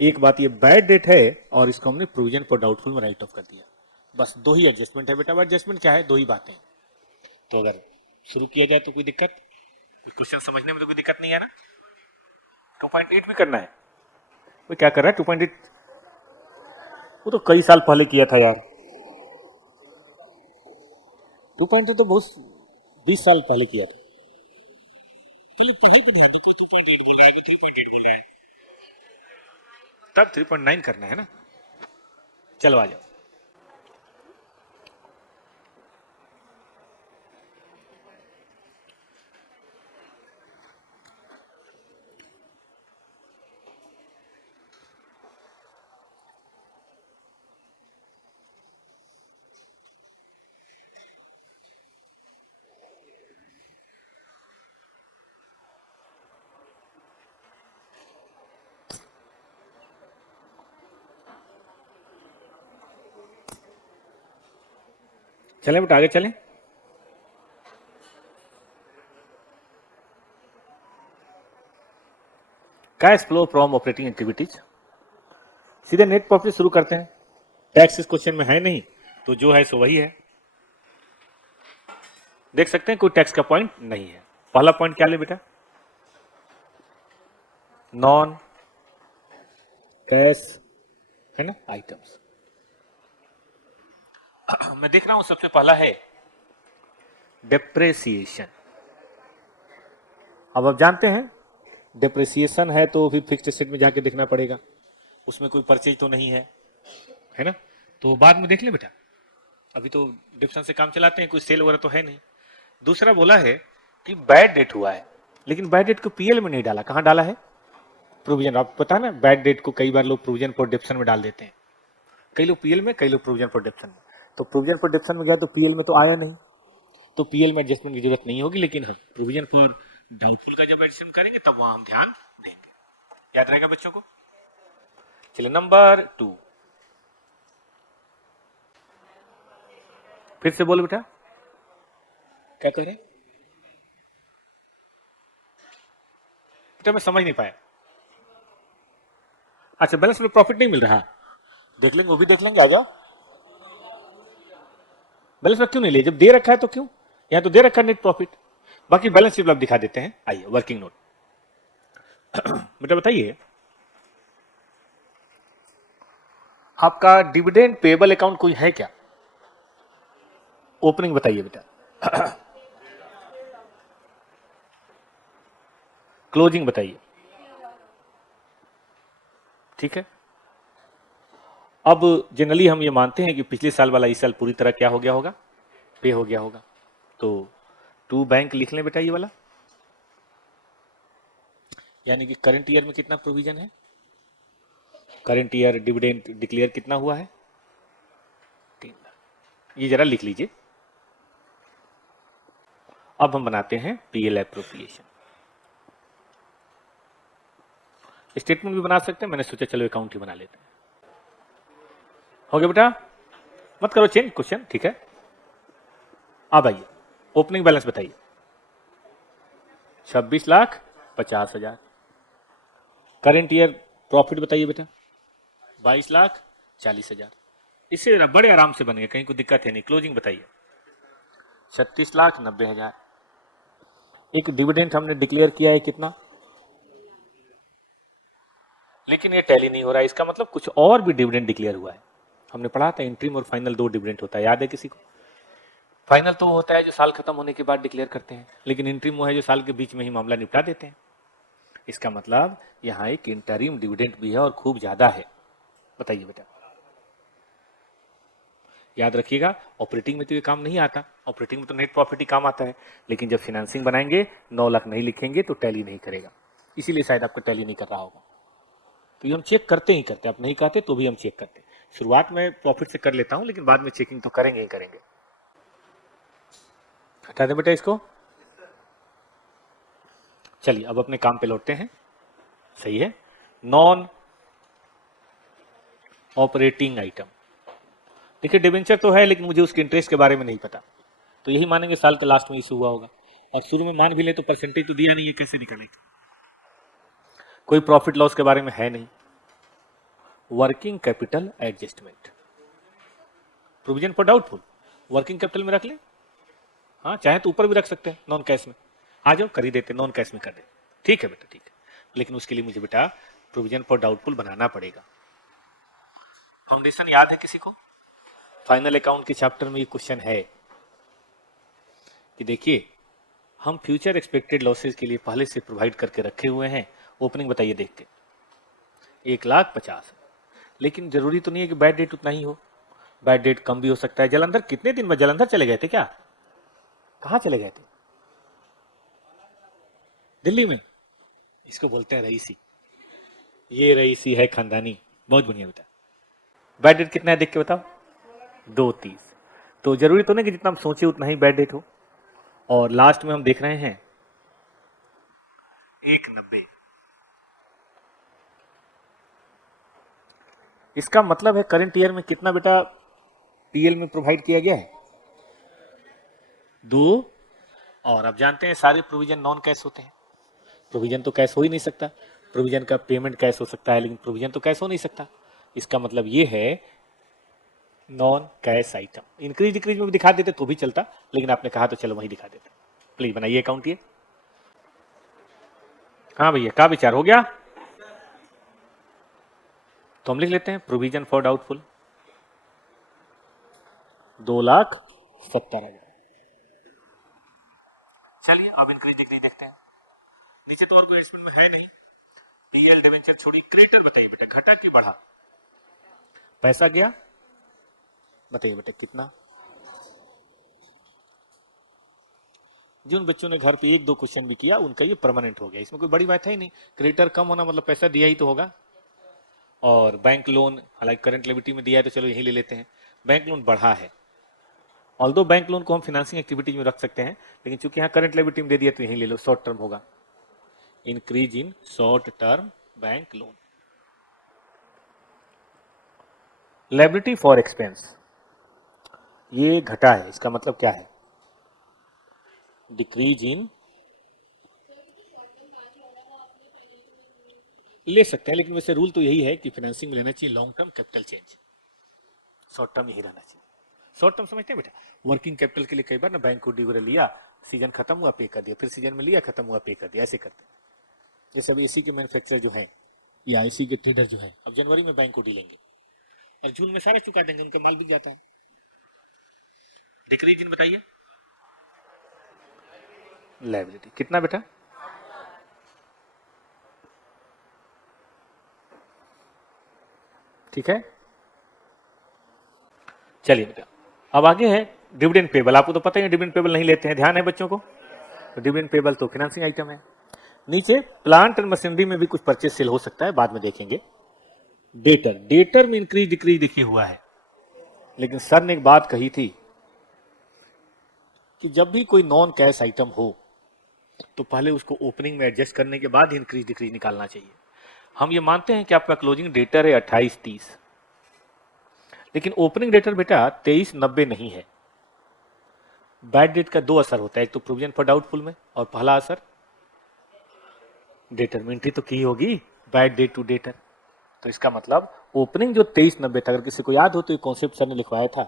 एक बात ये बैड डेट है और इसको हमने प्रोविजन फॉर डाउटफुल में राइट ऑफ कर दिया, बस 2 ही एडजस्टमेंट है बेटा। एडजस्टमेंट क्या है, 2 ही बातें, तो अगर शुरू किया जाए तो कोई दिक्कत, क्वेश्चन समझने में तो कोई दिक्कत नहीं है ना। 2.8 भी करना है, वो क्या कर रहा है 2.8, वो तो कई साल पहले किया था यार, 2.8 तो बहुत 20 साल पहले किया था। पहले पढ़ाई पे ध्यान दो, 2.8 बोल रहा है, 3.8 बोल रहा है, तब 3.9 करना है ना। चलो आ जाओ, चलें बेटा आगे चलें। Cash flow from operating activities, सीधे नेट प्रॉफिट शुरू करते हैं। टैक्स इस क्वेश्चन में है नहीं, तो जो है सो वही है। देख सकते हैं कोई टैक्स का पॉइंट नहीं है। पहला पॉइंट क्या ले बेटा, नॉन कैश है ना आइटम्स। मैं देख रहा हूं सबसे पहला है डेप्रेसिएशन। अब आप जानते हैं डेप्रेसिएशन है तो फिर फिक्स्ड एसेट में जाके देखना पड़ेगा, उसमें कोई परचेज तो नहीं है ना, तो बाद में देख ले बेटा, अभी तो डिप्शन से काम चलाते हैं, कोई सेल वगैरह तो है नहीं। दूसरा बोला है कि बैड डेट हुआ है, लेकिन बैड डेट को पीएल में नहीं डाला, कहां डाला है, प्रोविजन। आपको पता है ना, बैड डेट को कई बार लोग प्रोविजन फॉर डिप्शन में डाल देते हैं, कई लोग पीएल में, कई लोग प्रोविजन फॉर डिप्शन में। तो प्रोविजन फॉर डिप्शन में गया तो पीएल में तो आया नहीं, तो पीएल में एडजस्टमेंट की जरूरत नहीं होगी, लेकिन हम प्रोविजन फॉर डाउटफुल का जब एडिशन करेंगे तब वहां हम ध्यान देंगे। याद रहेगा बच्चों को। चलिए नंबर 2, फिर से बोलो बेटा, क्या कह रहे बेटा, मैं समझ नहीं पाया। अच्छा, बैलेंस में प्रॉफिट नहीं मिल रहा, देख लेंगे, वो भी देख लेंगे, आ जाओ। बैलेंस में क्यों नहीं ले, जब दे रखा है तो क्यों, यहां तो दे रखा है नेट प्रॉफिट। बाकी बैलेंस शीट आप दिखा देते हैं, आइए वर्किंग नोट। बेटा बताइए, आपका डिविडेंड पेबल अकाउंट कोई है क्या, ओपनिंग बताइए बेटा। क्लोजिंग बताइए, ठीक है। अब जनरली हम ये मानते हैं कि पिछले साल वाला इस साल पूरी तरह क्या हो गया होगा, पे हो गया होगा, तो टू बैंक लिख लें बेटा ये वाला, यानी कि करंट ईयर में कितना प्रोविजन है, करंट ईयर डिविडेंड डिक्लेयर कितना हुआ है, 3 लाख, ये जरा लिख लीजिए। अब हम बनाते हैं पीएल एप्रोप्रिएशन, स्टेटमेंट भी बना सकते हैं, मैंने सोचा चलो अकाउंट ही बना लेते हैं। हो गया बेटा, मत करो चेंज क्वेश्चन, ठीक है। अब आइए ओपनिंग बैलेंस बताइए, 26,50,000। करेंट ईयर प्रॉफिट बताइए बेटा, 22,40,000। इससे बड़े आराम से बनेगा, कहीं कोई दिक्कत है नहीं। क्लोजिंग बताइए, 36,90,000। एक डिविडेंड हमने डिक्लेयर किया है कितना, लेकिन ये टैली नहीं हो रहा है, इसका मतलब कुछ और भी डिविडेंड डिक्लेयर हुआ है। हमने पढ़ा था इंट्रीम और फाइनल 2 डिविडेंड होता है, याद है किसी को। फाइनल तो होता है जो साल खत्म होने के बाद डिक्लेयर करते हैं, लेकिन इंट्रीम वो है जो साल के बीच में ही मामला निपटा देते हैं। इसका मतलब यहां एक इंटरिम डिविडेंड भी है और खूब ज्यादा है। बताइए बेटा, याद रखिएगा ऑपरेटिंग में तो ये काम नहीं आता, ऑपरेटिंग में तो नेट प्रॉफिट ही काम आता है, लेकिन जब फाइनेंसिंग बनाएंगे 9 लाख नहीं लिखेंगे तो टैली नहीं करेगा, इसीलिए शायद आपका टैली नहीं कर रहा होगा। तो ये हम चेक करते ही करते, आप नहीं कहते तो भी हम चेक करते हैं। शुरुआत में प्रॉफिट से कर लेता हूं, लेकिन बाद में चेकिंग तो करेंगे ही करेंगे। हटा दें बेटा इसको। चलिए अब अपने काम पे लौटते हैं, सही है। नॉन ऑपरेटिंग आइटम, देखिए डिबेंचर तो है, लेकिन मुझे उसके इंटरेस्ट के बारे में नहीं पता, तो यही मानेंगे साल के लास्ट में इशू हुआ होगा, और शुरू में मान भी ले तो परसेंटेज तो दिया नहीं है, कैसे निकलेगा। कोई प्रॉफिट लॉस के बारे में है नहीं। Working capital adjustment, provision for doubtful, working capital में रख ले, हाँ चाहे तो ऊपर भी रख सकते हैं नॉन कैश में, आ जाओ कर ही देते, नॉन कैश में कर दे, ठीक है बेटा ठीक है। लेकिन उसके लिए मुझे बेटा प्रोविजन फॉर डाउटफुल बनाना पड़ेगा। फाउंडेशन याद है किसी को, फाइनल अकाउंट के चैप्टर में ये क्वेश्चन है कि देखिए हम फ्यूचर एक्सपेक्टेड लॉसेज के लिए पहले से प्रोवाइड करके रखे हुए हैं। ओपनिंग बताइए देख के, 1,50,000, लेकिन जरूरी तो नहीं है कि बैड डेट उतना ही हो, बैड डेट कम भी हो सकता है। जलंधर कितने दिन में, जलंधर चले गए थे क्या, कहाँ चले गए थे, दिल्ली में, इसको बोलते हैं रईसी, ये रईसी है खानदानी, बहुत बढ़िया बेटा। बैड डेट कितना है देख के बताओ, 2,30, तो जरूरी तो नहीं कि जितना हम सोचे उतना ही बैड डेट हो। और लास्ट में हम देख रहे हैं 1,90, इसका मतलब है करंट ईयर में कितना बेटा पीएल में प्रोवाइड किया गया है, दो, और अब जानते हैं सारे प्रोविजन नॉन कैश होते हैं। प्रोविजन तो कैश हो ही नहीं सकता, प्रोविजन का पेमेंट कैश हो सकता है लेकिन प्रोविजन तो कैश हो नहीं सकता। इसका मतलब ये है non cash item. Increase decrease में भी दिखा देते तो भी चलता, लेकिन आपने कहा तो चलो वही दिखा देते। प्लीज बनाइए अकाउंट ये। हाँ भैया, क्या विचार हो गया? तो हम लिख लेते हैं प्रोविजन फॉर डाउटफुल 2,70,000। चलिए अब इंक्रीज डिक्रीज देखते हैं। नीचे तो और कोई एडजस्टमेंट में है नहीं। पीएल डिवेंचर छोड़ी, क्रेडिटर बताइए बेटा घटा कि बढ़ा? पैसा गया, बताइए बेटा कितना? जिन बच्चों ने घर पे एक दो क्वेश्चन भी किया उनका ये परमानेंट हो गया, इसमें कोई बड़ी बात है ही नहीं। क्रेडिटर कम होना मतलब पैसा दिया ही तो होगा। और बैंक लोन हालांकि करंट लिबिलिटी में दिया है तो चलो यही ले लेते हैं। बैंक लोन बढ़ा है, ऑल्दो बैंक लोन को हम फाइनेंसिंग एक्टिविटीज में रख सकते हैं, लेकिन चूंकि यहाँ करंट लिबिलिटी में दे दिया तो यही ले लो, शॉर्ट टर्म होगा। Increase in short term bank loan. Liability for expense ये घटा है, इसका मतलब क्या है? डिक्रीज इन, ले सकते हैं लेकिन वैसे रूल तो यही है कि फाइनेंसिंग में लेना चाहिए long term capital change, short term यही रहना चाहिए। शॉर्ट टर्म समझते हैं बेटा? वर्किंग कैपिटल के लिए कई बार ना बैंक को डी लिया, सीजन खत्म हुआ पे कर दिया, फिर सीजन में लिया खत्म हुआ पे कर दिया, ऐसे करते हैं। जैसे अब एसी के मैन्युफैक्चरर जो है या एसी के ट्रेडर जो है अब जनवरी में बैंक को डी लेंगे और जून में सारा चुका देंगे, उनका माल बिक जाता है। डिक्रीज इन बताइए लायबिलिटी कितना बेटा? ठीक है, चलिए बेटा अब आगे है डिविडेंड पेबल। आपको तो पता ही है डिविडेंड पेबल नहीं लेते हैं, ध्यान है बच्चों को? तो डिविडेंड पेबल तो फाइनेंसिंग आइटम है। नीचे प्लांट एंड मशीनरी में भी कुछ परचेज सेल हो सकता है, बाद में देखेंगे। डेटर, डेटर में इंक्रीज डिक्रीज देखिए हुआ है, लेकिन सर ने एक बात कही थी कि जब भी कोई नॉन कैश आइटम हो तो पहले उसको ओपनिंग में एडजस्ट करने के बाद इंक्रीज डिक्रीज निकालना चाहिए। हम ये मानते हैं कि आपका क्लोजिंग डेटर है 28-30, लेकिन ओपनिंग डेटर बेटा 23-90 नहीं है। बैड डेट का दो असर होता है, एक तो प्रोविजन फॉर डाउटफुल में, और पहला असर डेटर में एंट्री तो की होगी बैड डेट टू डेटर। तो इसका मतलब ओपनिंग जो 23-90 था, अगर किसी को याद हो तो ये कॉन्सेप्ट सर ने लिखवाया था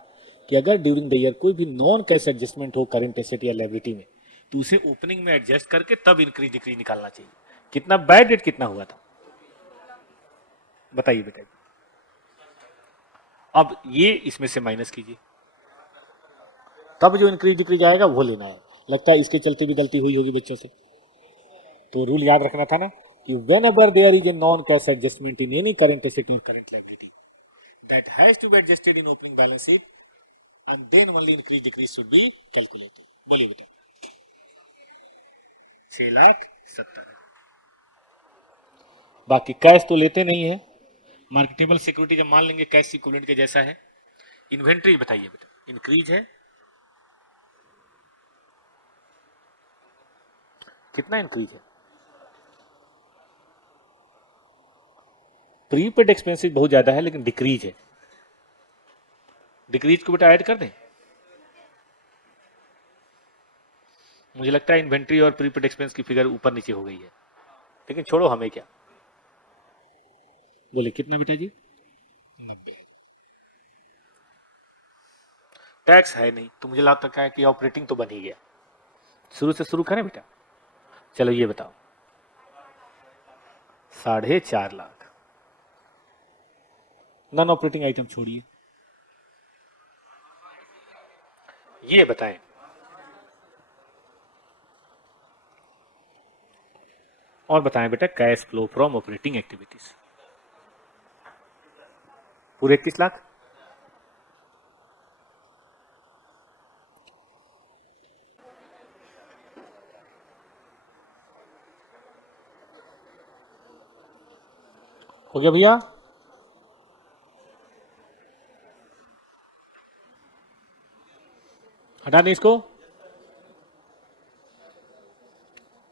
कि अगर ड्यूरिंग द ईयर कोई भी नॉन कैश एडजस्टमेंट हो करंट एसेट या लायबिलिटी में तो उसे ओपनिंग में एडजस्ट करके तब इंक्रीज डिक्रीज निकालना चाहिए। कितना बैड डेट कितना हुआ था बताइए बेटा? अब ये इसमें से माइनस कीजिए, तब जो इंक्रीज डिक्रीज आएगा वो लेना है। लगता है इसके चलते भी गलती हुई होगी बच्चों से, तो रूल याद रखना था ना कि whenever there is a non-cash adjustment in any current asset or current liability that has to be adjusted in opening balance sheet and then only increase decrease should be calculated। बोलिए बेटा 6,70,000। बाकी cash तो लेते नहीं है, marketable security जब मान लेंगे कैश इक्विवेलेंट के जैसा है। इन्वेंट्री बताइए बेटा इंक्रीज है, कितना इंक्रीज है? प्रीपेड एक्सपेंसिस बहुत ज्यादा है लेकिन डिक्रीज है। डिक्रीज को बेटा ऐड कर दें, मुझे लगता है इन्वेंट्री और प्रीपेड एक्सपेंस की फिगर ऊपर नीचे हो गई है, लेकिन छोड़ो हमें क्या। बोले कितना बेटा जी? 90। टैक्स है नहीं तो मुझे लगता है कि ऑपरेटिंग तो बन ही गया। शुरू से शुरू करें बेटा? चलो ये बताओ 4.5 लाख नॉन ऑपरेटिंग आइटम छोड़िए, ये बताएं और बताएं बेटा cash flow from operating activities पूरे 21 लाख। हो गया भैया? हटा दें इसको।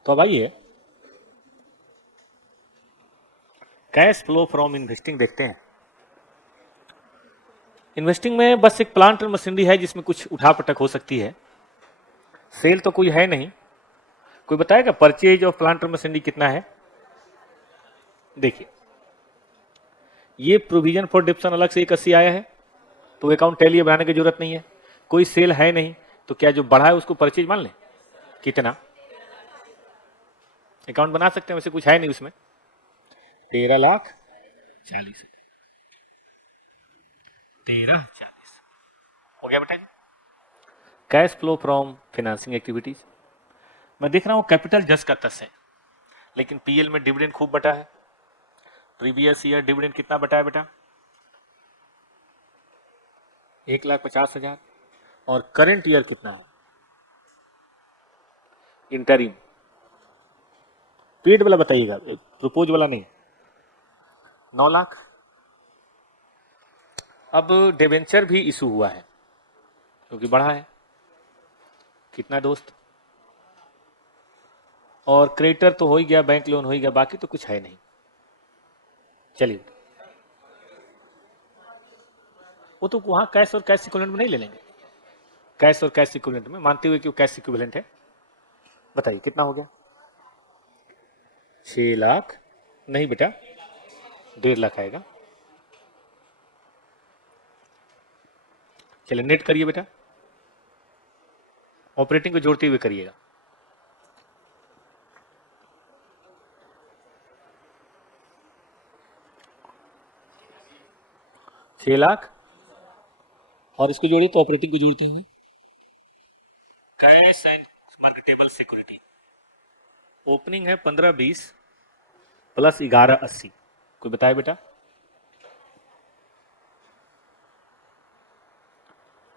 तो अब आइए कैश फ्लो फ्रॉम इन्वेस्टिंग देखते हैं। इन्वेस्टिंग में बस एक प्लांट और मशीनरी है जिसमें कुछ उठापटक हो सकती है, सेल तो कोई है नहीं, कोई बताएगा परचेज ऑफ प्लांट और मशीनरी कितना है? देखिए ये प्रोविजन फॉर डिप्शन अलग से 81 आया है, तो अकाउंट टैली बनाने की जरूरत नहीं है। कोई सेल है नहीं, तो क्या जो बढ़ा है उसको परचेज मान लें? कितना अकाउंट बना सकते हैं, वैसे कुछ है नहीं उसमें। 13,40,000, 13,40,000 हो गया बेटा जी। Cash flow from financing activities, मैं देख रहा हूं कैपिटल जस्ट का तस है, लेकिन पीएल में डिविडेंड खूब बटा है। प्रीवियस ईयर डिविडेंड कितना बटा है बेटा? 1,50,000। और करंट ईयर कितना है? इंटरिम पेड वाला बताइएगा, प्रपोज वाला नहीं। 9 लाख। अब डिवेंचर भी इशू हुआ है क्योंकि बढ़ा है, कितना दोस्त? और क्रेडिटर तो हो ही गया, बैंक लोन हो ही गया, बाकी तो कुछ है नहीं। चलिए वो तो वहां कैश और कैश इक्विवेलेंट में नहीं ले लेंगे, कैश और कैश इक्विवेलेंट में मानते हुए कि वो कैश इक्विवेलेंट है। बताइए कितना हो गया? 6 लाख नहीं बेटा, 1.5 लाख आएगा। चलिए नेट करिए बेटा, ऑपरेटिंग को जोड़ते हुए करिएगा। छह लाख और इसको जोड़िए तो ऑपरेटिंग को जोड़ते हुए। Cash and marketable security opening है 15,20 प्लस 11,80, कोई बताए बेटा?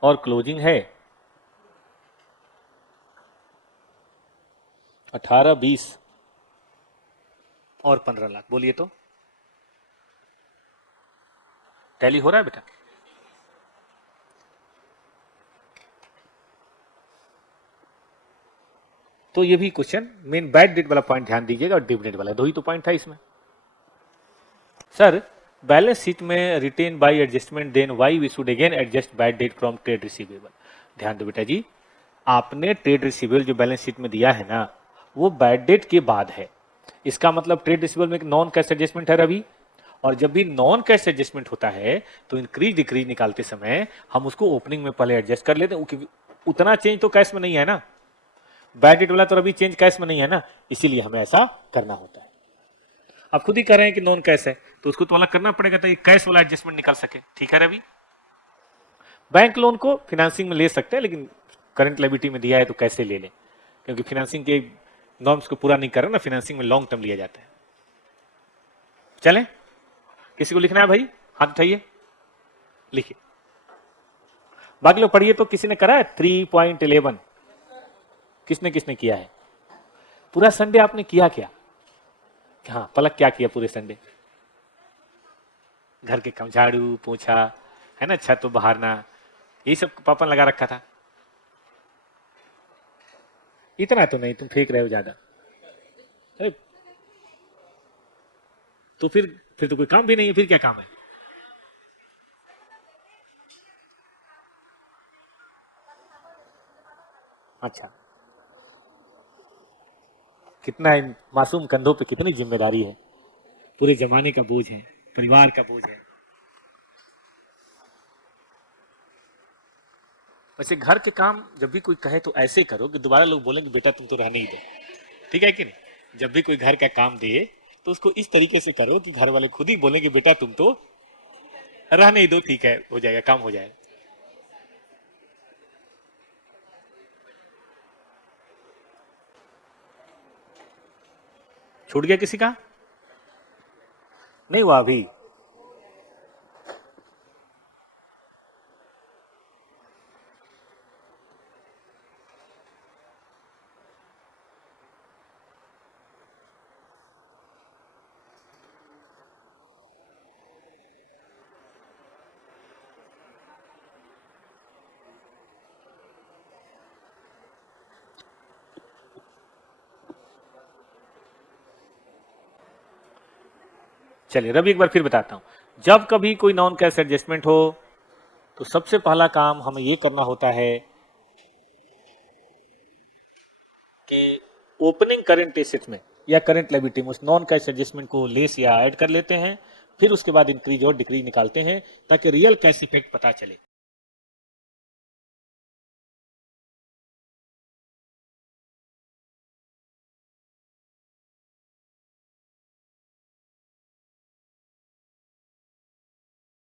और क्लोजिंग है 18,20 और 15 लाख, बोलिए तो टैली हो रहा है बेटा? तो ये भी क्वेश्चन मेन बैड डेट वाला पॉइंट ध्यान दीजिएगा और डिविडेंड वाला, दो ही तो पॉइंट था इसमें। सर बैलेंस शीट में written by adjustment then why we should again adjust bad debt from trade receivable. ध्यान दो बेटा जी, आपने ट्रेड रिसीवेबल जो बैलेंस शीट में दिया है ना, वो बैड डेट के बाद है। इसका मतलब ट्रेड रिसीवेबल में एक नॉन कैश एडजस्टमेंट है रवि, और जब भी नॉन कैश एडजस्टमेंट होता है तो इंक्रीज डिक्रीज निकालते समय हम उसको ओपनिंग में पहले एडजस्ट कर लेते हैं, उतना चेंज तो कैश में नहीं है ना, बैड डेट वाला तो अभी चेंज कैश में नहीं है ना, इसीलिए हमें ऐसा करना होता है। आप खुद ही कह रहे हैं कि नॉन कैश है तो उसको तो अलग करना पड़ेगा ताकि कैश वाला एडजस्टमेंट निकल सके। ठीक है रवि, बैंक लोन को फाइनेंसिंग में ले सकते हैं, लेकिन करंट लायबिलिटी में दिया है तो कैसे ले लें, क्योंकि फाइनेंसिंग के नॉर्म्स को पूरा नहीं कर रहा ना, फाइनेंसिंग में लॉन्ग टर्म लिया जाता है। चलें, किसी को लिखना है भाई? हाथ उठाइए, लिखिए। बाकी लोग पढ़िए। तो किसी ने करा है 3.11? किसने किसने किया है? पूरा संडे आपने किया क्या? हाँ, पलक क्या किया पूरे संडे? घर के काम, झाड़ू पोछा है ना, छत बहारना, यही सब पापन लगा रखा था। इतना तो नहीं, तुम फेंक रहे हो ज्यादा। अरे तो फिर तो कोई काम भी नहीं है, फिर क्या काम है? अच्छा, कितना है मासूम कंधों पे, कितनी जिम्मेदारी है, पूरे जमाने का बोझ है, परिवार का बोझ है। वैसे घर के काम जब भी कोई कहे तो ऐसे करो कि दोबारा लोग बोलेंगे बेटा तुम तो रहने ही दो। ठीक है कि नहीं? जब भी कोई घर का काम दे तो उसको इस तरीके से करो कि घर वाले खुद ही बोलेंगे बेटा तुम तो रहने ही दो, ठीक है, हो जाएगा, काम हो जाएगा। छूट गया किसी का? नहीं हुआ अभी? चलिए रवि एक बार फिर बताता हूं। जब कभी कोई नॉन कैश एडजस्टमेंट हो तो सबसे पहला काम हमें ये करना होता है ओपनिंग करंट एसेट्स में या करंट लायबिलिटी में उस नॉन कैश एडजस्टमेंट को लेस या ऐड कर लेते हैं, फिर उसके बाद इंक्रीज और डिक्रीज निकालते हैं ताकि रियल कैश इफेक्ट पता चले।